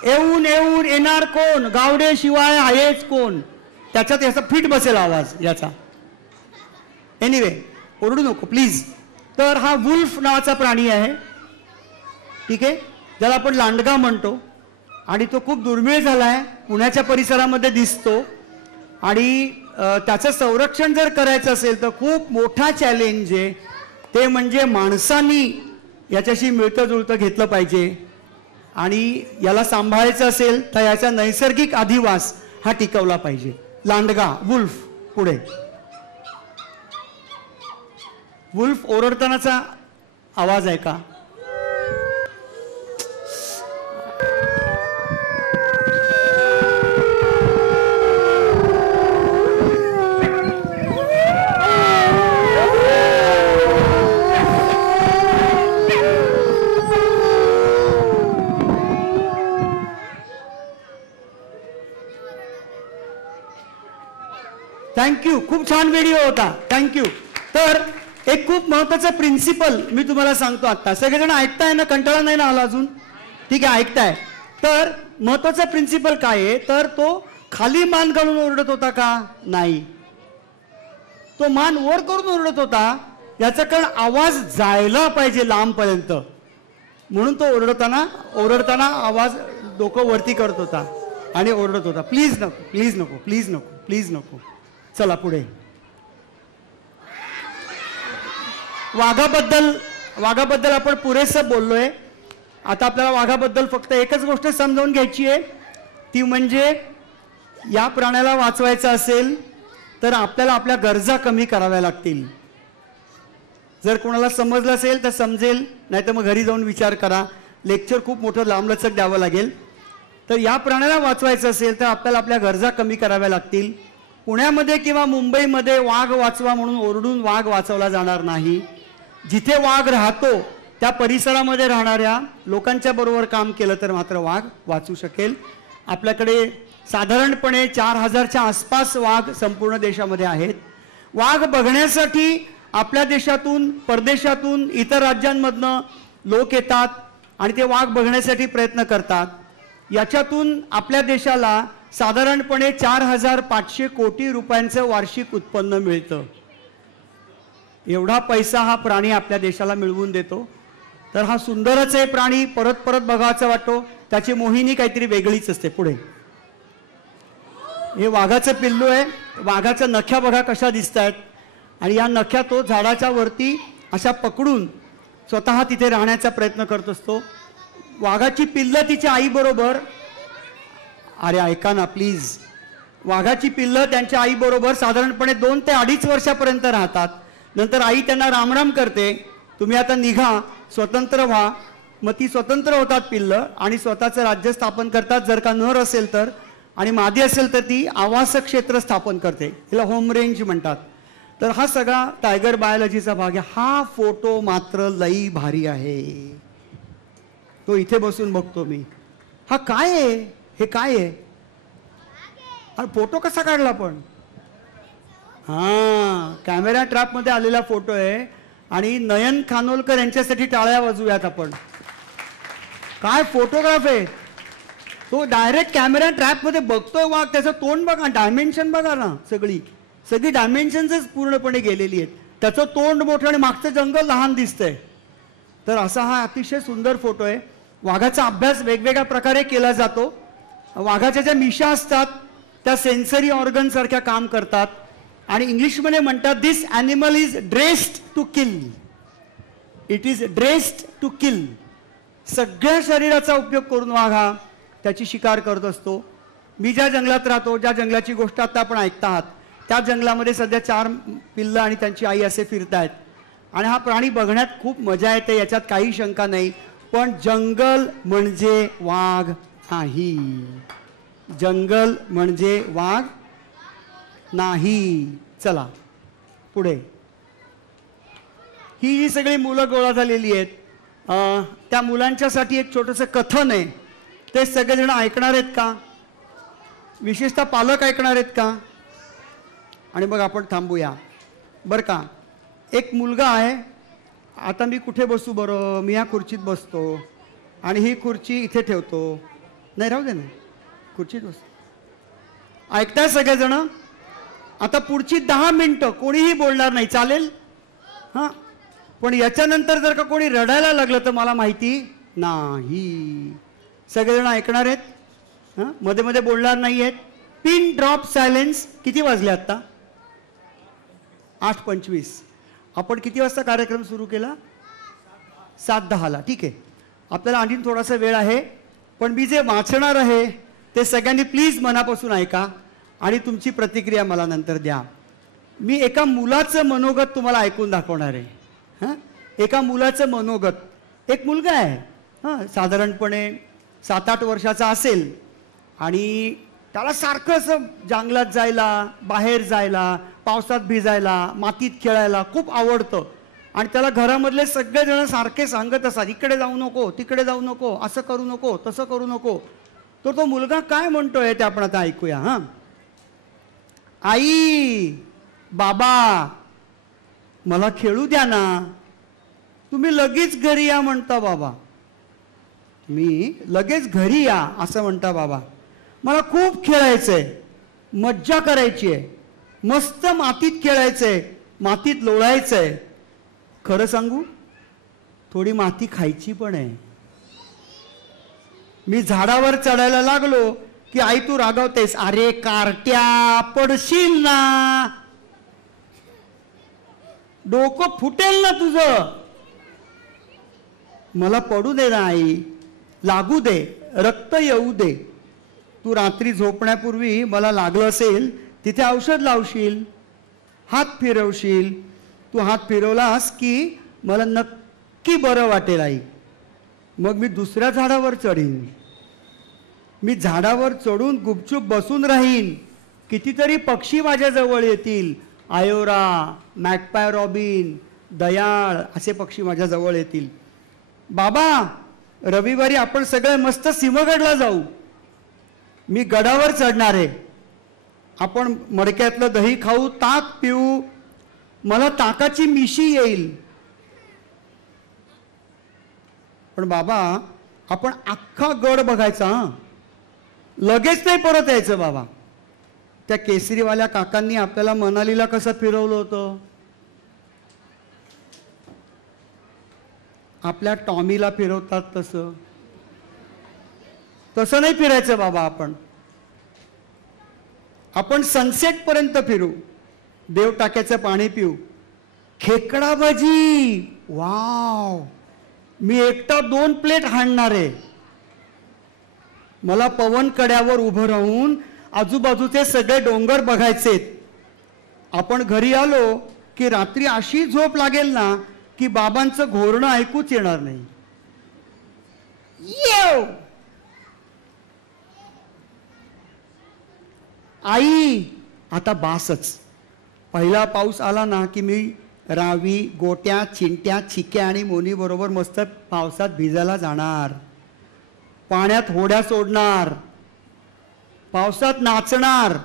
येऊन येऊन येणार कोण, गावडे शिवाय आहेच कोण. त्याच्यात याचा फिट बसेल आवाज याचा. एनिवे, ओरडू नको प्लीज. तर हा वुल्फ नावाचा प्राणी आहे. ठीक आहे, ज्याला आपण लांडगा म्हणतो आणि तो खूप दुर्मिळ झाला आहे. पुण्याच्या परिसरामध्ये दिसतो आणि त्याचं संरक्षण जर करायचं असेल तर खूप मोठा चॅलेंज आहे. ते म्हणजे माणसांनी याच्याशी मिळतं जुळतं घेतलं पाहिजे आणि याला सांभाळायचं असेल तर याचा नैसर्गिक अधिवास हा टिकवला पाहिजे. लांडगा, वुल्फ. पुढे वुल्फ ओरडतानाचा आवाज आहे का? थँक्यू. खूप छान व्हिडिओ होता. थँक्यू. तर एक खूप महत्वाचा प्रिन्सिपल मी तुम्हाला सांगतो आता. सगळेजण ऐकताय ना, कंटाळा नाही ना आला अजून? ठीक आहे, ऐकताय. तर महत्वाचा प्रिन्सिपल काय आहे, तर तो खाली मान घालून ओरडत होता का? नाही. तो मान वर करून ओरडत होता. याचा कारण आवाज जायला पाहिजे लांबपर्यंत, म्हणून तो ओरडताना आवाज डोकं वरती करत होता आणि ओरडत होता. प्लीज नको, प्लीज नको, प्लीज नको, प्लीज नको. चला पुढे. वाघाबद्दल आपण पुरेसं बोललोय. आता आपल्याला वाघाबद्दल फक्त एकच गोष्ट समजावून घ्यायची आहे, ती म्हणजे या प्राण्याला वाचवायचं असेल तर आपल्याला आपल्या गरजा कमी कराव्या लागतील. जर कोणाला समजलं असेल तर समजेल, नाही तर मग घरी जाऊन विचार करा. लेक्चर खूप मोठं लांबलचक द्यावं लागेल. तर या प्राण्याला वाचवायचं असेल तर आपल्याला आपल्या गरजा कमी कराव्या लागतील. पुण्यामध्ये किंवा मुंबईमध्ये वाघ वाचवा म्हणून ओरडून वाघ वाचवला जाणार नाही. जिथे वाघ राहतो त्या परिसरामध्ये राहणाऱ्या लोकांच्या बरोबर काम केलं तर मात्र वाघ वाचू शकेल. आपल्याकडे साधारणपणे 4000च्या आसपास वाघ संपूर्ण देशामध्ये आहेत. वाघ बघण्यासाठी आपल्या देशातून, परदेशातून, इतर राज्यांमधनं लोक येतात आणि ते वाघ बघण्यासाठी प्रयत्न करतात. याच्यातून आपल्या देशाला साधारणपणे 4500 कोटी रुपयांचं वार्षिक उत्पन्न मिळतं. एवढा पैसा हा प्राणी आपल्या देशाला मिळवून देतो. तर हा सुंदरच आहे प्राणी, परत परत बघावाचा वाटतो. त्याची मोहिनी काहीतरी वेगळीच असते. पुढे हे वाघाचं पिल्लू आहे. वाघाच्या नख्या बघा कशा दिसत आहेत, आणि या नख्या तो झाडाच्या वरती अशा पकडून स्वतः तिथे राहण्याचा प्रयत्न करत असतो. वाघाची पिल्लं तिच्या आईबरोबर, अरे ऐका ना प्लीज, वाघाची पिल्लं त्यांच्या आईबरोबर साधारणपणे 2 ते 2.5 वर्षापर्यंत राहतात. नंतर आई त्यांना रामराम करते, तुम्ही आता निघा, स्वतंत्र व्हा. मग ती स्वतंत्र होतात पिल्लं आणि स्वतःचं राज्य स्थापन करतात. जर का नर असेल तर, आणि मादी असेल तर ती आवास क्षेत्र स्थापन करते. तिला होम रेंज म्हणतात. तर हा सगळा टायगर बायोलॉजीचा भाग आहे. हा फोटो मात्र लई भारी आहे. तो इथे बसून बघतो मी. हा काय आहे? हे काय आहे? अरे फोटो कसा काढला पण? हा, कॅमेरा ट्रॅपमध्ये आलेला फोटो आहे. आणि नयन खानोलकर यांच्यासाठी टाळ्या वाजवूयात आपण. काय फोटोग्राफ आहे. तो डायरेक्ट कॅमेरा ट्रॅपमध्ये बघतोय वाघ. त्याचं तोंड बघा, डायमेन्शन बघा ना, सगळी डायमेन्शन्सच पूर्णपणे गेलेली आहेत. त्याचं तोंड मोठं आणि मागचं जंगल लहान दिसतंय. तर असा हा अतिशय सुंदर फोटो आहे. वाघाचा अभ्यास वेगवेगळ्या प्रकारे केला जातो. वाघाच्या ज्या मिशा असतात त्या सेन्सरी ऑर्गन सारख्या काम करतात. आणि इंग्लिशमध्ये म्हणतात this animal is dressed to kill. It is dressed to kill. सगळ्या शरीराचा उपयोग करून वाघ हा त्याची शिकार करत असतो. मी ज्या जंगलात राहतो, ज्या जंगलाची गोष्ट आता आपण ऐकता आहात, त्या जंगलामध्ये सध्या 4 पिल्लं आणि त्यांची आई असे फिरतायत. आणि हा प्राणी बघण्यात खूप मजा येते, याच्यात काही शंका नाही. पण जंगल म्हणजे वाघ नाही. जंगल म्हणजे वाघ नाही. चला पुढे. ही जी सगळी मुलं गोळा झालेली आहेत, त्या मुलांच्यासाठी एक छोटंसं कथन आहे. ते सगळेजण ऐकणार आहेत का? विशेषतः पालक ऐकणार आहेत का? आणि मग आपण थांबूया बरं का. एक मुलगा आहे. आता मी कुठे बसू बरं? मी या खुर्चीत बसतो आणि ही खुर्ची इथे ठेवतो. नाही, राहू दे ना, खुर्चीत बसतो. ऐकताय सगळेजण? आता पुढची 10 मिनिटं कोणीही बोलणार नाही, चालेल? हां, पण याच्यानंतर जर का कोणी रडायला लागलं तर मला माहिती नाही. सगळेजण ऐकणार आहेत? हां, मध्ये मध्ये बोलणार नाही आहेत. Pin drop silence. किती वाजले आत्ता? 8:25. आपण किती वाजता कार्यक्रम सुरू केला? 7:10ला. ठीक आहे, आपल्याला आणखीन थोडासा वेळ आहे. पण मी जे वाचणार आहे ते सगळ्यांनी प्लीज मनापासून ऐका आणि तुमची प्रतिक्रिया मला नंतर द्या. मी एका मुलाचं मनोगत तुम्हाला ऐकून दाखवणार आहे. हां, एका मुलाचं मनोगत. एक मुलगा आहे, हां, साधारणपणे 7-8 वर्षाचा असेल. आणि त्याला सारखं असं जंगलात जायला, बाहेर जायला, पावसात भिजायला, मातीत खेळायला खूप आवडतं. आणि त्याला घरामधले सगळेजण सारखे सांगत असतात, इकडे जाऊ नको, तिकडे जाऊ नको, असं करू नको, तसं करू नको. तर तो मुलगा काय म्हणतोय ते आपण आता ऐकूया. हां, आई, बाबा, मला खेळू द्या ना. तुम्ही लगेच घरी या म्हणता बाबा. मी लगेच घरी या असं म्हणता बाबा. मला खूप खेळायचंय, मज्जा करायची आहे, मस्त मातीत खेळायचंय, मातीत लोळायचंय. खरं सांगू, थोडी माती खायची पण आहे. मी झाडावर चढायला लागलो की आई तू रागावतेस. अरे कारट्या, पडशील ना, डोकं फुटेल ना तुझं. मला पडू दे ना आई, लागू दे, रक्त येऊ दे. तू रात्री झोपण्यापूर्वी मला लागलं असेल तिथे औषध लावशील, हात फिरवशील. तू हात फिरवलास की मला नक्की बरं वाटेल आई. मग मी दुसऱ्या झाडावर चढीन. मी झाडावर चढून गुपचूप बसून राहीन. कितीतरी पक्षी माझ्या जवळ येतील. आयोरा, मॅकपाय रॉबिन, दयाळ असे पक्षी माझ्या जवळ येतील. बाबा, रविवारी आपण सगळे मस्त सिंहगडला जाऊ. मी गडावर चढणार आहे. आपण मडक्यातलं दही खाऊ, ताक पिऊ. मला ताकाची मिशी येईल. पण बाबा, आपण अख्खा गड बघायचा. हां, लगेच नाही परत यायचं बाबा. त्या केसरीवाल्या काकांनी आपल्याला मनालीला कसं फिरवलं होतं. आपल्या टॉमीला फिरवतात तसं तसं नाही फिरायचं बाबा. आपण सनसेट पर्यंत फिरू, देव टाक्याचं पाणी पिऊ, खेकडा भजी, वाव, मी एकटा 2 प्लेट हाणणार आहे. मला पवन कड्यावर उभं राहून आजूबाजूचे सगळे डोंगर बघायचेत. आपण घरी आलो की रात्री अशी झोप लागेल ना की बाबांचं घोरणं ऐकूच येणार नाही. येव आई, आता बासच. पहिला पाऊस आला ना की मी रावी, गोट्या, चिंट्या, चिक्या आणि मोनी बरोबर मस्त पावसात भिजायला जाणार, पाण्यात होड्या सोडणार, पावसात नाचणार.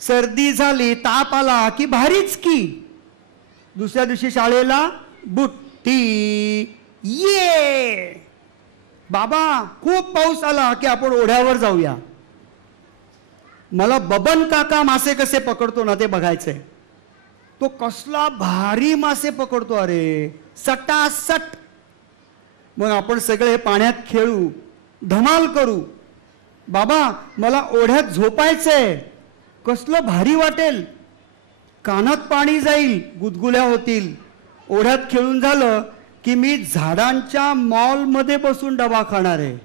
सर्दी झाली, ताप आला की भारीच की. दुसऱ्या दिवशी शाळेला बुट्टी. ये बाबा, खूप पाऊस आला की आपण ओढ्यावर जाऊया. मला बबन काका मासे कसे पकडतो ना ते बघायचंय. तो कसला भारी मासे पकडतो, अरे सटासट. मग आपण सगळे पाण्यात खेळू, धमाल करू. बाबा, मला ओढ्यात झोपायचंय, कसलं भारी वाटेल. कानात पाणी जाईल, गुदगुल्या होतील. ओढ्यात खेळून झालं की मी झाडांच्या मॉलमध्ये बसून डबा खाणार आहे.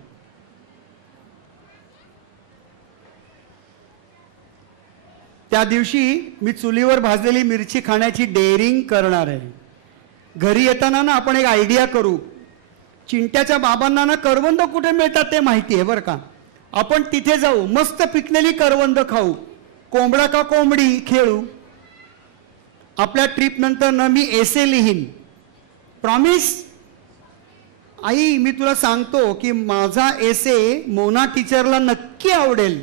त्या दिवशी मी चुलीवर भाजलेली मिरची खाण्याची डेअरिंग करणार आहे. घरी येताना ना आपण एक आयडिया करू. चिंट्याच्या बाबांना ना करवंद कुठे मिळतात ते माहिती आहे बरं का. आपण तिथे जाऊ, मस्त पिकलेली करवंद खाऊ, कोंबडा का कोंबडी खेळू. आपल्या ट्रिप नंतर ना मी एसे लिहीन, प्रॉमिस. आई, मी तुला सांगतो की माझा एसे मोना टीचरला नक्की आवडेल.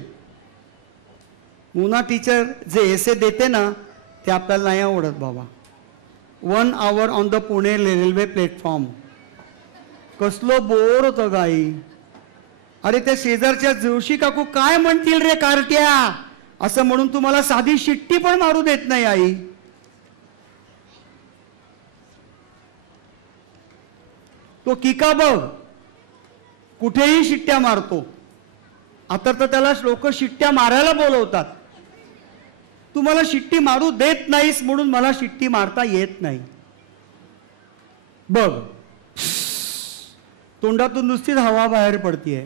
मोना टीचर जे एसे देते ना ते आपल्याला नाही आवडत बाबा. 1 hour on the Pune railway platform, कसलं बोर होतं गाई. अरे त्या शेजारच्या जोशी काकू काय म्हणतील रे कार्ट्या, असं म्हणून तुम्हाला साधी शिट्टी पण मारू देत नाही आई. तो किका बघ, कुठेही शिट्ट्या मारतो. आता तर त्याला लोक शिट्ट्या मारायला बोलवतात. तू मला शिट्टी मारू देत नाहीस म्हणून मला शिट्टी मारता येत नाही. बघ, तोंडातून नुसतीच हवा बाहेर पडतीये.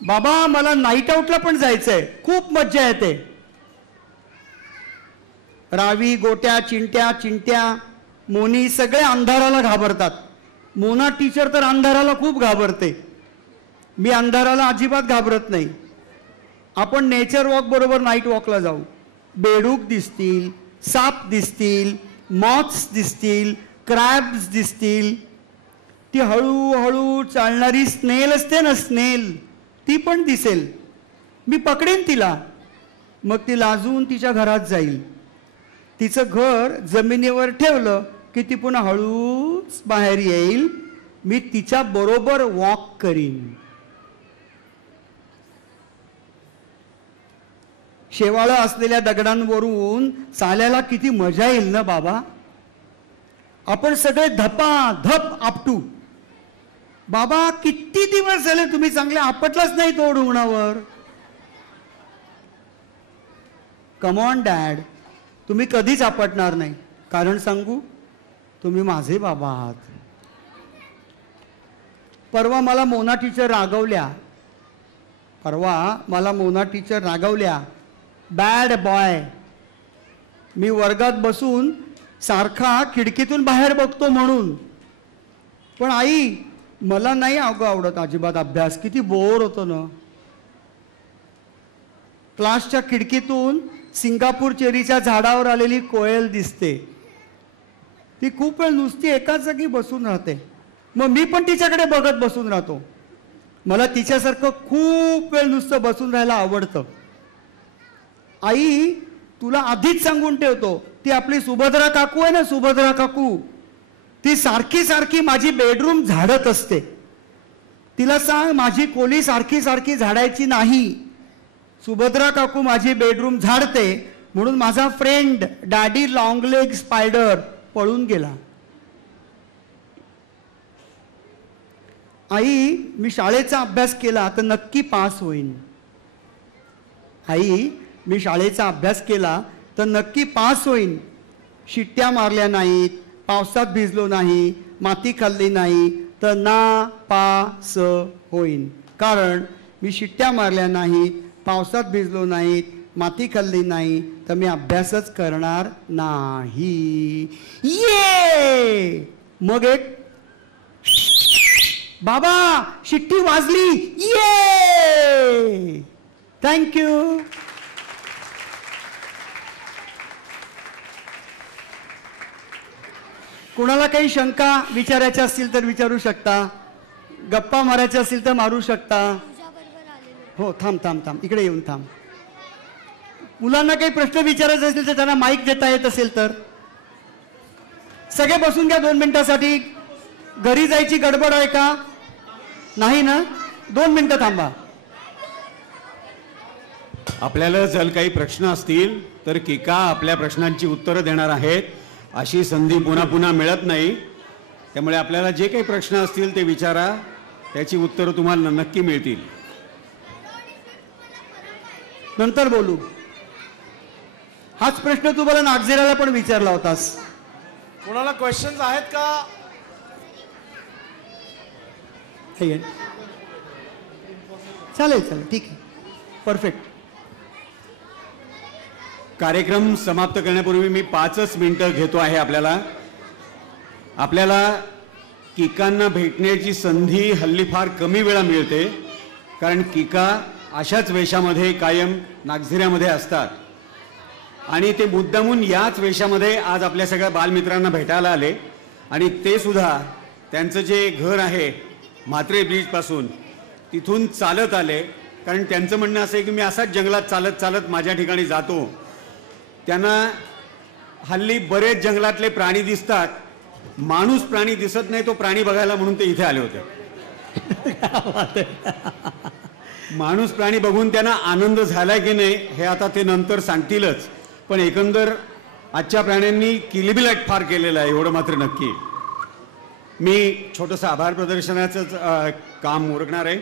बाबा, मला नाईट आउटला पण जायचंय, खूप मज्जा येते. रावी, गोट्या, चिंट्या, मोनी सगळे अंधाराला घाबरतात. मोना टीचर तर अंधाराला खूप घाबरते. मी अंधाराला अजिबात घाबरत नाही. आपण नेचर वॉक बरोबर नाईट वॉकला जाऊ. बेडूक दिसतील, साप दिसतील, मॉथ्स दिसतील, क्रॅब्स दिसतील. ती हळूहळू चालणारी स्नेल असते ना, स्नेल, ती पण दिसेल. मी पकडेन तिला, मग ती लाजून तिच्या घरात जाईल. तिचं घर जमिनीवर ठेवलं की ती पुन्हा हळूच बाहेर येईल. मी तिच्या बरोबर वॉक करीन. शेवाळं असलेल्या दगडांवरून चालायला किती मजा येईल ना बाबा. आपण सगळे धपाधप आपटू. बाबा, किती दिवस झाले तुम्ही चांगले आपटलाच नाही तो डोंगरावर. कम ऑन डॅड, तुम्ही कधीच आपटणार नाही. कारण सांगू, तुम्ही माझे बाबा आहात. परवा मला मोना टीचर रागवल्या. Bad boy. मी वर्गात बसून सारखा खिडकीतून बाहेर बघतो म्हणून. पण आई, मला नाही आवडत अजिबात अभ्यास, किती बोर होतो ना. क्लासच्या खिडकीतून सिंगापूर चेरीच्या झाडावर आलेली कोयल दिसते. ती खूप वेळ नुसती एकाच जागी बसून राहते. मग मी पण तिच्याकडे बघत बसून राहतो. मला तिच्यासारखं खूप वेळ नुसतं बसून राहायला आवडतं. आई, तुला आधीच सांगून ठेवतो, ती आपली सुभद्रा काकू आहे ना, सुभद्रा काकू, ती सारखी सारखी माझी बेडरूम झाडत असते. तिला सांग माझी खोली सारखी सारखी झाडायची नाही. सुभद्रा काकू माझी बेडरूम झाडते म्हणून माझा friend daddy long leg spider पळून गेला. आई मी शाळेचा अभ्यास केला तर नक्की पास होईन. आई मी शाळेचा अभ्यास केला तर नक्की पास होईन. शिट्ट्या मारल्या नाहीत, पावसात भिजलो नाही, माती खाल्ली नाही तर नापास होईन. कारण मी शिट्ट्या मारल्या नाहीत, पावसात भिजलो नाहीत, माती खाल्ली नाही तर मी अभ्यासच करणार नाही. ये मग एक बाबा शिट्टी वाजली. ये थँक्यू. कोणाला काही शंका विचारायच्या असतील तर विचारू शकता, गप्पा मारायच्या असतील तर मारू शकता. हो थांब थांब थांब, इकडे येऊन थांब. मुलांना काही प्रश्न विचारायचे असतील तर त्यांना माईक देता येत असेल तर सगळे बसून घ्या 2 मिनिटासाठी. घरी जायची गडबड आहे का? नाही ना? 2 मिनिटं थांबा. आपल्याला जर काही प्रश्न असतील तर किका आपल्या प्रश्नांची उत्तरं देणार आहेत. अशी संधी पुन्हा पुन्हा मिळत नाही. त्यामुळे आपल्याला जे काही प्रश्न असतील ते विचारा, त्याची उत्तरं तुम्हाला नक्की मिळतील. नंतर बोलू. हाच प्रश्न तू मला नागझिराला पण विचारला होतास. कोणाला क्वेश्चन्स आहेत का? चालेल चालेल ठीक आहे, परफेक्ट. कार्यक्रम समाप्त करण्यापूर्वी मी 5च मिनिटं घेतो आहे. आपल्याला किकांना भेटण्याची संधी हल्ली फार कमी वेळा मिळते, कारण किका अशाच वेशामध्ये कायम नागझिऱ्यामध्ये असतात आणि ते मुद्दामून याच वेशामध्ये आज आपल्या सगळ्या बालमित्रांना भेटायला आले. आणि ते सुद्धा त्यांचं जे घर आहे म्हात्रे ब्रिजपासून तिथून चालत आले, कारण त्यांचं म्हणणं असं आहे की मी असाच जंगलात चालत चालत माझ्या ठिकाणी जातो. त्यांना हल्ली बरेच जंगलातले प्राणी दिसतात, माणूस प्राणी दिसत नाही, तो प्राणी बघायला म्हणून ते इथे आले होते. माणूस प्राणी बघून त्यांना आनंद झाला की नाही हे आता ते नंतर सांगतीलच, पण एकंदर आजच्या प्राण्यांनी किलबिलाट फार केलेलं आहे एवढं मात्र नक्की. मी छोटंसं आभार प्रदर्शनाचं काम उरकणार आहे.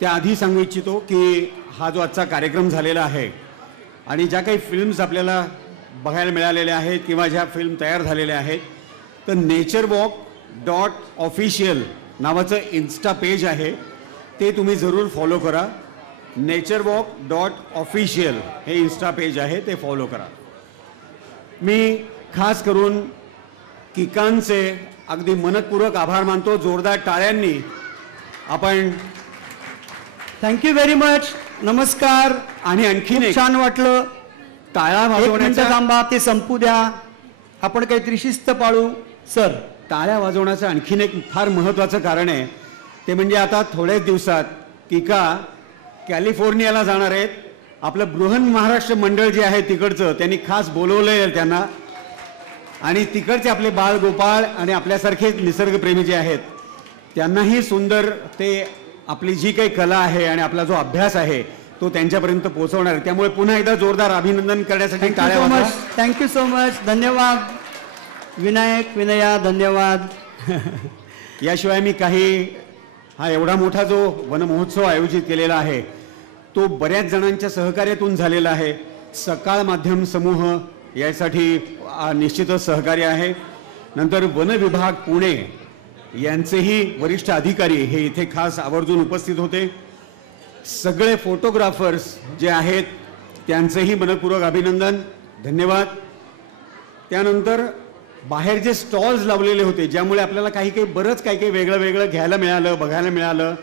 त्याआधी सांगू इच्छितो की हा जो आजचा कार्यक्रम झालेला आहे आणि ज्या काही फिल्म्स आपल्याला बघायला मिळालेल्या आहेत किंवा ज्या फिल्म तयार झालेल्या आहेत, तर naturewalk.official नावाचं इन्स्टा पेज आहे, ते तुम्ही जरूर फॉलो करा. naturewalk.official हे इन्स्टा पेज आहे, ते फॉलो करा. मी खास करून किकांचे अगदी मनपूर्वक आभार मानतो. जोरदार टाळ्यांनी आपण. Thank you very much. नमस्कार. आणि आणखीन एक छान वाटलं. टाळ्या वाजवण्याचा थांबा, ते संपू द्या. आपण काहीतरी शिस्त पाळू. सर, टाळ्या वाजवण्याचं आणखीन एक फार महत्त्वाचं कारण आहे, ते म्हणजे आता थोड्याच दिवसात किका कॅलिफोर्नियाला जाणार आहेत. आपलं बृहन महाराष्ट्र मंडळ जे आहे तिकडचं त्यांनी खास बोलवलं आहे त्यांना, आणि तिकडचे आपले बाळ गोपाळ आणि आपल्यासारखे निसर्गप्रेमी जे आहेत त्यांनाही सुंदर ते आपली जी काही कला आहे आणि आपला जो अभ्यास आहे तो त्यांच्यापर्यंत पोहोचवणार आहे. त्यामुळे पुन्हा एकदा जोरदार अभिनंदन करण्यासाठी टाळ्या वाजवा. Thank you so much. धन्यवाद विनायक, विनया, धन्यवाद. याशिवाय मी हा एवढा मोठा जो वनमहोत्सव आयोजित केलेला आहे तो बऱ्याच जणांच्या सहकार्यातून झालेला आहे. सकाळ माध्यम समूह यासाठी निश्चितच सहकार्य आहे. नंतर वन विभाग पुणे यांचेही वरिष्ठ अधिकारी हे इथे खास आवर्जून उपस्थित होते. सगळे फोटोग्राफर्स जे आहेत त्यांचेही मनपूर्वक अभिनंदन, धन्यवाद. त्यानंतर बाहेर जे स्टॉल्स लावलेले होते ज्यामुळे आपल्याला बरंच काही वेगळं वेगळं घ्यायला मिळालं, बघायला मिळालं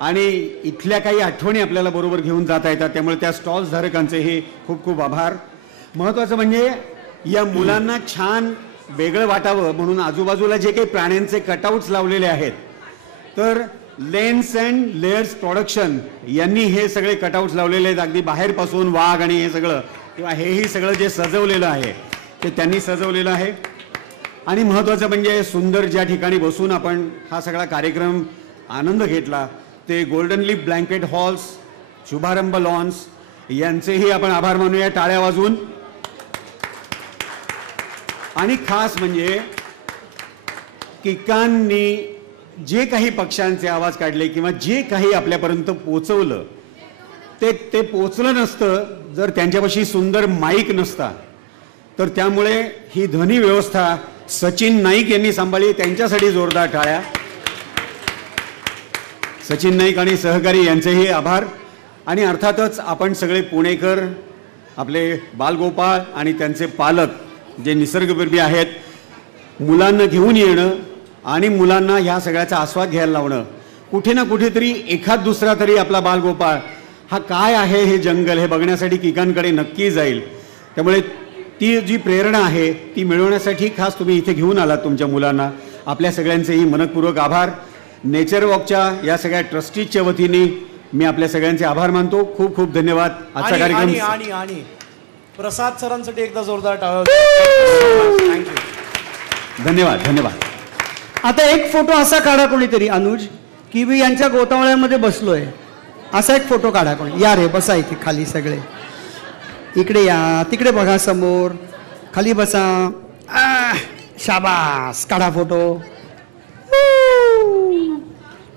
आणि इथल्या काही आठवणी आपल्याला बरोबर घेऊन जाता येतात. त्यामुळे त्या स्टॉल्स धारकांचेही खूप खूप आभार. महत्त्वाचं म्हणजे या मुलांना छान वेगळं वाटावं म्हणून आजूबाजूला जे काही प्राण्यांचे कटआउट्स लावलेले आहेत, तर लेन्स अँड लेयर्स प्रोडक्शन यांनी हे सगळे कटआउट्स लावलेले आहेत. अगदी बाहेरपासून वाघ आणि हे सगळं किंवा हेही सगळं जे सजवलेलं आहे ते त्यांनी सजवलेलं आहे. आणि महत्त्वाचं म्हणजे सुंदर ज्या ठिकाणी बसून आपण हा सगळा कार्यक्रम आनंद घेतला ते गोल्डन लीफ ब्लँकेट हॉल्स, शुभारंभ लॉन्स यांचेही आपण आभार मानूया टाळ्या वाजवून. आणि खास म्हणजे किकांनी जे काही पक्ष्यांचे आवाज काढले किंवा जे काही आपल्यापर्यंत पोचवलं ते पोचलं नसतं जर त्यांच्यापाशी सुंदर माईक नसता. तर त्यामुळे ही ध्वनी व्यवस्था सचिन नाईक यांनी सांभाळली, त्यांच्यासाठी जोरदार टाळ्या. सचिन नाईक आणि सहकारी यांचेही आभार. आणि अर्थातच आपण सगळे पुणेकर, आपले बालगोपाळ आणि त्यांचे पालक जे निसर्गप्रेमी आहेत, मुलांना घेऊन येणं आणि मुलांना ह्या सगळ्याचा आस्वाद घ्यायला लावणं. कुठे ना कुठेतरी एखाद दुसरा तरी आपला बालगोपाळ हा काय आहे हे जंगल हे बघण्यासाठी किकांकडे नक्की जाईल. त्यामुळे ती जी प्रेरणा आहे ती मिळवण्यासाठी खास तुम्ही इथे घेऊन आलात तुमच्या मुलांना. आपल्या सगळ्यांचेही मनपूर्वक आभार. नेचर वॉकच्या या सगळ्या ट्रस्टीजच्या वतीने मी आपल्या सगळ्यांचे आभार मानतो. खूप खूप धन्यवाद. आजचा कार्यक्रम आणि प्रसाद सरांसाठी एकदा जोरदार टाळ्या. थँक्यू. धन्यवाद धन्यवाद. आता एक फोटो असा काढा कोणीतरी, अनुज, की मी यांच्या गोतावळ्यामध्ये बसलोय, असा एक फोटो काढा कोणी. या रे, बसा इथे खाली सगळे, इकडे या, तिकडे बघा समोर, खाली बसा. शाबास, काढा फोटो.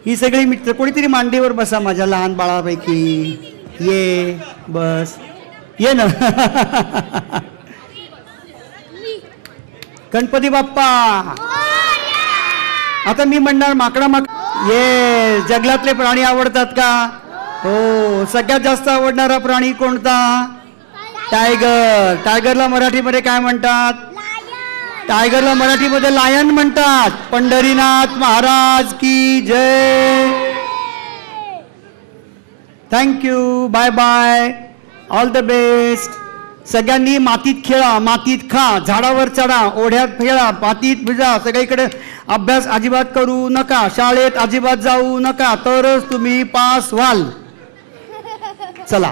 ही सगळी मित्र, कोणीतरी मांडीवर बसा माझ्या लहान बाळापैकी. ये बस, ये ना. गणपती बाप्पा. आता मी म्हणणार माकडा ये. जंगलातले प्राणी आवडतात का? हो. सगळ्यात जास्त आवडणारा प्राणी कोणता? टायगर. टायगरला मराठीमध्ये काय म्हणतात? टायगरला मराठीमध्ये लायन म्हणतात. पंढरीनाथ महाराज की जय. Thank you. Bye bye. All the best. सगळ्यांनी मातीत खेळा, मातीत खा, झाडावर चढा, ओढ्यात खेळा, मातीत भिजा. सगळीकडे अभ्यास अजिबात करू नका, शाळेत अजिबात जाऊ नका, तरच तुम्ही पास व्हाल. चला.